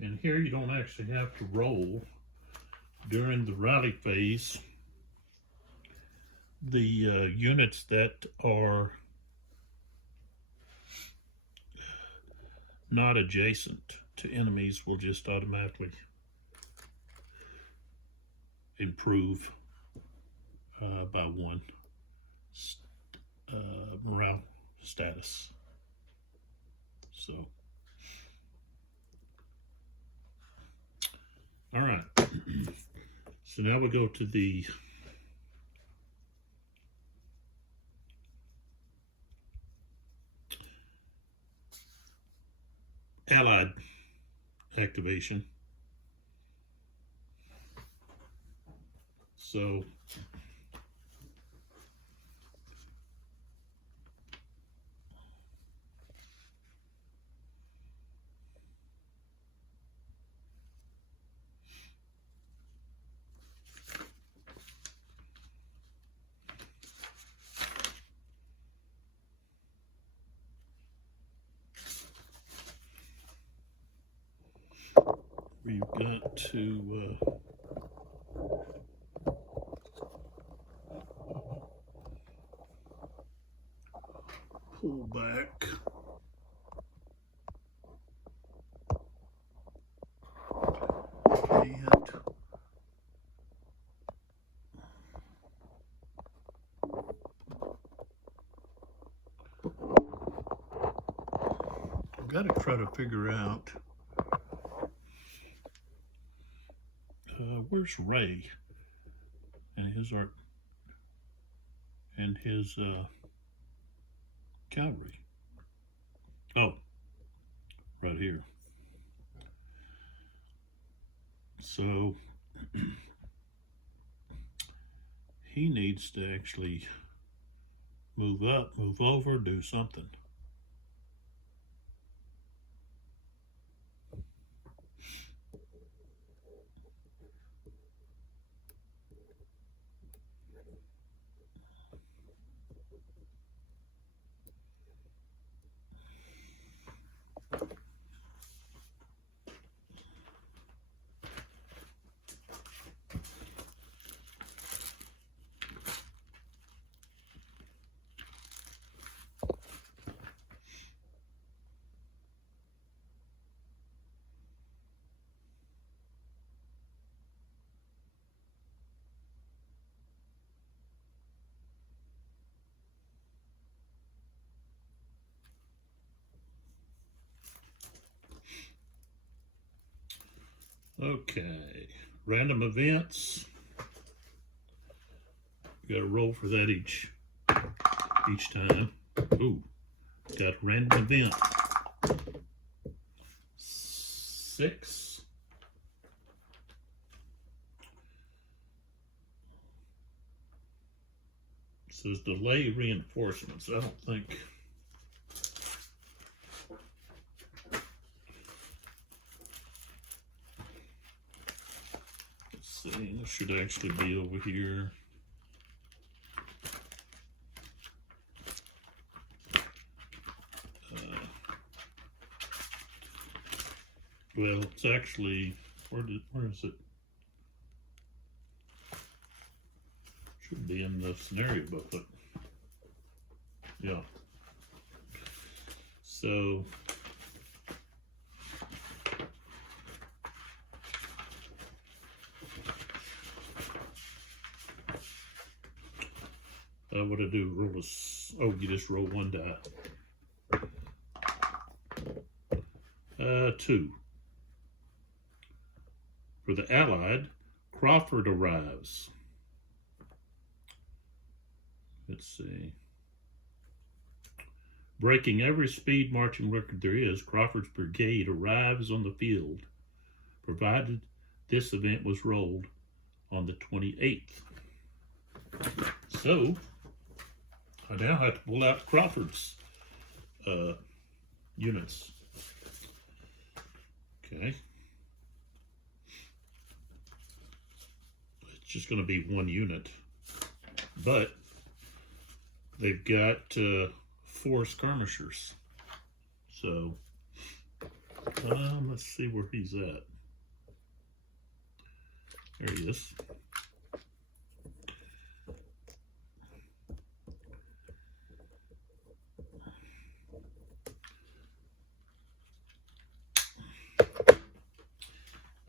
And here you don't actually have to roll during the rally phase. The units that are not adjacent to enemies will just automatically improve by one morale status. So, all right. So now we'll go to the Allied activation. So we've got to pull back. And I've got to try to figure out where's Ray and his art and his cavalry. Oh, right here. So he needs to actually move up, move over, do something. Okay, random events. You got to roll for that each time. Ooh, got random event. 6. It says delay reinforcements. I don't think. This should actually be over here. Well, it's actually, where is it? Should be in the scenario booklet. Yeah. So what I do, roll a, oh, you just roll one die. 2. For the Allied, Crawford arrives. Let's see. Breaking every speed marching record there is, Crawford's brigade arrives on the field, provided this event was rolled on the 28th. So, I now have to pull out Crawford's units. Okay. It's just going to be one unit, but they've got 4 skirmishers. So, let's see where he's at. There he is.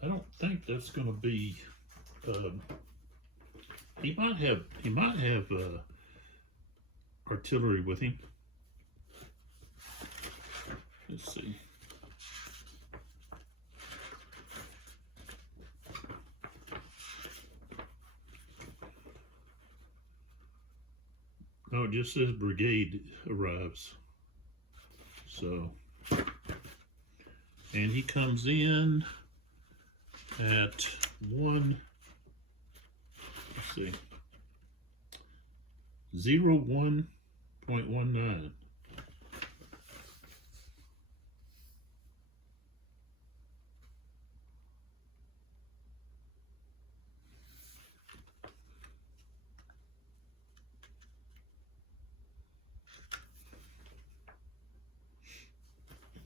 I don't think that's going to be. He might have artillery with him. Let's see. No, it just says brigade arrives. So, and he comes in at 1, let's see, 01.19.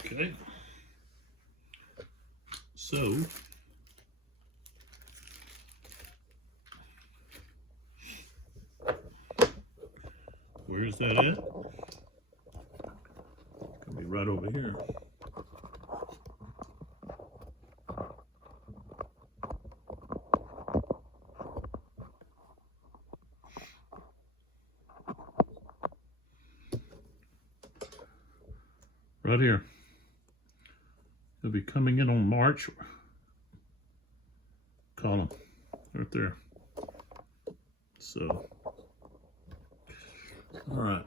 Okay, so where's that at? Gonna be right over here. Right here. He'll be coming in on March column right there. So, all right.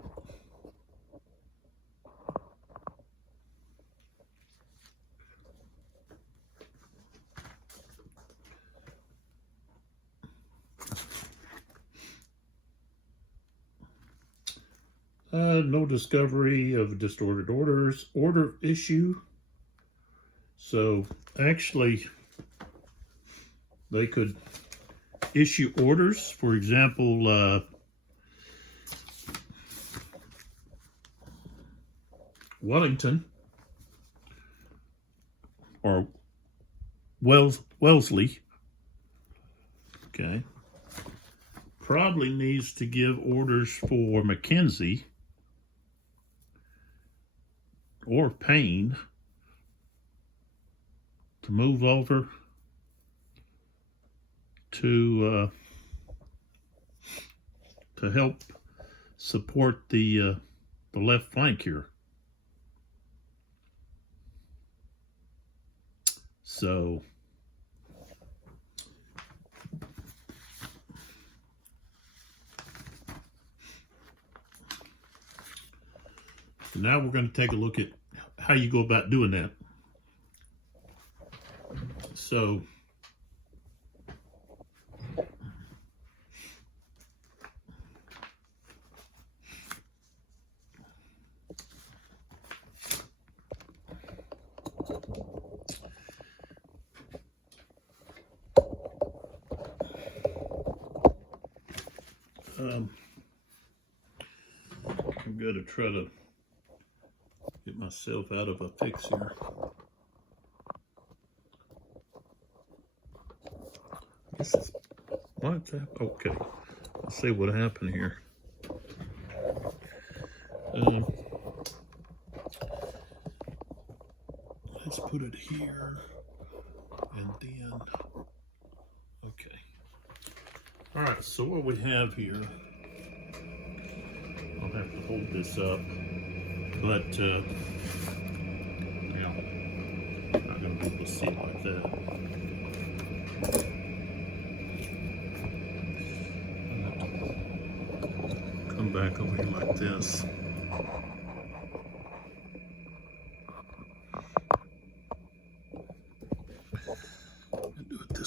No discovery of distorted orders. Order issue. So actually, they could issue orders. For example, Wellington or Wellesley, okay, probably needs to give orders for Mackenzie or Payne to move over to help support the left flank here. So now we're going to take a look at how you go about doing that. So I'm going to try to get myself out of a fix here. This is, what's that? Okay, let's see what happened here. Let's put it here, and then, okay. All right, so what we have here, I'll have to hold this up, but yeah, I'm not going to be able to see it like that. Come back over here like this.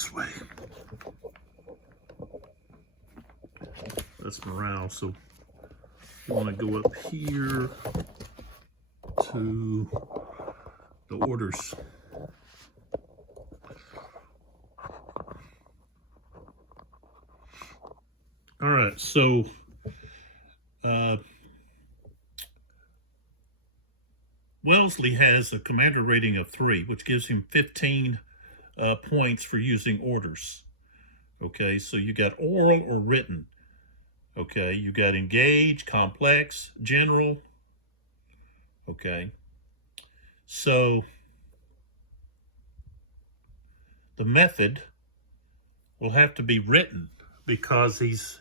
this way. That's morale. So you want to go up here to the orders. All right, so Wellesley has a commander rating of 3, which gives him 15 points for using orders. Okay, so you got oral or written. Okay, you got engage, complex, general. Okay, so the method will have to be written because he's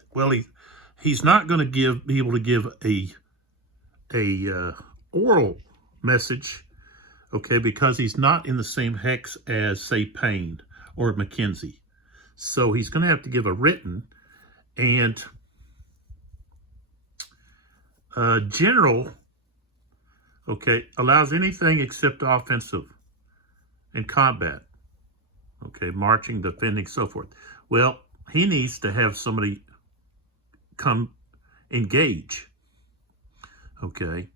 not going to be able to give a oral message, okay, because he's not in the same hex as, say, Payne or Mackenzie. So he's going to have to give a written, and general, okay, allows anything except offensive and combat, okay, marching, defending, so forth. Well, he needs to have somebody come engage, okay.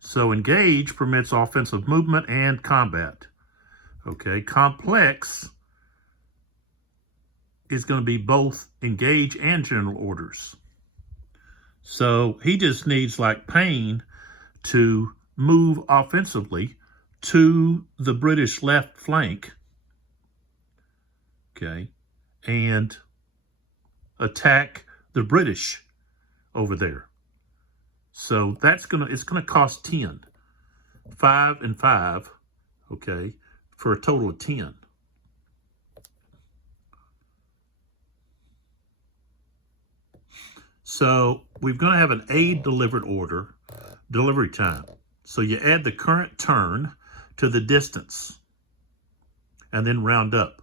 So engage permits offensive movement and combat. Okay, complex is going to be both engage and general orders. So he just needs, like Payne, to move offensively to the British left flank, okay, and attack the British over there. So it's gonna cost 10. 5 and 5, okay, for a total of 10. So we're gonna have an aid delivered order, delivery time. So you add the current turn to the distance and then round up.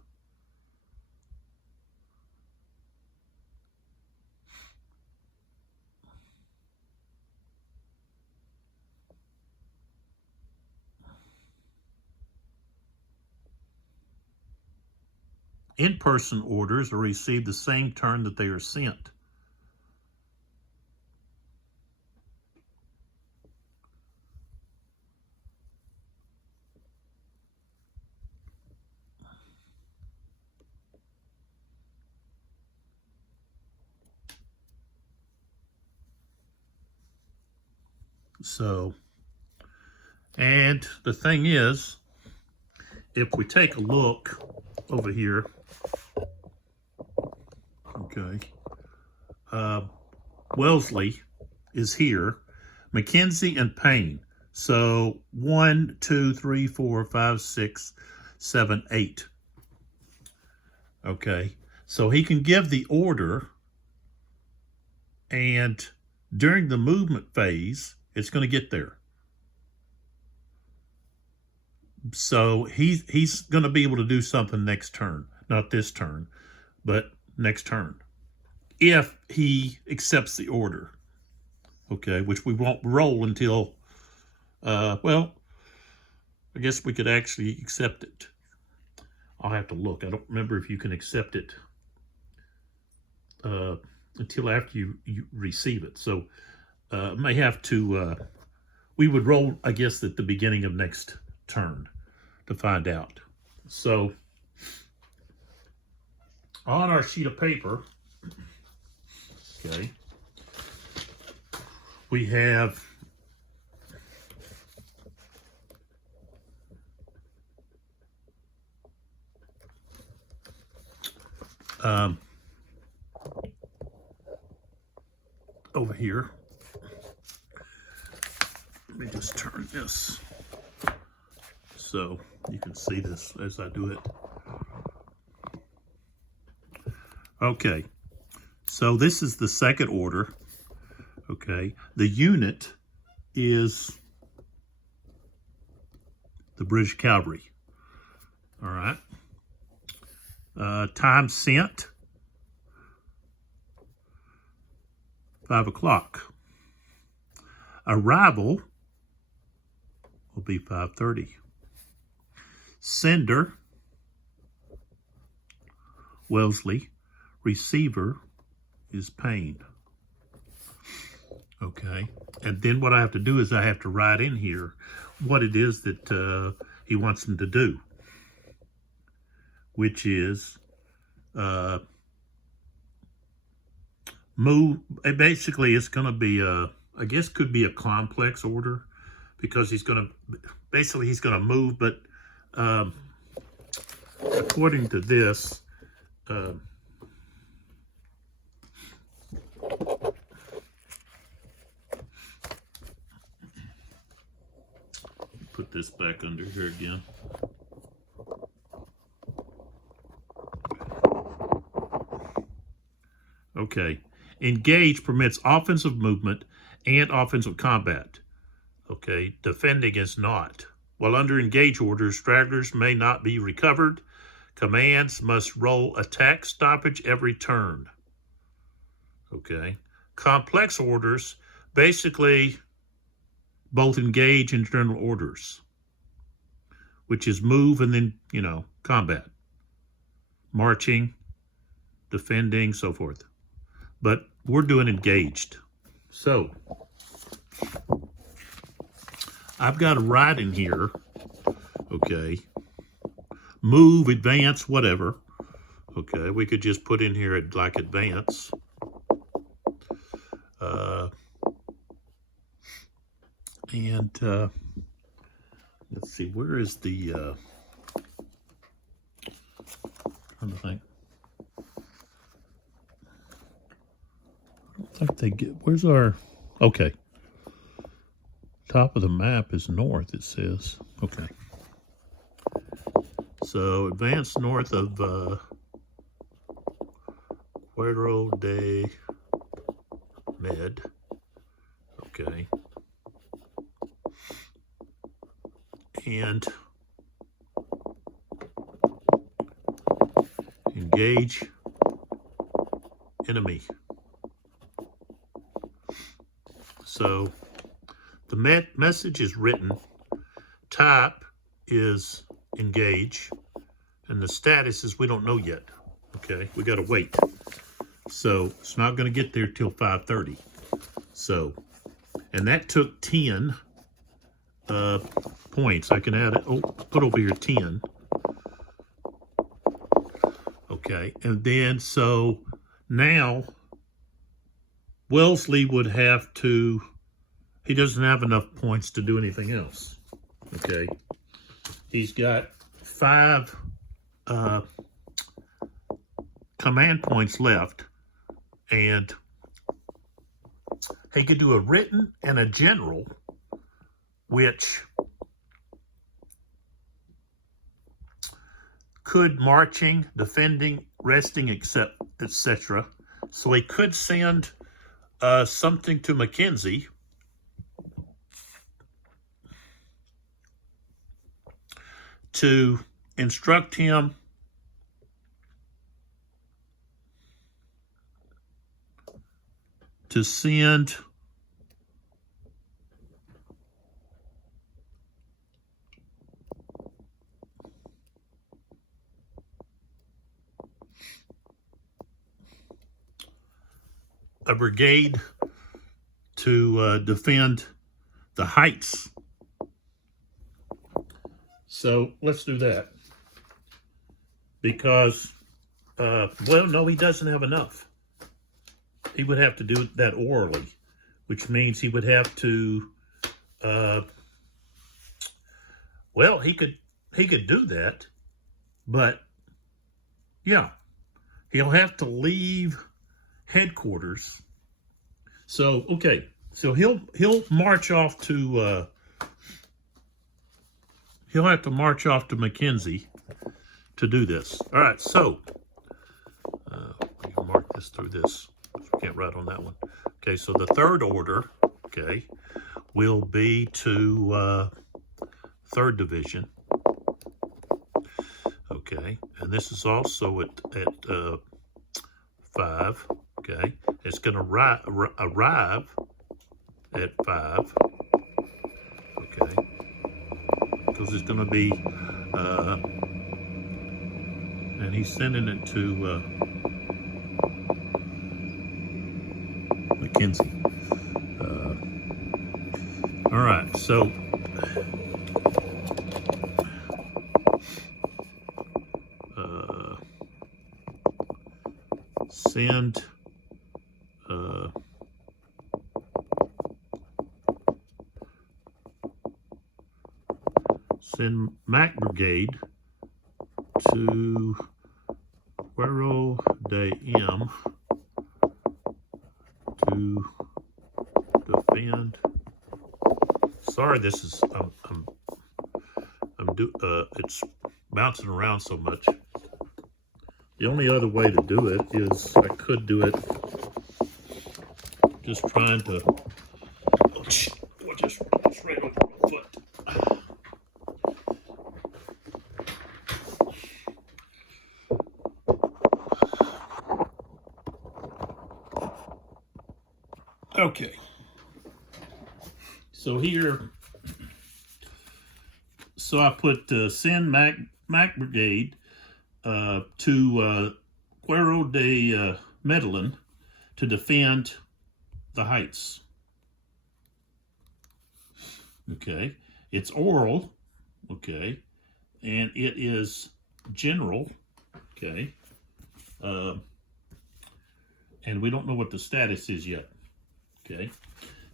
In-person orders are received the same turn that they are sent. So, and the thing is, if we take a look over here, okay, Wellesley is here, Mackenzie and Payne. So 1, 2, 3, 4, 5, 6, 7, 8. Okay, so he can give the order, and during the movement phase, it's going to get there. So he's going to be able to do something next turn. Not this turn, but next turn. If he accepts the order. Okay, which we won't roll until, well, I guess we could actually accept it. I'll have to look. I don't remember if you can accept it until after you receive it. So may have to, we would roll, I guess, at the beginning of next turn to find out. So on our sheet of paper, okay, we have over here. Let me just turn this so you can see this as I do it. Okay, so this is the second order. Okay, the unit is the British Cavalry. All right. Time sent, 5 o'clock. Arrival will be 5:30. Sender Wellesley. Receiver is Payne. Okay, and then what I have to do is I have to write in here what it is that he wants them to do, which is move. Basically, it's going to be I guess could be a complex order, because he's going to move, but according to this, put this back under here again. Okay. Engage permits offensive movement and offensive combat. Okay. Defending is not. While under engage orders, stragglers may not be recovered. Commands must roll attack stoppage every turn. Okay. Complex orders, basically both engage and general orders, which is move and then, combat. Marching, defending, so forth. But we're doing engaged. So I've got to write in here, okay, move, advance, whatever. Okay, we could just put in here like advance. Let's see, where is the, trying to think. I don't think they get, where's our, okay. Top of the map is north, it says. Okay. So advance north of Cuadro de Med. Okay. And engage enemy. So the message is written, type is engage, and the status is we don't know yet. Okay, we got to wait. So it's not going to get there till 5:30. So, and that took 10 points. I can add it. Oh, put over here 10. Okay, and then so now Wellesley would have to. He doesn't have enough points to do anything else. Okay, he's got 5 command points left, and he could do a written and a general, which could marching, defending, resting, etc. So he could send something to Mackenzie to instruct him to send a brigade to defend the heights. So let's do that. Because, well, no, he doesn't have enough. He would have to do that orally, which means he would have to, well, he could do that, but yeah, he'll have to leave headquarters. So, okay, so he'll march off to, he'll have to march off to Mackenzie to do this. All right, so we can mark this through this. We can't write on that one. Okay, so the third order, okay, will be to 3rd Division. Okay, and this is also at 5. Okay, it's going to arrive at 5. Okay, because it's going to be and he's sending it to McKenzie. All right, so send send Mac Brigade to Quero de M to defend. Sorry, this is it's bouncing around so much. The only other way to do it is I could do it just trying to. Oh, shit. Just right over my foot. Okay. So here, so I put send Mac Brigade to Quero de Medellin to defend the heights. Okay, it's oral. Okay, and it is general. Okay, and we don't know what the status is yet. Okay,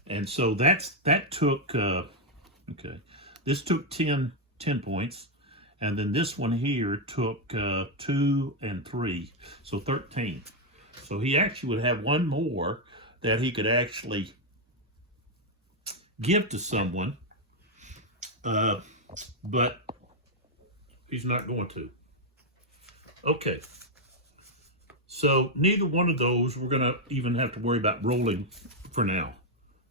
and so that took okay, this took 10 points. And then this one here took 2 and 3, so 13. So he actually would have one more that he could actually give to someone, but he's not going to. Okay, so neither one of those we're going to even have to worry about rolling for now.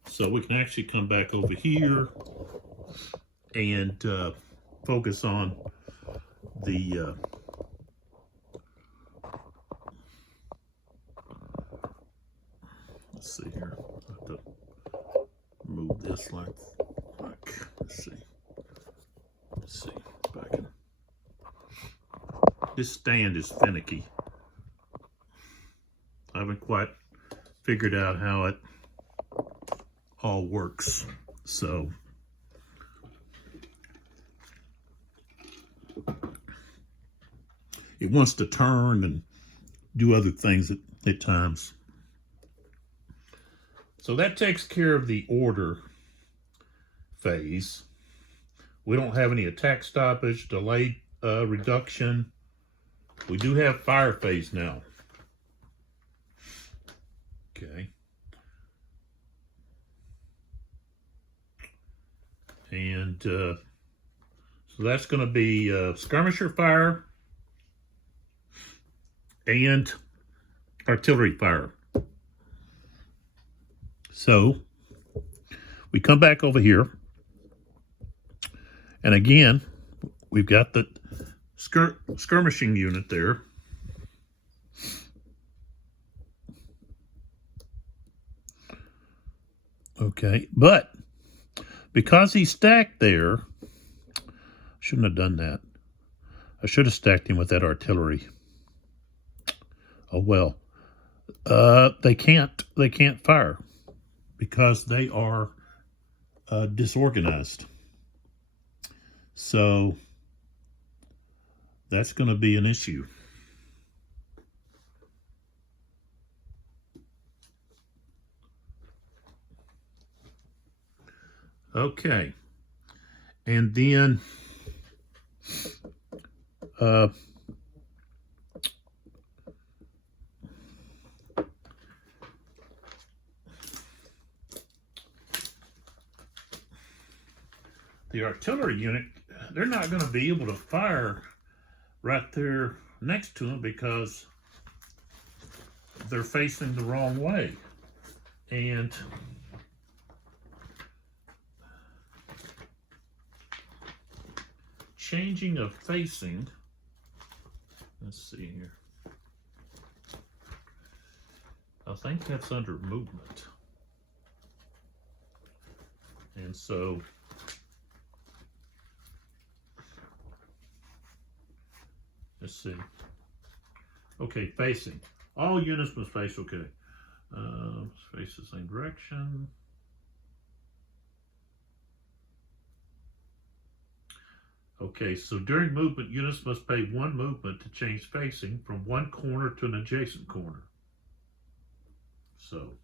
So we can actually come back over here and focus on the let's see here. I have to move this like let's see if I can. This stand is finicky. I haven't quite figured out how it all works, so it wants to turn and do other things at times. So that takes care of the order phase. We don't have any attack stoppage, delay reduction. We do have fire phase now. Okay. And so that's going to be skirmisher fire and artillery fire. So we come back over here, and again we've got the skirmishing unit there. Okay, but because he's stacked there, shouldn't have done that. I should have stacked him with that artillery. Oh well. They can't fire because they are disorganized. So that's going to be an issue. Okay. And then the artillery unit, they're not going to be able to fire right there next to them because they're facing the wrong way. And changing of facing, let's see here. I think that's under movement. And so let's see. Okay, facing. All units must face, okay. Face the same direction. Okay, so during movement, units must pay one movement to change facing from one corner to an adjacent corner. So,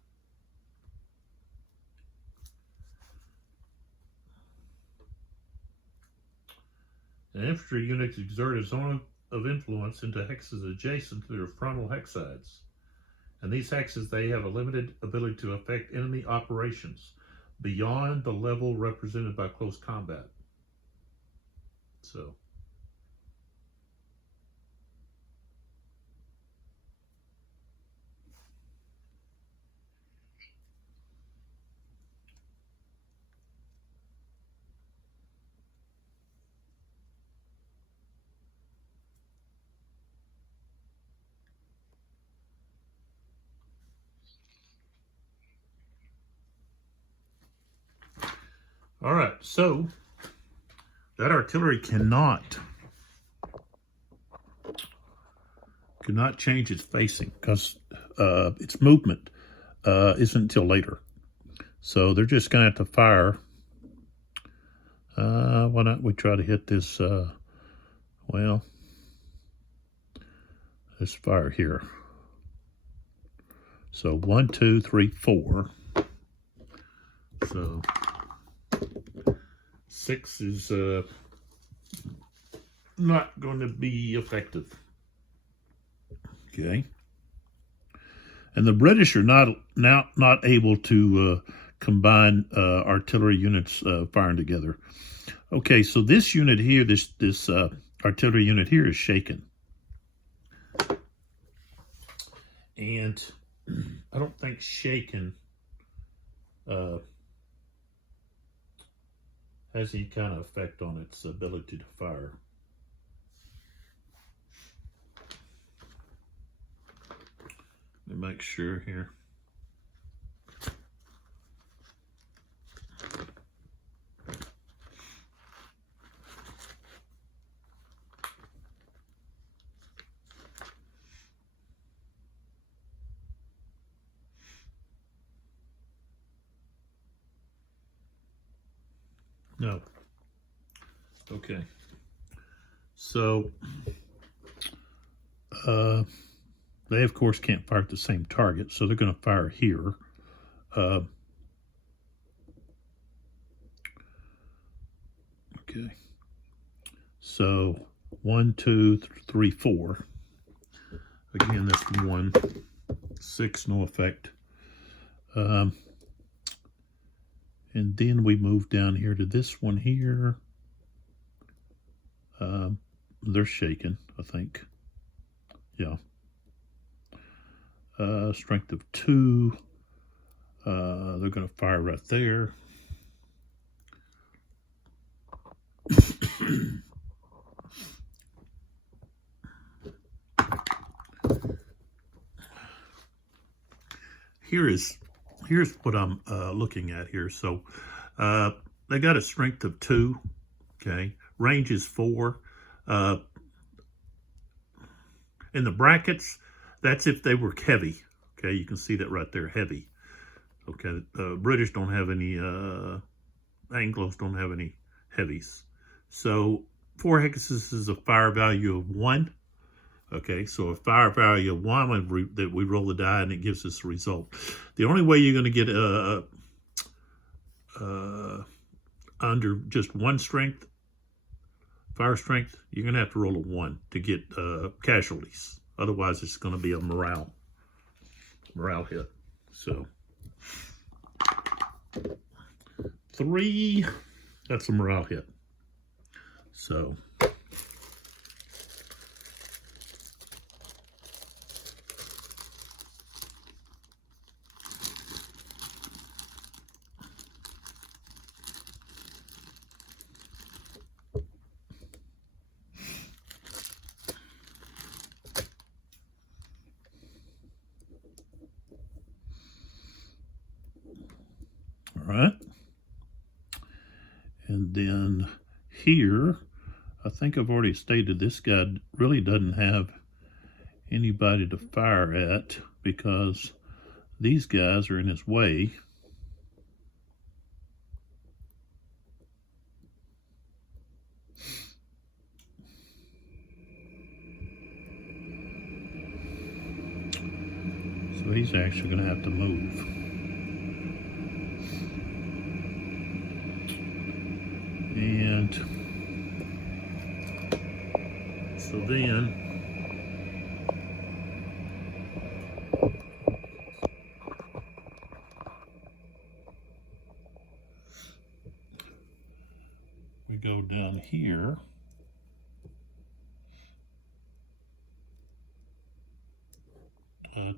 an infantry unit exert a zone of influence into hexes adjacent to their frontal hex sides. And these hexes, they have a limited ability to affect enemy operations beyond the level represented by close combat. So, all right, so that artillery cannot change its facing because its movement isn't until later. So they're just going to have to fire. Why not we try to hit this, well, let's fire here. So 1, 2, 3, 4. So 6 is not going to be effective. Okay. And the British are not able to combine artillery units firing together. Okay, so this unit here, this artillery unit here is shaken. And I don't think shaken has any kind of effect on its ability to fire. Let me make sure here. No. Okay. So, they of course can't fire at the same target, so they're going to fire here. Okay. So 1, 2, 3, 4. Again, this 1, 6, no effect. And then we move down here to this one here. They're shaken, I think. Yeah. Strength of 2. They're going to fire right there. Here's what I'm looking at here. So they got a strength of 2. Okay, range is 4. In the brackets, that's if they were heavy. Okay, you can see that right there, heavy. Okay, British don't have any, Anglos don't have any heavies. So 4 hexes is a fire value of 1. Okay, so a fire value of 1, that we roll the die and it gives us a result. The only way you're going to get under just 1 strength, fire strength, you're going to have to roll a 1 to get casualties. Otherwise, it's going to be a morale hit. So 3, that's a morale hit. So right. And then here, I think I've already stated this guy really doesn't have anybody to fire at because these guys are in his way. So he's actually going to have to move. And so then we go down here.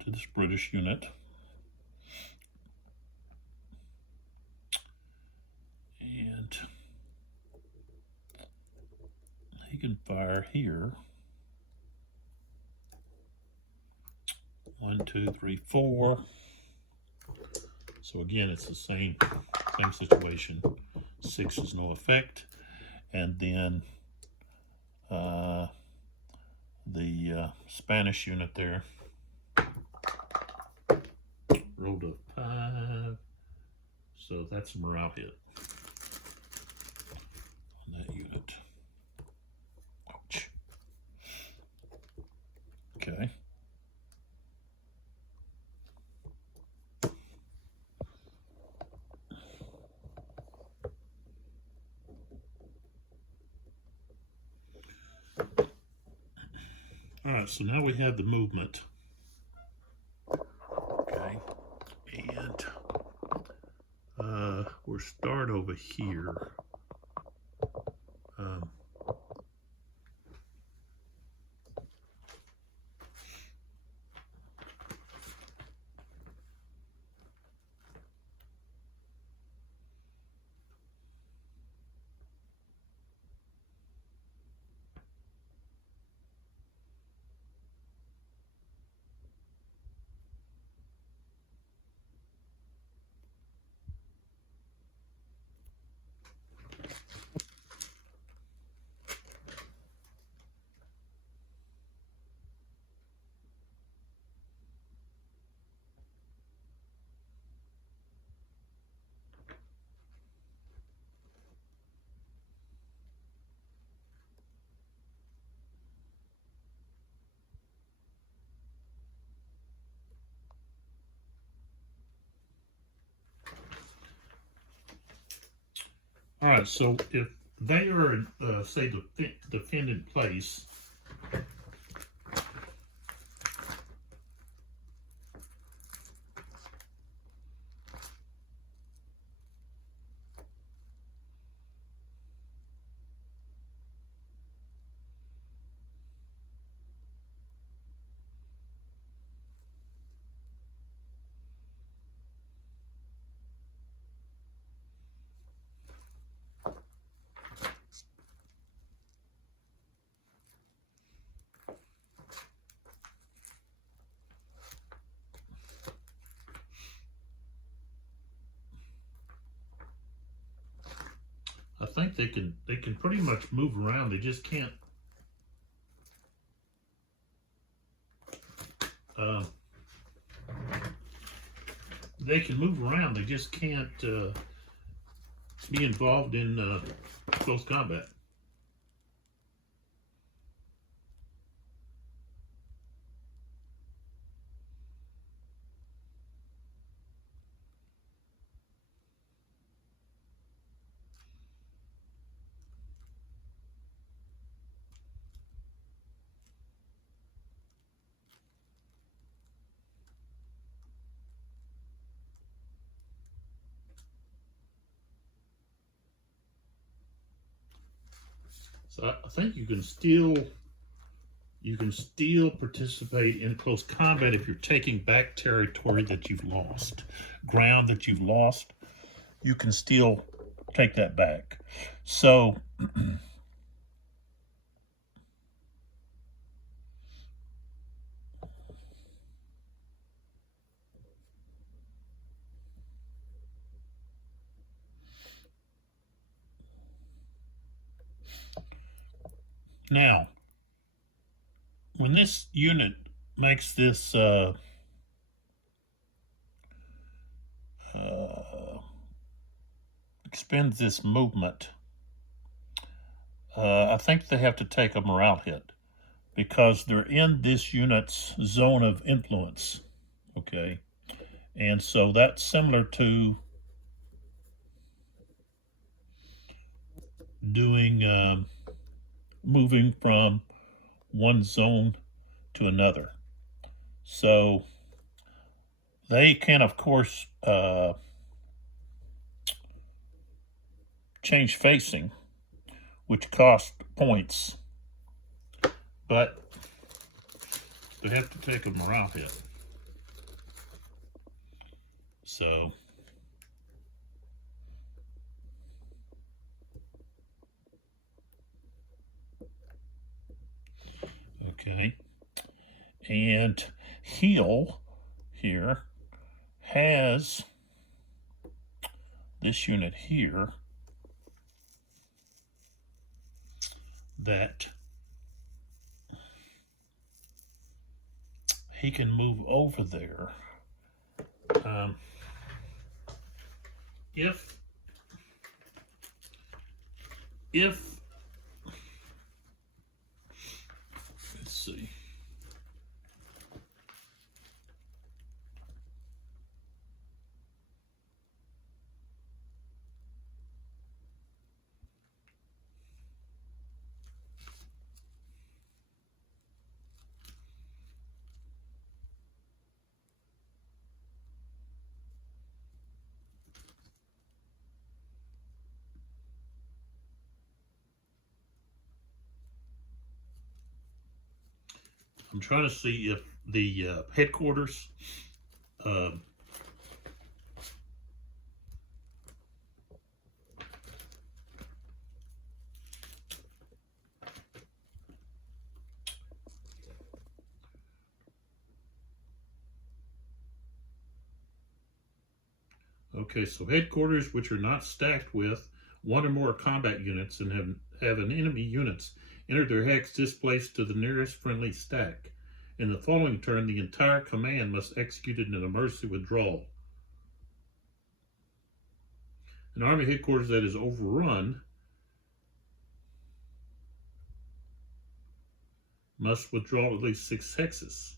To this British unit. And he can fire here. 1, 2, 3, 4. So again, it's the same situation. 6 is no effect. And then the Spanish unit there rolled a 5. So that's a morale hit on that unit. Ouch. Okay. All right, so now we have the movement. Okay, and we'll start over here. All right, so if they are, say, defended place, I think they can pretty much move around. They just can't. They can move around. They just can't be involved in close combat. So I think you can still participate in close combat if you're taking back territory that you've lost, ground that you've lost. You can still take that back. So now, when this unit makes this expends this movement, I think they have to take a morale hit because they're in this unit's zone of influence. Okay, and so that's similar to doing moving from one zone to another. So they can, of course, change facing, which cost points, but they have to take a morale hit. So okay, and heal here has this unit here that he can move over there. If let's see. I'm trying to see if the headquarters okay, so headquarters which are not stacked with one or more combat units and have an enemy units enter their hex displaced to the nearest friendly stack. In the following turn, the entire command must execute an emergency withdrawal. An army headquarters that is overrun must withdraw at least 6 hexes.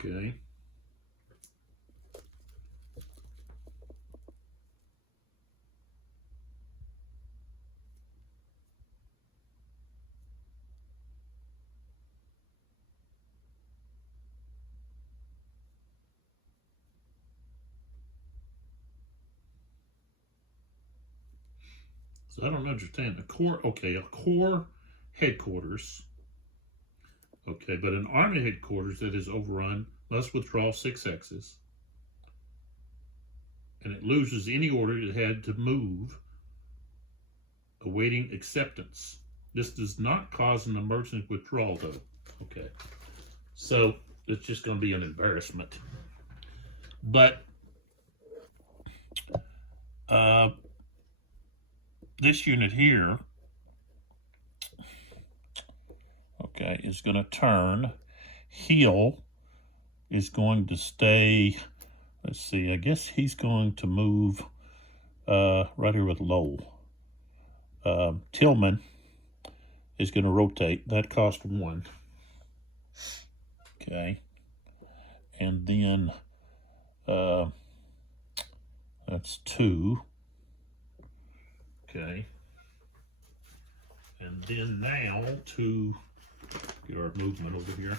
Okay. So I don't understand. A core headquarters. Okay, but an army headquarters that is overrun must withdraw 6 hexes. And it loses any order it had to move, awaiting acceptance. This does not cause an emergency withdrawal, though. Okay, so it's just going to be an embarrassment. But this unit here, okay, is going to turn. Heal is going to stay. Let's see, I guess he's going to move right here with Lowell. Tillman is going to rotate. That cost 1. Okay. And then that's 2. Okay. And then now to get our movement over here.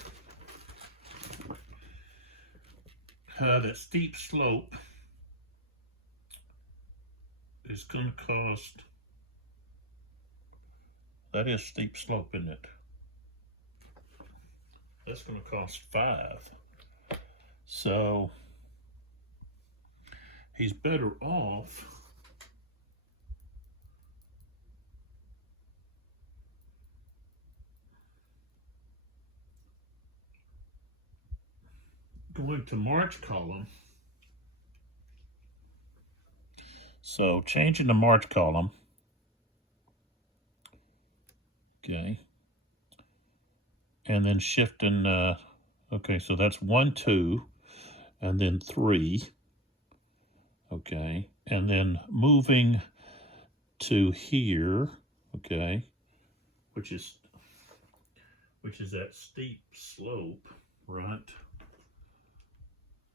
That steep slope is going to cost, that is steep slope, isn't it? That's going to cost 5. So he's better off going to march column. So changing the march column. Okay. And then shifting, okay, so that's 1, 2, and then 3. Okay. And then moving to here, okay, which is that steep slope, right?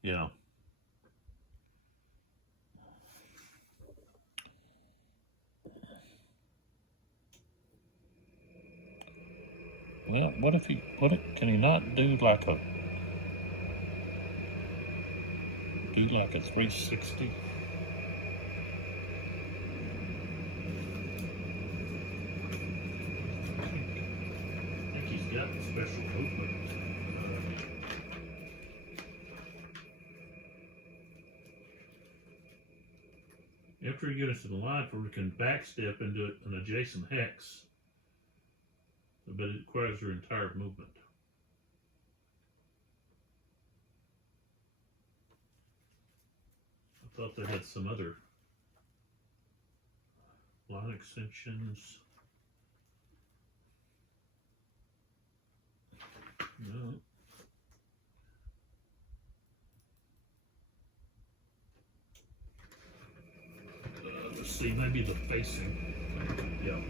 Yeah. Well, can he not do like a 360? I think he's got special movement. After he gets to the line, we can backstep into an adjacent hex, but it requires your entire movement. I thought they had some other line extensions. No. Let's see, maybe the facing. Yeah.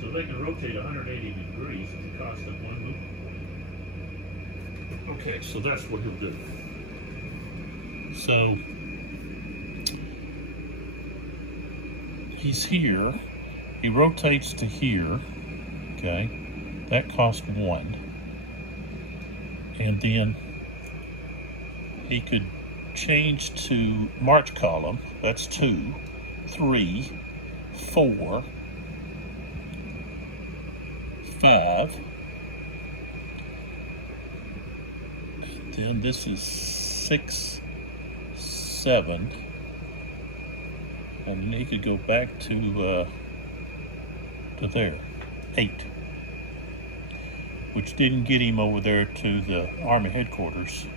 So they can rotate 180 degrees at the cost of one movement. Okay, so that's what he'll do. So he's here. He rotates to here. Okay, that costs 1. And then he could change to march column. That's 2, 3, 4, 5. And then this is 6, 7. And then he could go back to there, 8. Which didn't get him over there to the Army headquarters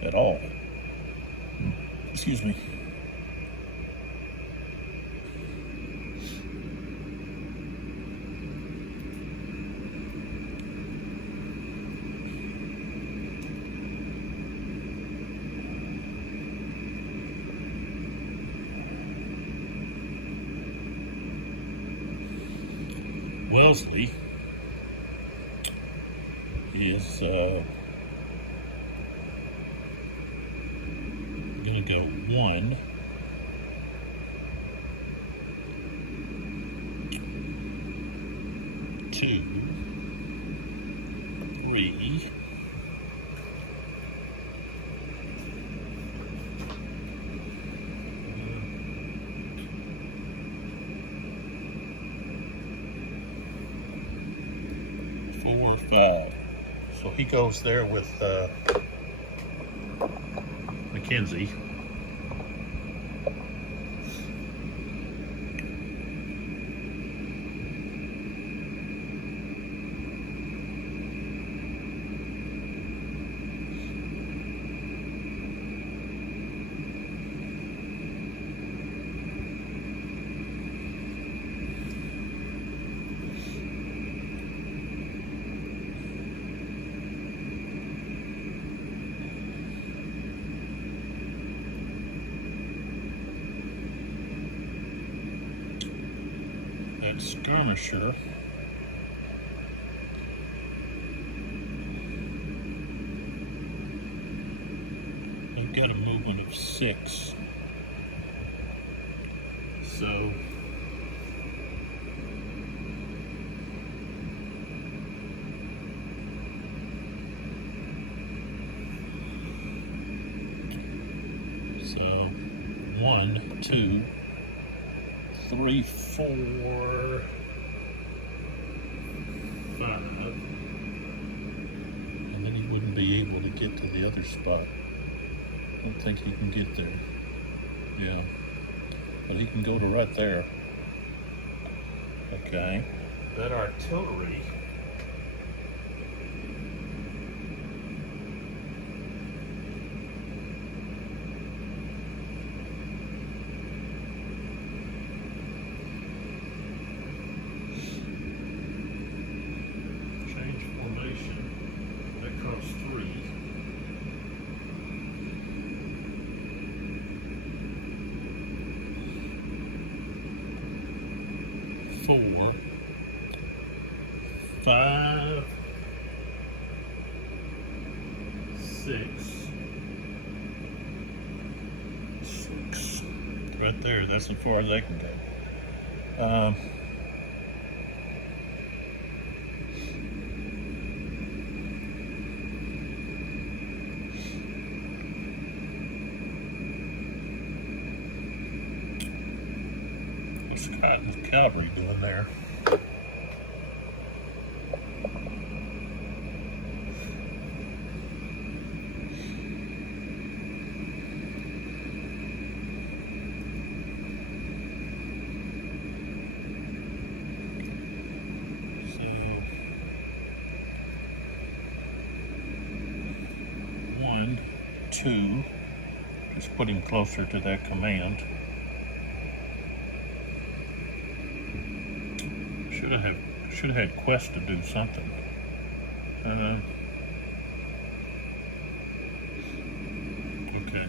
at all. Excuse me. Wellesley is gonna go 1, 2, 3, 4, 5. So he goes there with Mackenzie. Skirmisher they've got a movement of 6, so So 1, 2, 3, 4, 5, and then he wouldn't be able to get to the other spot. I don't think he can get there. Yeah, but he can go to right there. Okay, that artillery 4, 5, 6. Right there, that's as far as they can go. What's Cotton's cavalry doing there? Two, just put him closer to that command. Should have had Quest to do something. Okay,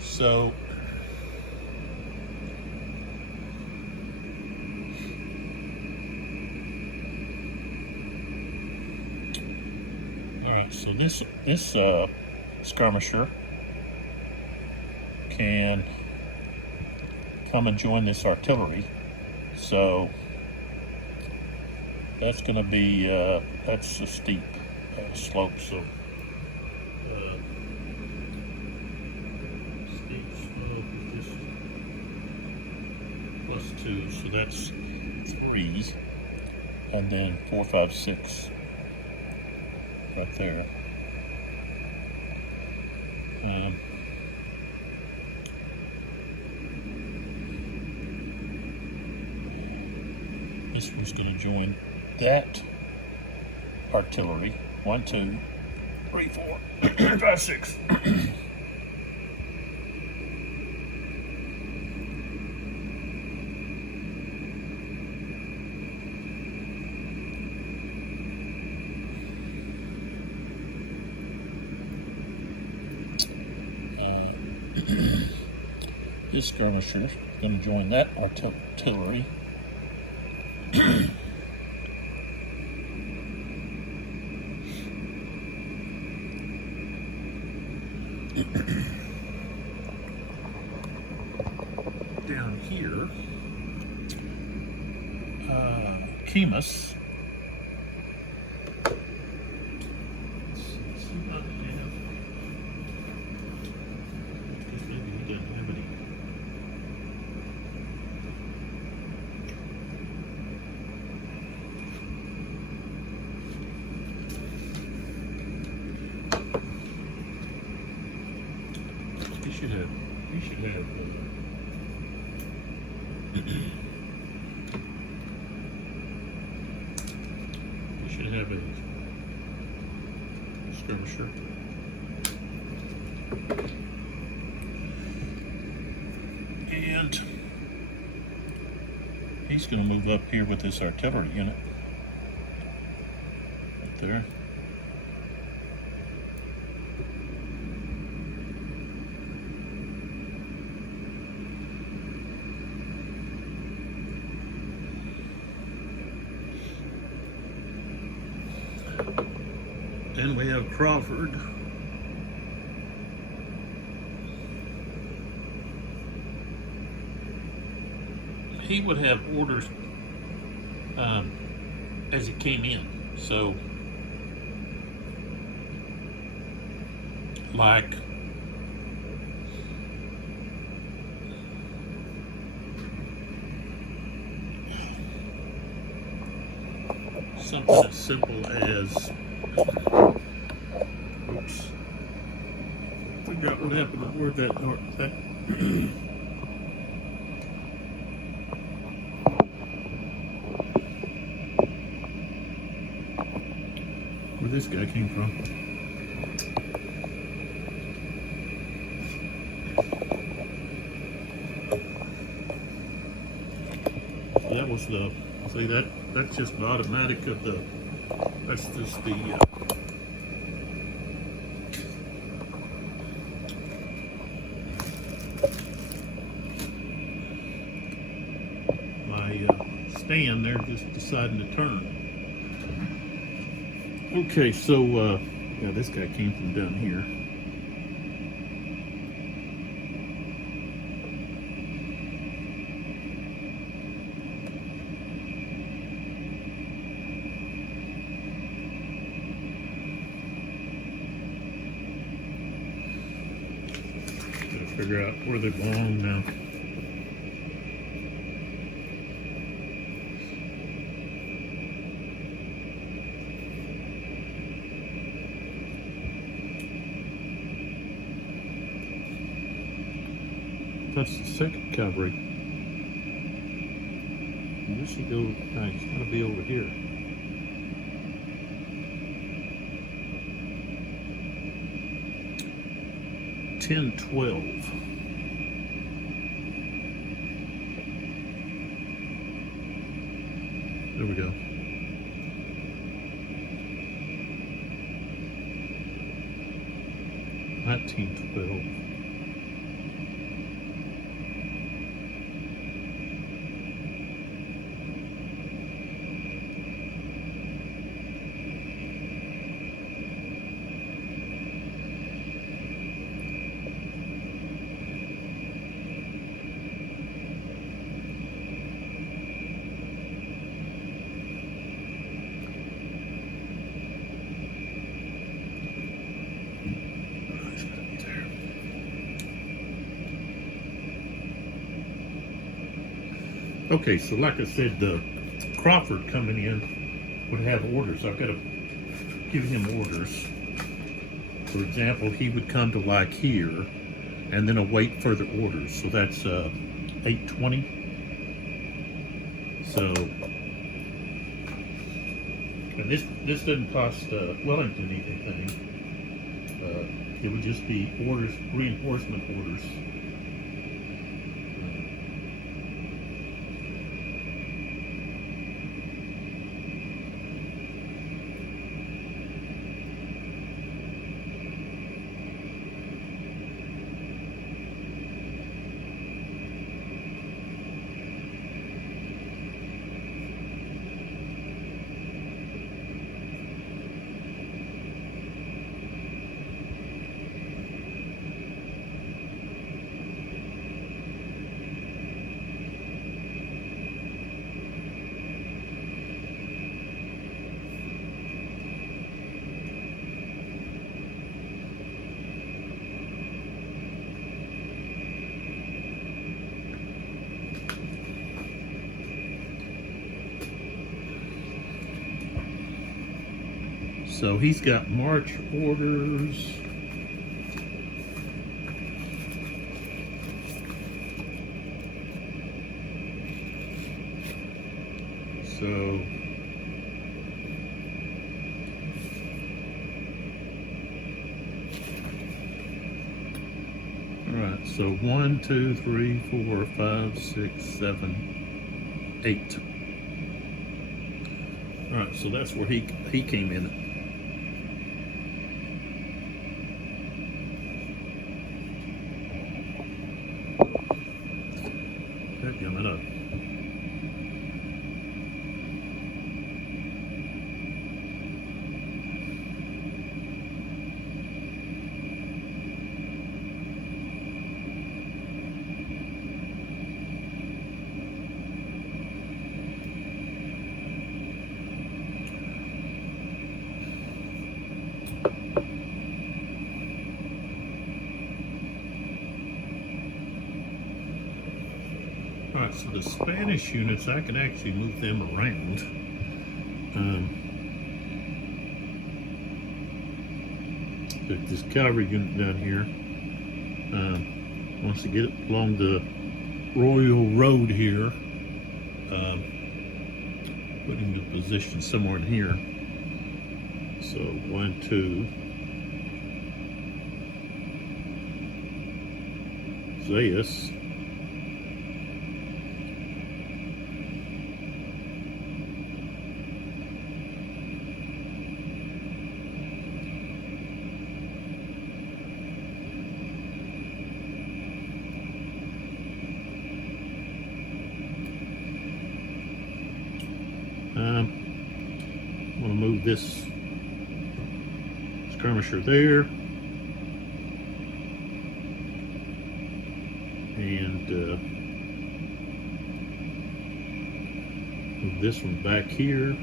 so all right. So this skirmisher can come and join this artillery, so that's going to be that's a steep slope, so steep slope is just +2, so that's 3, and then 4, 5, 6 right there. This one's going to join that artillery. 1, 2, 3, 4, 5, 6. This skirmisher is going to join that artillery. Down here, Chemus. We should have a skirmisher. And he's going to move up here with this artillery unit. Right there. Then we have Crawford. He would have orders as he came in. So, like something as simple as, oops, figure out what happened to where that north thing. Where this guy came from. That was the, see that's just the automatic of the, that's just the my stand there just deciding to turn. Okay, so yeah, this guy came from down here. Gotta figure out where they belong now. That's the second cavalry. This should go, it's gotta be over here. Ten, 12. There we go. Nineteen, 12. Okay, so like I said, Crawford coming in would have orders. I've got to give him orders. For example, he would come to like here and then await further orders. So that's 820. So, and this doesn't cost Wellington anything. It would just be orders, reinforcement orders. So he's got march orders. So all right, so 1, 2, 3, 4, 5, 6, 7, 8. All right, so that's where he came in. Coming up. Alright, so the Spanish units, I can actually move them around. This cavalry unit down here wants to get along the Royal Road here. Put him to position somewhere in here. So 1, 2. Zayas. I'm going to move this skirmisher there. And move this one back here.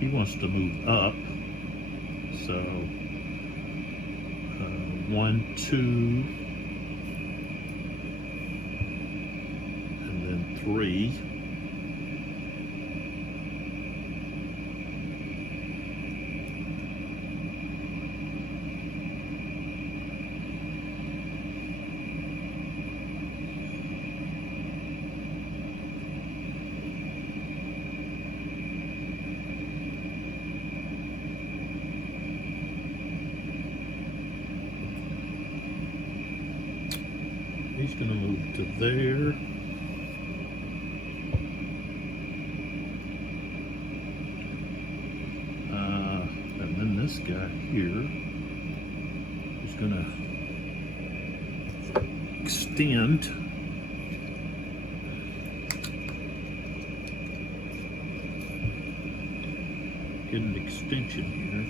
He wants to move up, so 1, 2, and then 3. He's going to move to there. And then this guy here is going to extend. Get an extension here.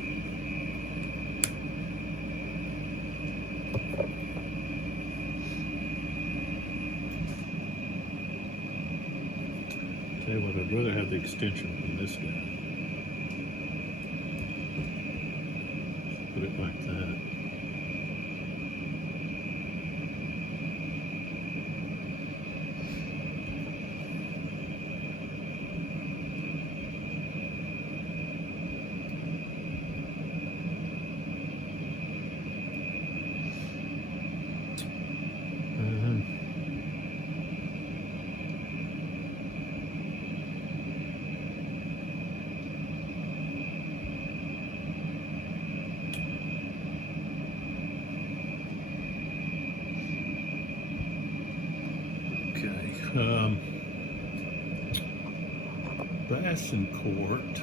Tell you what, I'd rather have the extension than this guy. Put it like that. Court. I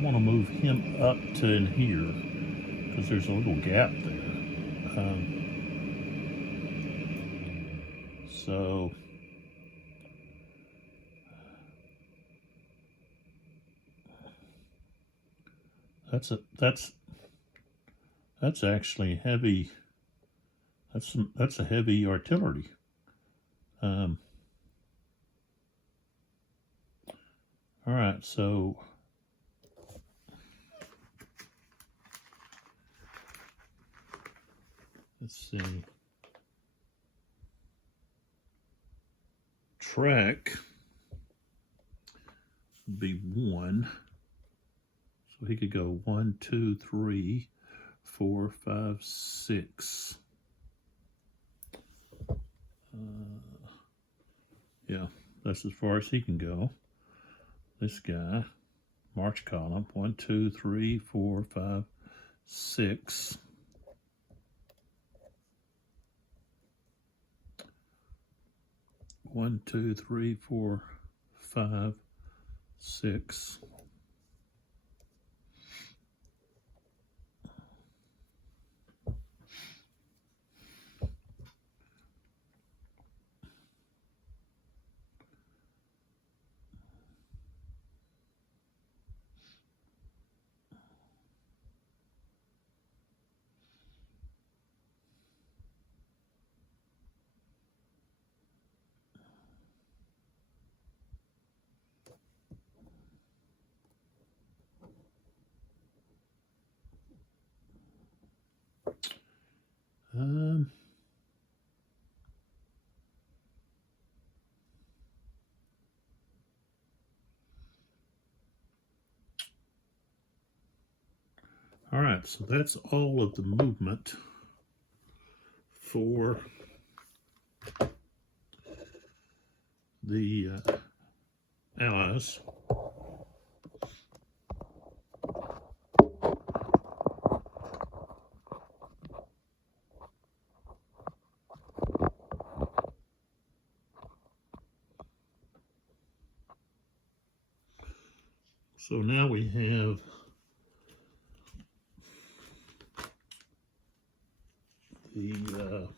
want to move him up to in here because there's a little gap there. So that's actually heavy. That's a heavy artillery. All right, so let's see. Track would be 1. So he could go 1, 2, 3, 4, 5, 6. Yeah, that's as far as he can go. This guy, march column, 1, 2, 3, 4, 5, 6. One, 2, 3, 4, 5, 6. All right, so that's all of the movement for the Allies. So now we have the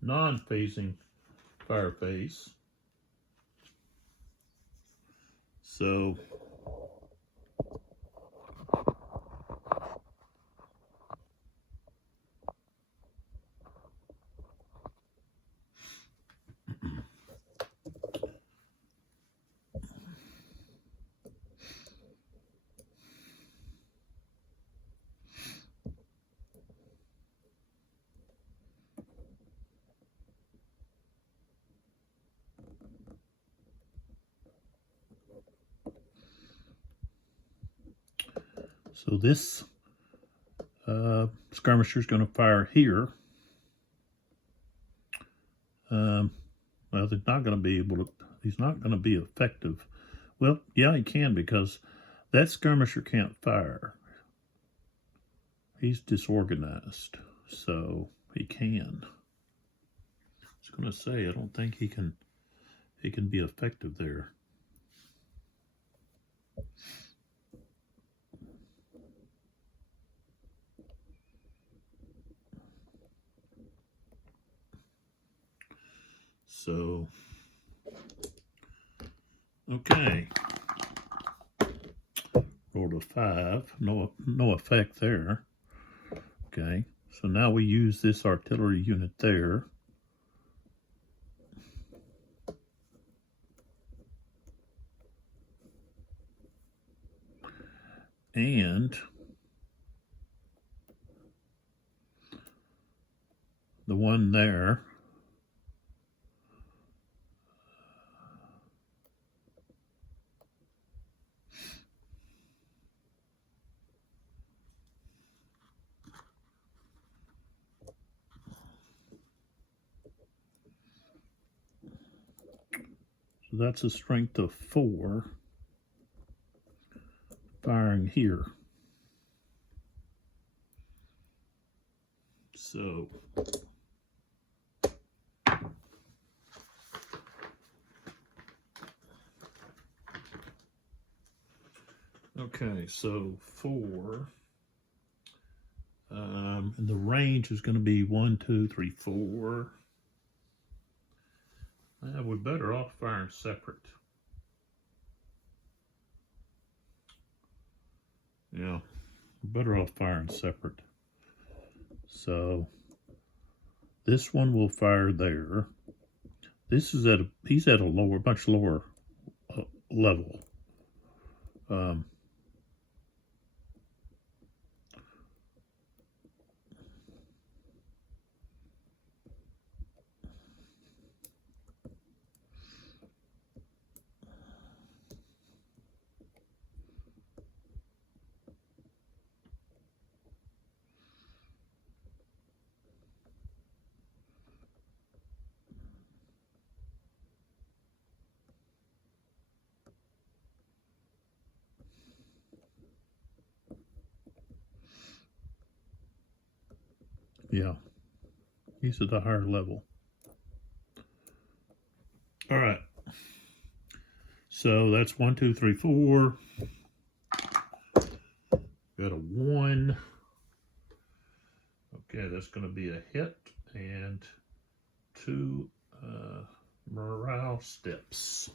non-phasing fire face. So this skirmisher is going to fire here. Well, they're not going to be able to. He's not going to be effective. Well, yeah, he can, because that skirmisher can't fire. He's disorganized, so he can. I was going to say, I don't think he can be effective there. So, okay. Rolled a 5, no effect there. Okay, so now we use this artillery unit there. And the one there. So that's a strength of 4 firing here. So okay, so 4. And the range is going to be 1, 2, 3, 4. We're better off firing separate. Yeah, we're better off firing separate. So this one will fire there. This is he's at a much lower level. Yeah, he's at a higher level. All right. So that's 1, 2, 3, 4. Got a 1. Okay, that's going to be a hit, and 2 morale steps.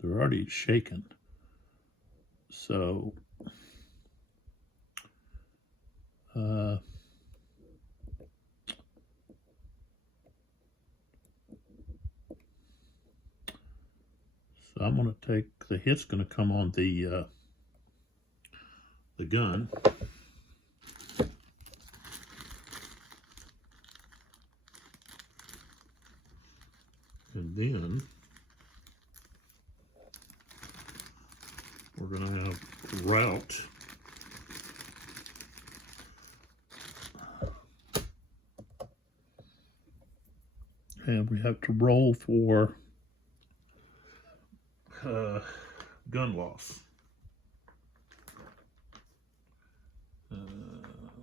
They're already shaken. So so I'm going to take the hit's going to come on the gun. And then we're going to have route. And we have to roll for gun loss.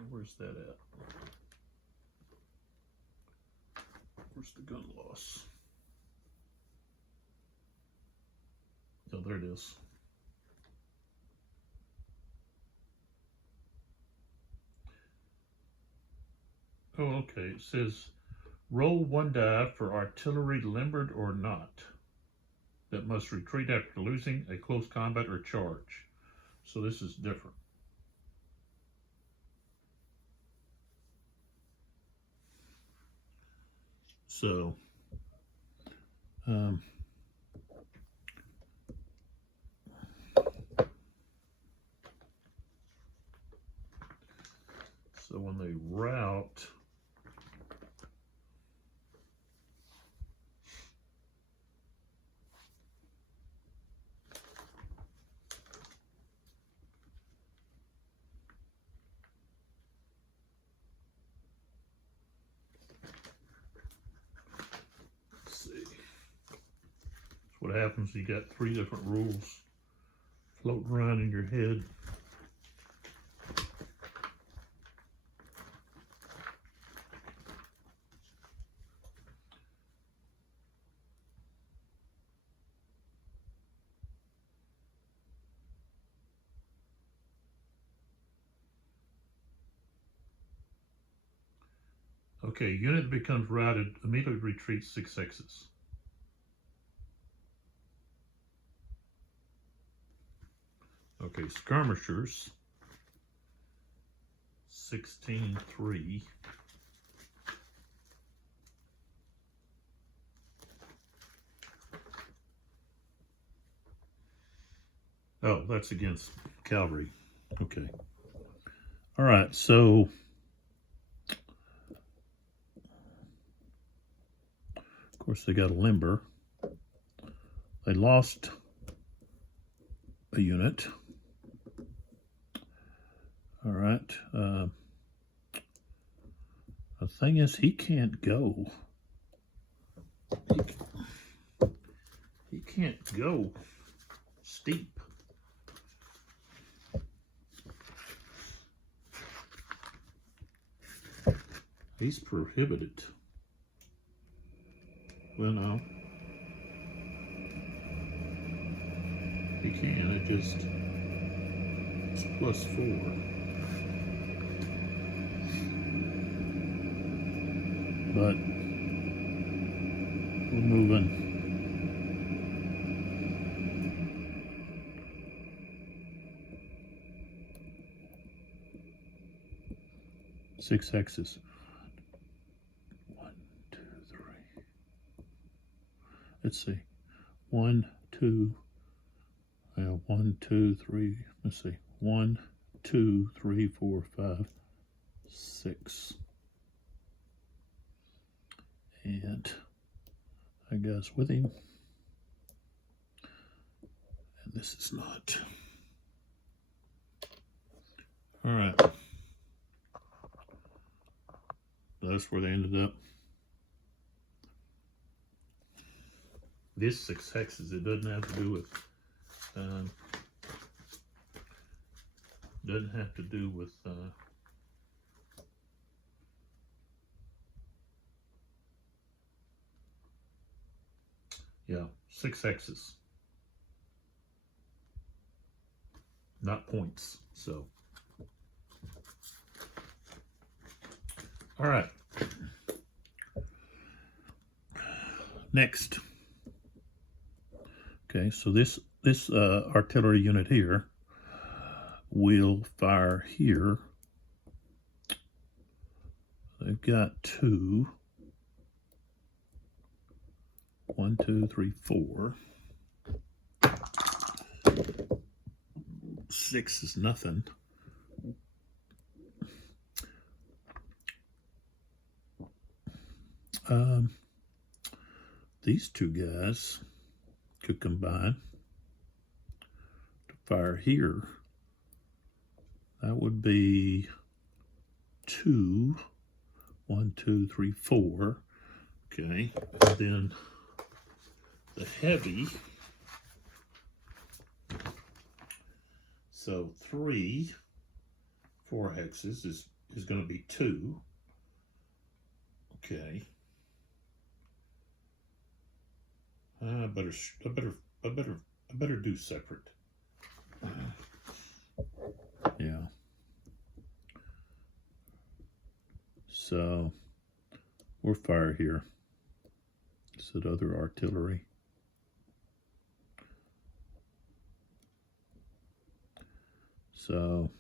Where's that at? Where's the gun loss? Oh, there it is. Oh, okay. It says roll 1 die for artillery limbered or not that must retreat after losing a close combat or charge. So this is different. So, so when they route, what happens, you got 3 different rules floating around in your head. Okay, unit that becomes routed immediately retreats 6 hexes. Okay, skirmishers, 16-3. Oh, that's against cavalry. Okay. All right, so of course they got a limber. They lost a unit. All right. The thing is, he can't go. He can't go steep. He's prohibited. Well, no. He can. It just, it's +4. But we're moving. Six hexes. 1, 2, 3. Let's see. 1, 2. 1, 2, 3. Let's see. 1, 2, 3, 4, 5, 6. And I guess with him. And this is not. All right. That's where they ended up. This 6 hexes, it doesn't have to do with, yeah, 6 hexes. Not points, so. All right. Next. Okay, so this artillery unit here will fire here. They've got 2. 1, 2, 3, 4. 6 is nothing. These 2 guys could combine to fire here. That would be 2. 1, 2, 3, 4. Okay, and then the heavy So 3 4 hexes is going to be 2. Okay. I better do separate. Yeah. So we're fire here. Is it other artillery? So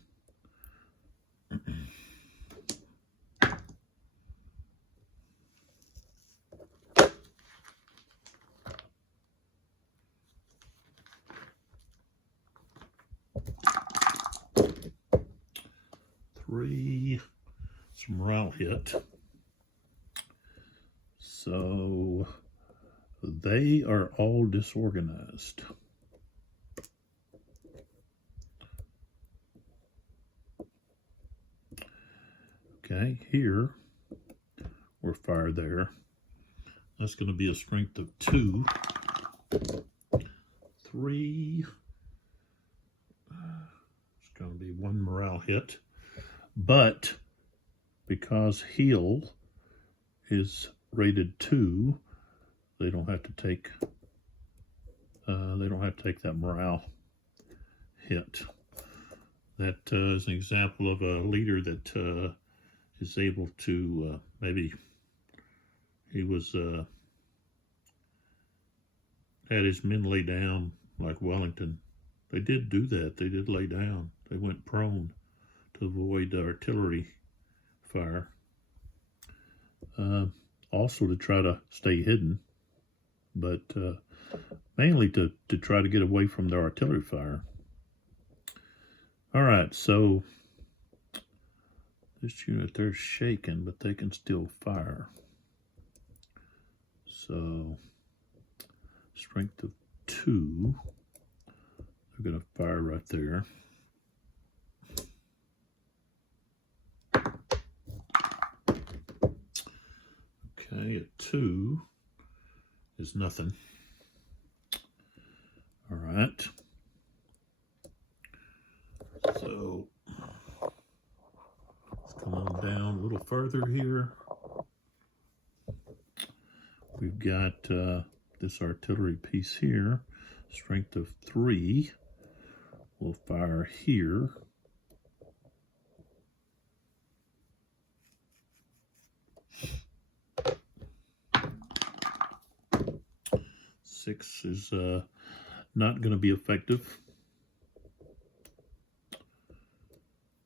three, some morale hit. So they are all disorganized. Okay, here we're fire there. That's going to be a strength of 2. 3. It's going to be 1 morale hit. But because heal is rated 2, they don't have to take that morale hit. That is an example of a leader that is able to maybe he was had his men lay down like Wellington. They did do that. They did lay down. They went prone to avoid artillery fire. Also to try to stay hidden, but mainly to try to get away from the artillery fire. All right, so this unit, they're shaken, but they can still fire. So strength of 2, they're going to fire right there. Okay, a 2 is nothing. All right. So let's come on down a little further here. We've got this artillery piece here, strength of 3. We'll fire here. Six is not going to be effective.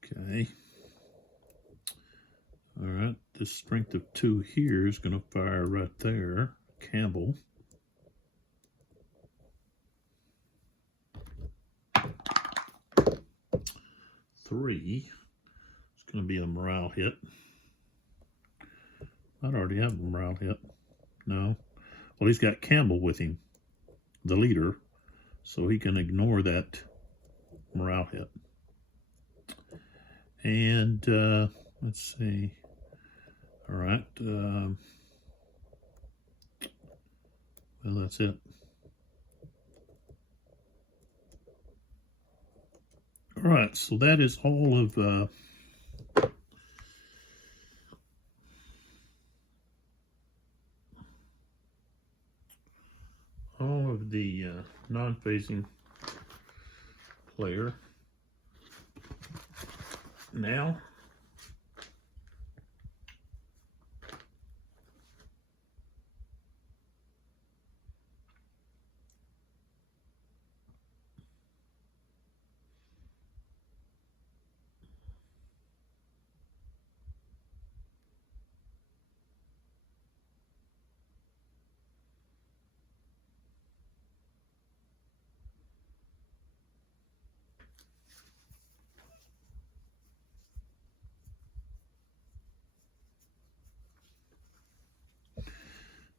Okay. All right. This strength of 2 here is going to fire right there. Campbell. Three. It's going to be a morale hit. I'd already have a morale hit. No. Well, he's got Campbell with him, the leader, so he can ignore that morale hit. And let's see. All right. Well, that's it. All right. So that is all of the non-phasing player. Now,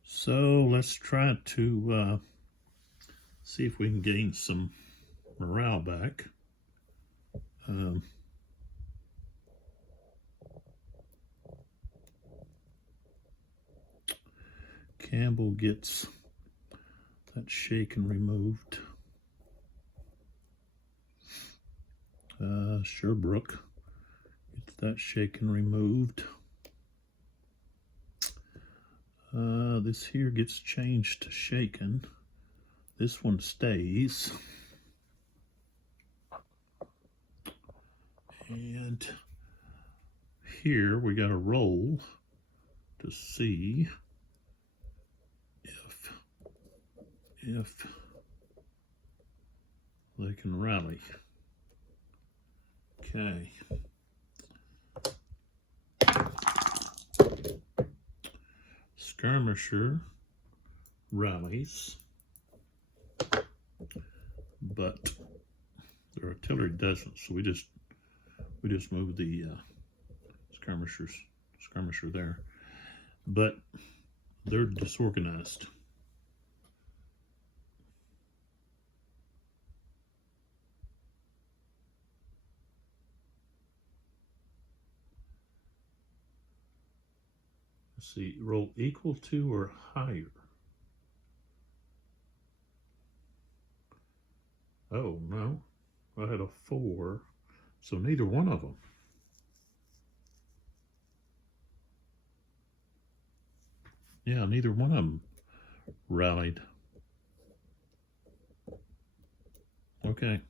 so let's try to see if we can gain some morale back. Campbell gets that shaken removed. Sherbrooke. Get that shaken removed. This here gets changed to shaken. This one stays. And here we got to roll to see if they can rally. Okay. Skirmisher rallies, but the artillery doesn't, so we just move the skirmisher there, but they're disorganized. Let's see, roll equal to or higher. Oh no, I had a 4, so neither one of them. Yeah, neither one of them rallied. Okay.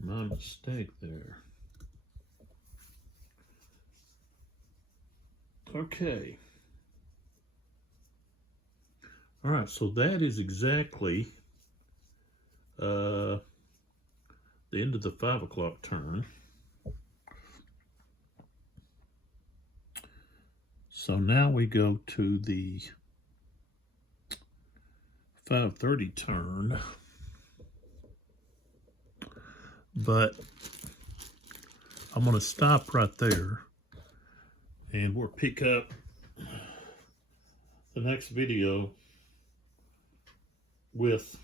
My mistake there. Okay. All right, so that is exactly the end of the 5 o'clock turn. So now we go to the 5:30 turn, but I'm going to stop right there and we'll pick up the next video with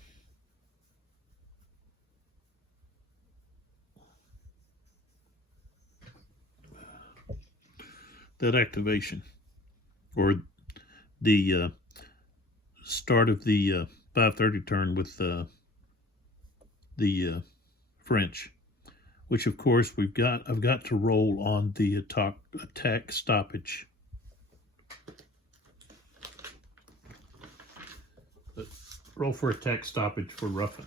that activation, or the start of the 5:30 turn with the French, which of course I've got to roll on the attack stoppage. But roll for attack stoppage for Ruffin,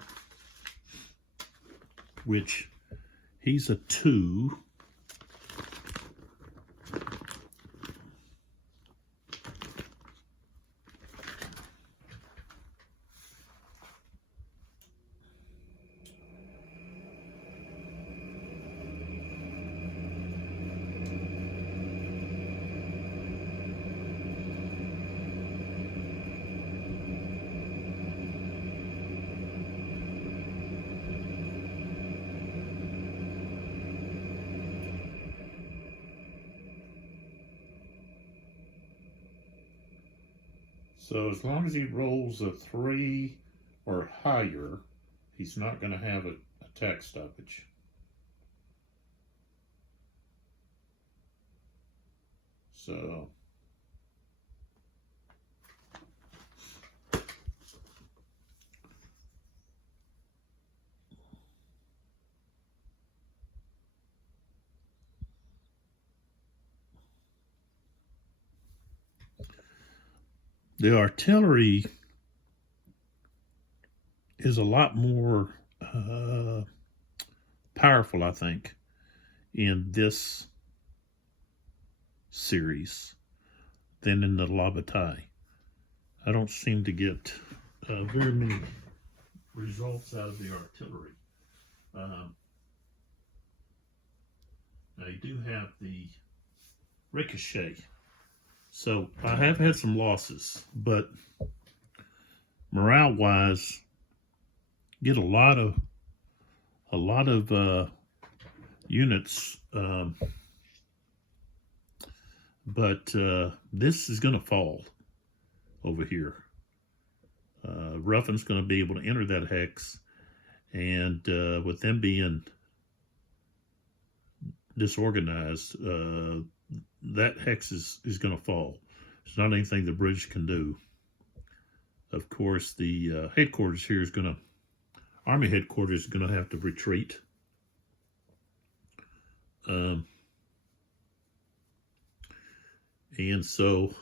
which he's a 2. So as long as he rolls a 3 or higher, he's not going to have an attack stoppage. So the artillery is a lot more powerful, I think, in this series than in the La Bataille. I don't seem to get very many results out of the artillery. Now you do have the ricochet. So I have had some losses, but morale-wise, get a lot of units, but this is going to fall over here. Ruffin's going to be able to enter that hex, and with them being disorganized, that hex is going to fall. It's not anything the British can do. Of course, the headquarters here is going to, Army headquarters is going to have to retreat. Um, and so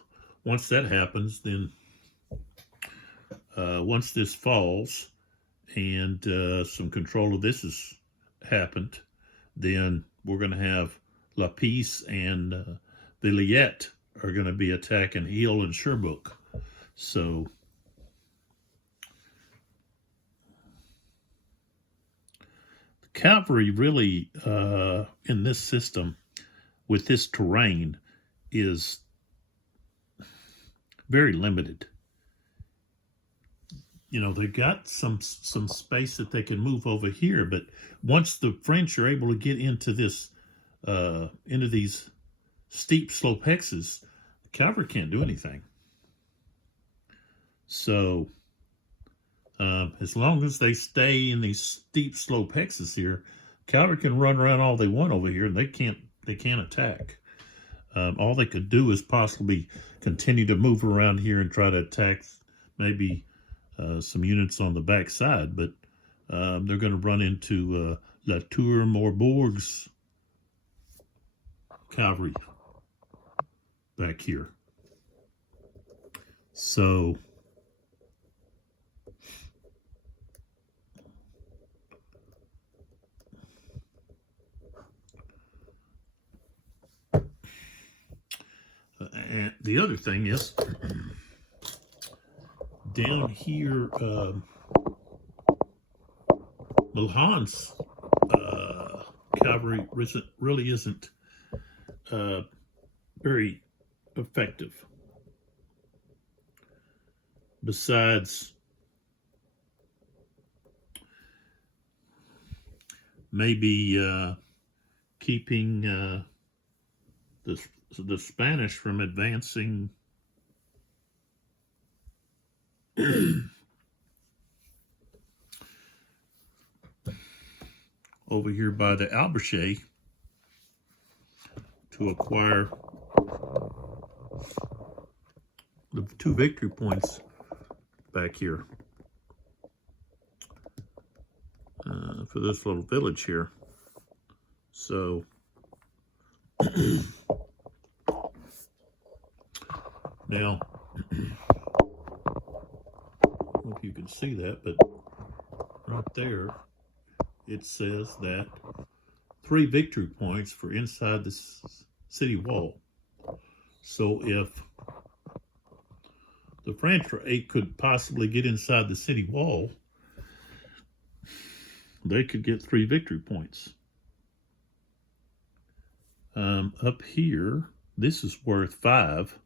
once that happens, then once this falls and some control of this has happened, then we're going to have La Peace and Villiers are going to be attacking Hill and Sherbrooke. So the cavalry really in this system with this terrain is very limited. You know, they've got some space that they can move over here, but once the French are able to get into this into these steep slope hexes, the cavalry can't do anything. So as long as they stay in these steep slope hexes here, cavalry can run around all they want over here, and they can't attack. All they could do is possibly continue to move around here and try to attack maybe some units on the back side, but they're going to run into La Tour Morbourg's cavalry back here. So and the other thing is down here, Malone's cavalry really isn't very effective. Besides maybe keeping the Spanish from advancing over here by the Alberche to acquire the 2 victory points back here for this little village here. So now, I don't know if you can see that, but right there, it says that 3 victory points for inside the city wall. So if the French could possibly get inside the city wall, they could get 3 victory points. Up here, this is worth 5.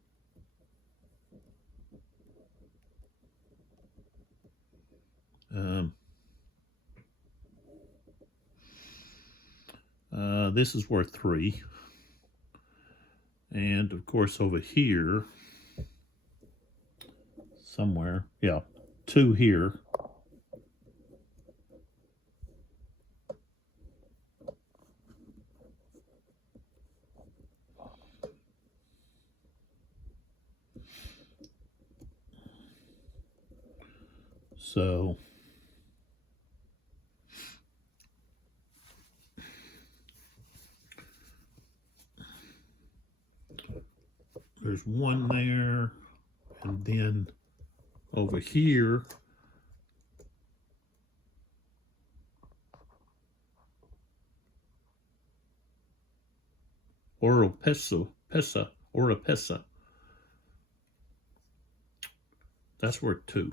This is worth 3. And of course over here, somewhere, yeah, 2 here. So there's 1 there, and then over here Oropesa, that's worth 2.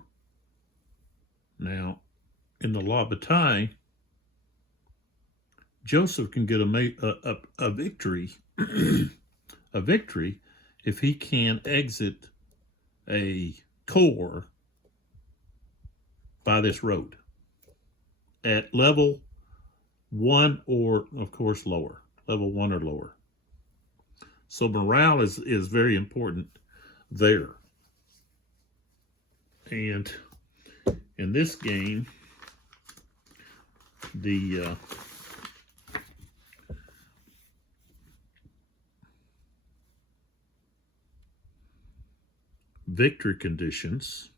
Now, in the La Bataille, Joseph can get a victory, a victory if he can exit a corps by this road at level 1 or, of course, lower. Level 1 or lower. So morale is very important there. And in this game, the victory conditions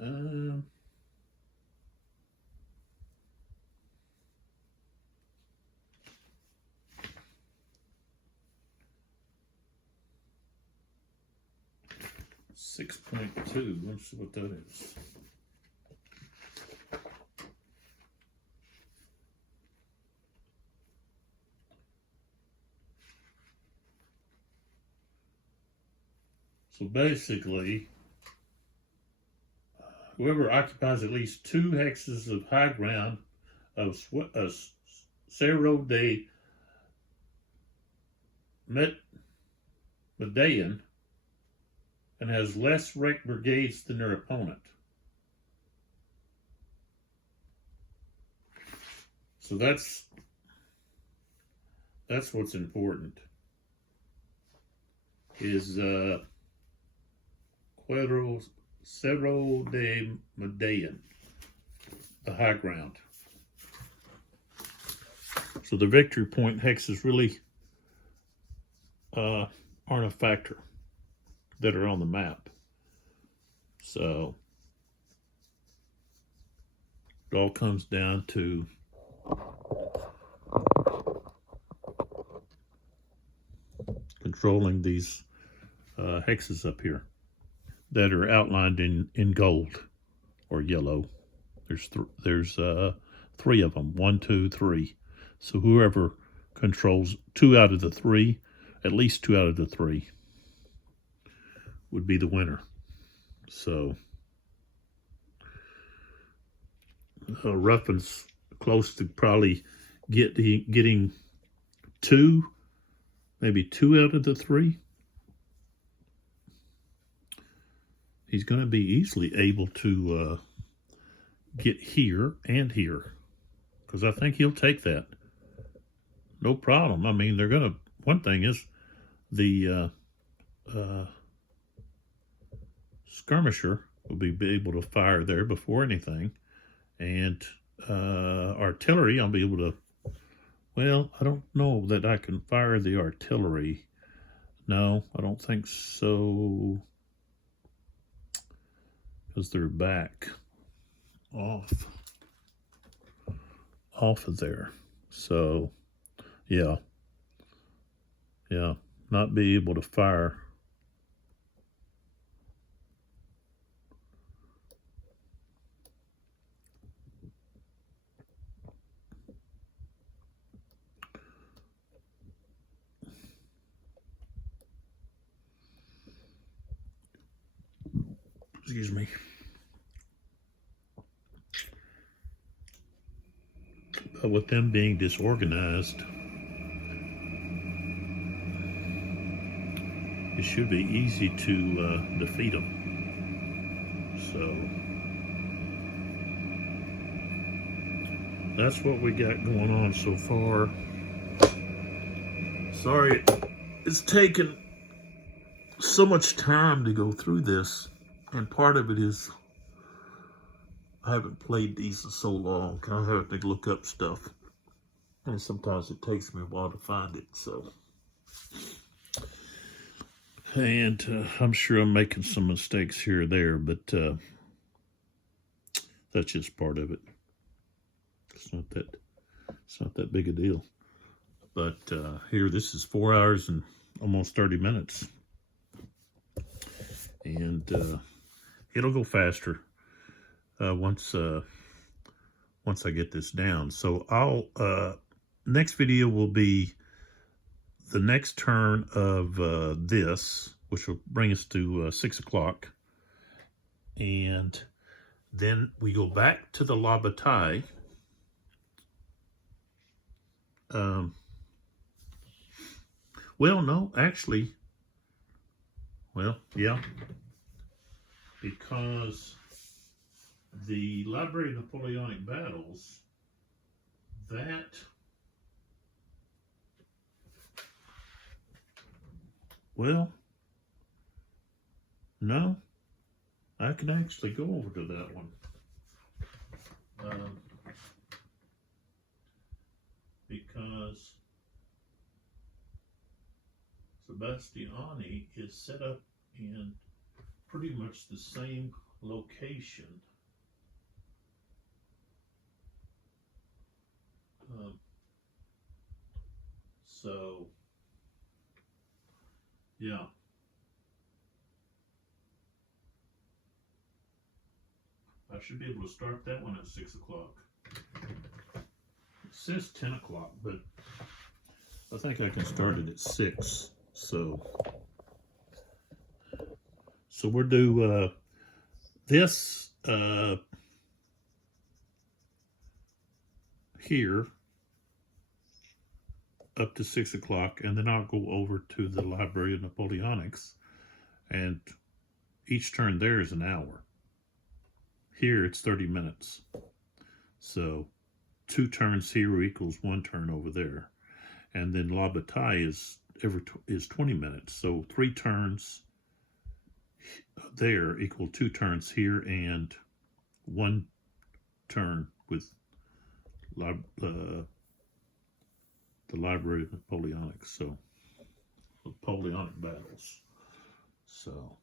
Um, .2. Let's see what that is. So basically, whoever occupies at least 2 hexes of high ground of Cerro de Medellin and has less wreck brigades than their opponent. So that's what's important. Is Cerro de Medellin, the high ground. So the victory point hexes really aren't a factor that are on the map. So it all comes down to controlling these hexes up here that are outlined in gold or yellow. There's 3 of them. 1, 2, 3. So whoever controls 2 out of the 3, at least 2 out of the 3, would be the winner. So Ruffin's close to probably getting 2, maybe 2 out of the 3. He's going to be easily able to get here and here, because I think he'll take that. No problem. I mean, they're going to, one thing is the skirmisher will be able to fire there before anything, and artillery, I'll be able to, well, I don't know that I can fire the artillery. No, I don't think so, because they're back off of there. So yeah, not be able to fire. Excuse me. But with them being disorganized, it should be easy to defeat them. So that's what we got going on so far. Sorry it's taken so much time to go through this, and part of it is I haven't played these in so long. I have to look up stuff, and sometimes it takes me a while to find it. So, and I'm sure I'm making some mistakes here or there, but that's just part of it. It's not that big a deal. But here, this is 4 hours and almost 30 minutes, and it'll go faster once I get this down. So I'll next video will be the next turn of this, which will bring us to 6 o'clock, and then we go back to the La Bataille. Well, no, actually, well, yeah, because the Library of Napoleonic Battles, that well, no, I can actually go over to that one. Because Sebastiani is set up in pretty much the same location. So, yeah. I should be able to start that one at 6 o'clock. It says 10 o'clock, but I think I can start it at 6. So we'll do this here up to 6 o'clock, and then I'll go over to the Library of Napoleonics, and each turn there is an hour. Here it's 30 minutes. So 2 turns here equals 1 turn over there. And then La Bataille is 20 minutes. So 3 turns there equal 2 turns here and 1 turn with the Library of Napoleonics. So Napoleonic battles. So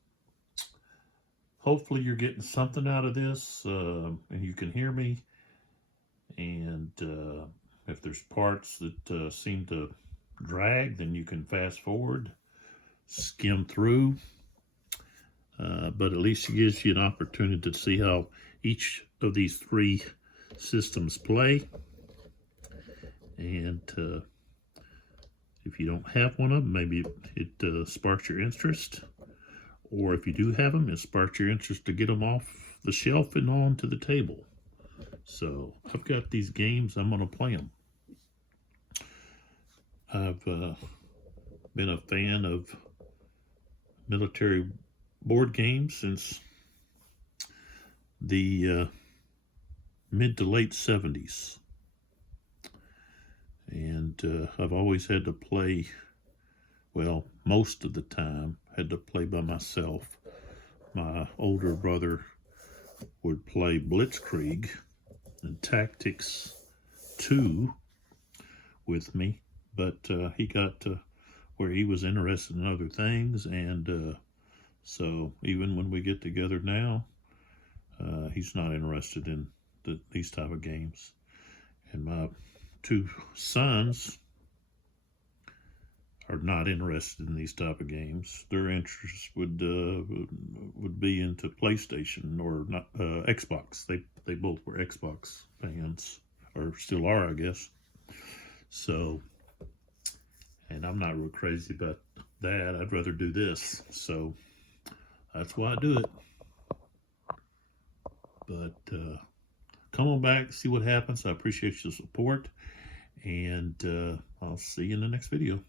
hopefully you're getting something out of this, and you can hear me. And if there's parts that seem to drag, then you can fast forward, skim through. But at least it gives you an opportunity to see how each of these 3 systems play. And if you don't have one of them, maybe it sparks your interest. Or if you do have them, it sparks your interest to get them off the shelf and onto the table. So I've got these games, I'm going to play them. I've been a fan of military board games since the mid to late 70s. And I've always had to play, well, most of the time, had to play by myself. My older brother would play Blitzkrieg and Tactics 2 with me, but he got to where he was interested in other things, and so even when we get together now, he's not interested in these type of games. And my 2 sons are not interested in these type of games. Their interest would be into PlayStation or not Xbox. They both were Xbox fans, or still are, I guess. So, and I'm not real crazy about that. I'd rather do this. So that's why I do it. But come on back, see what happens. I appreciate your support, and I'll see you in the next video.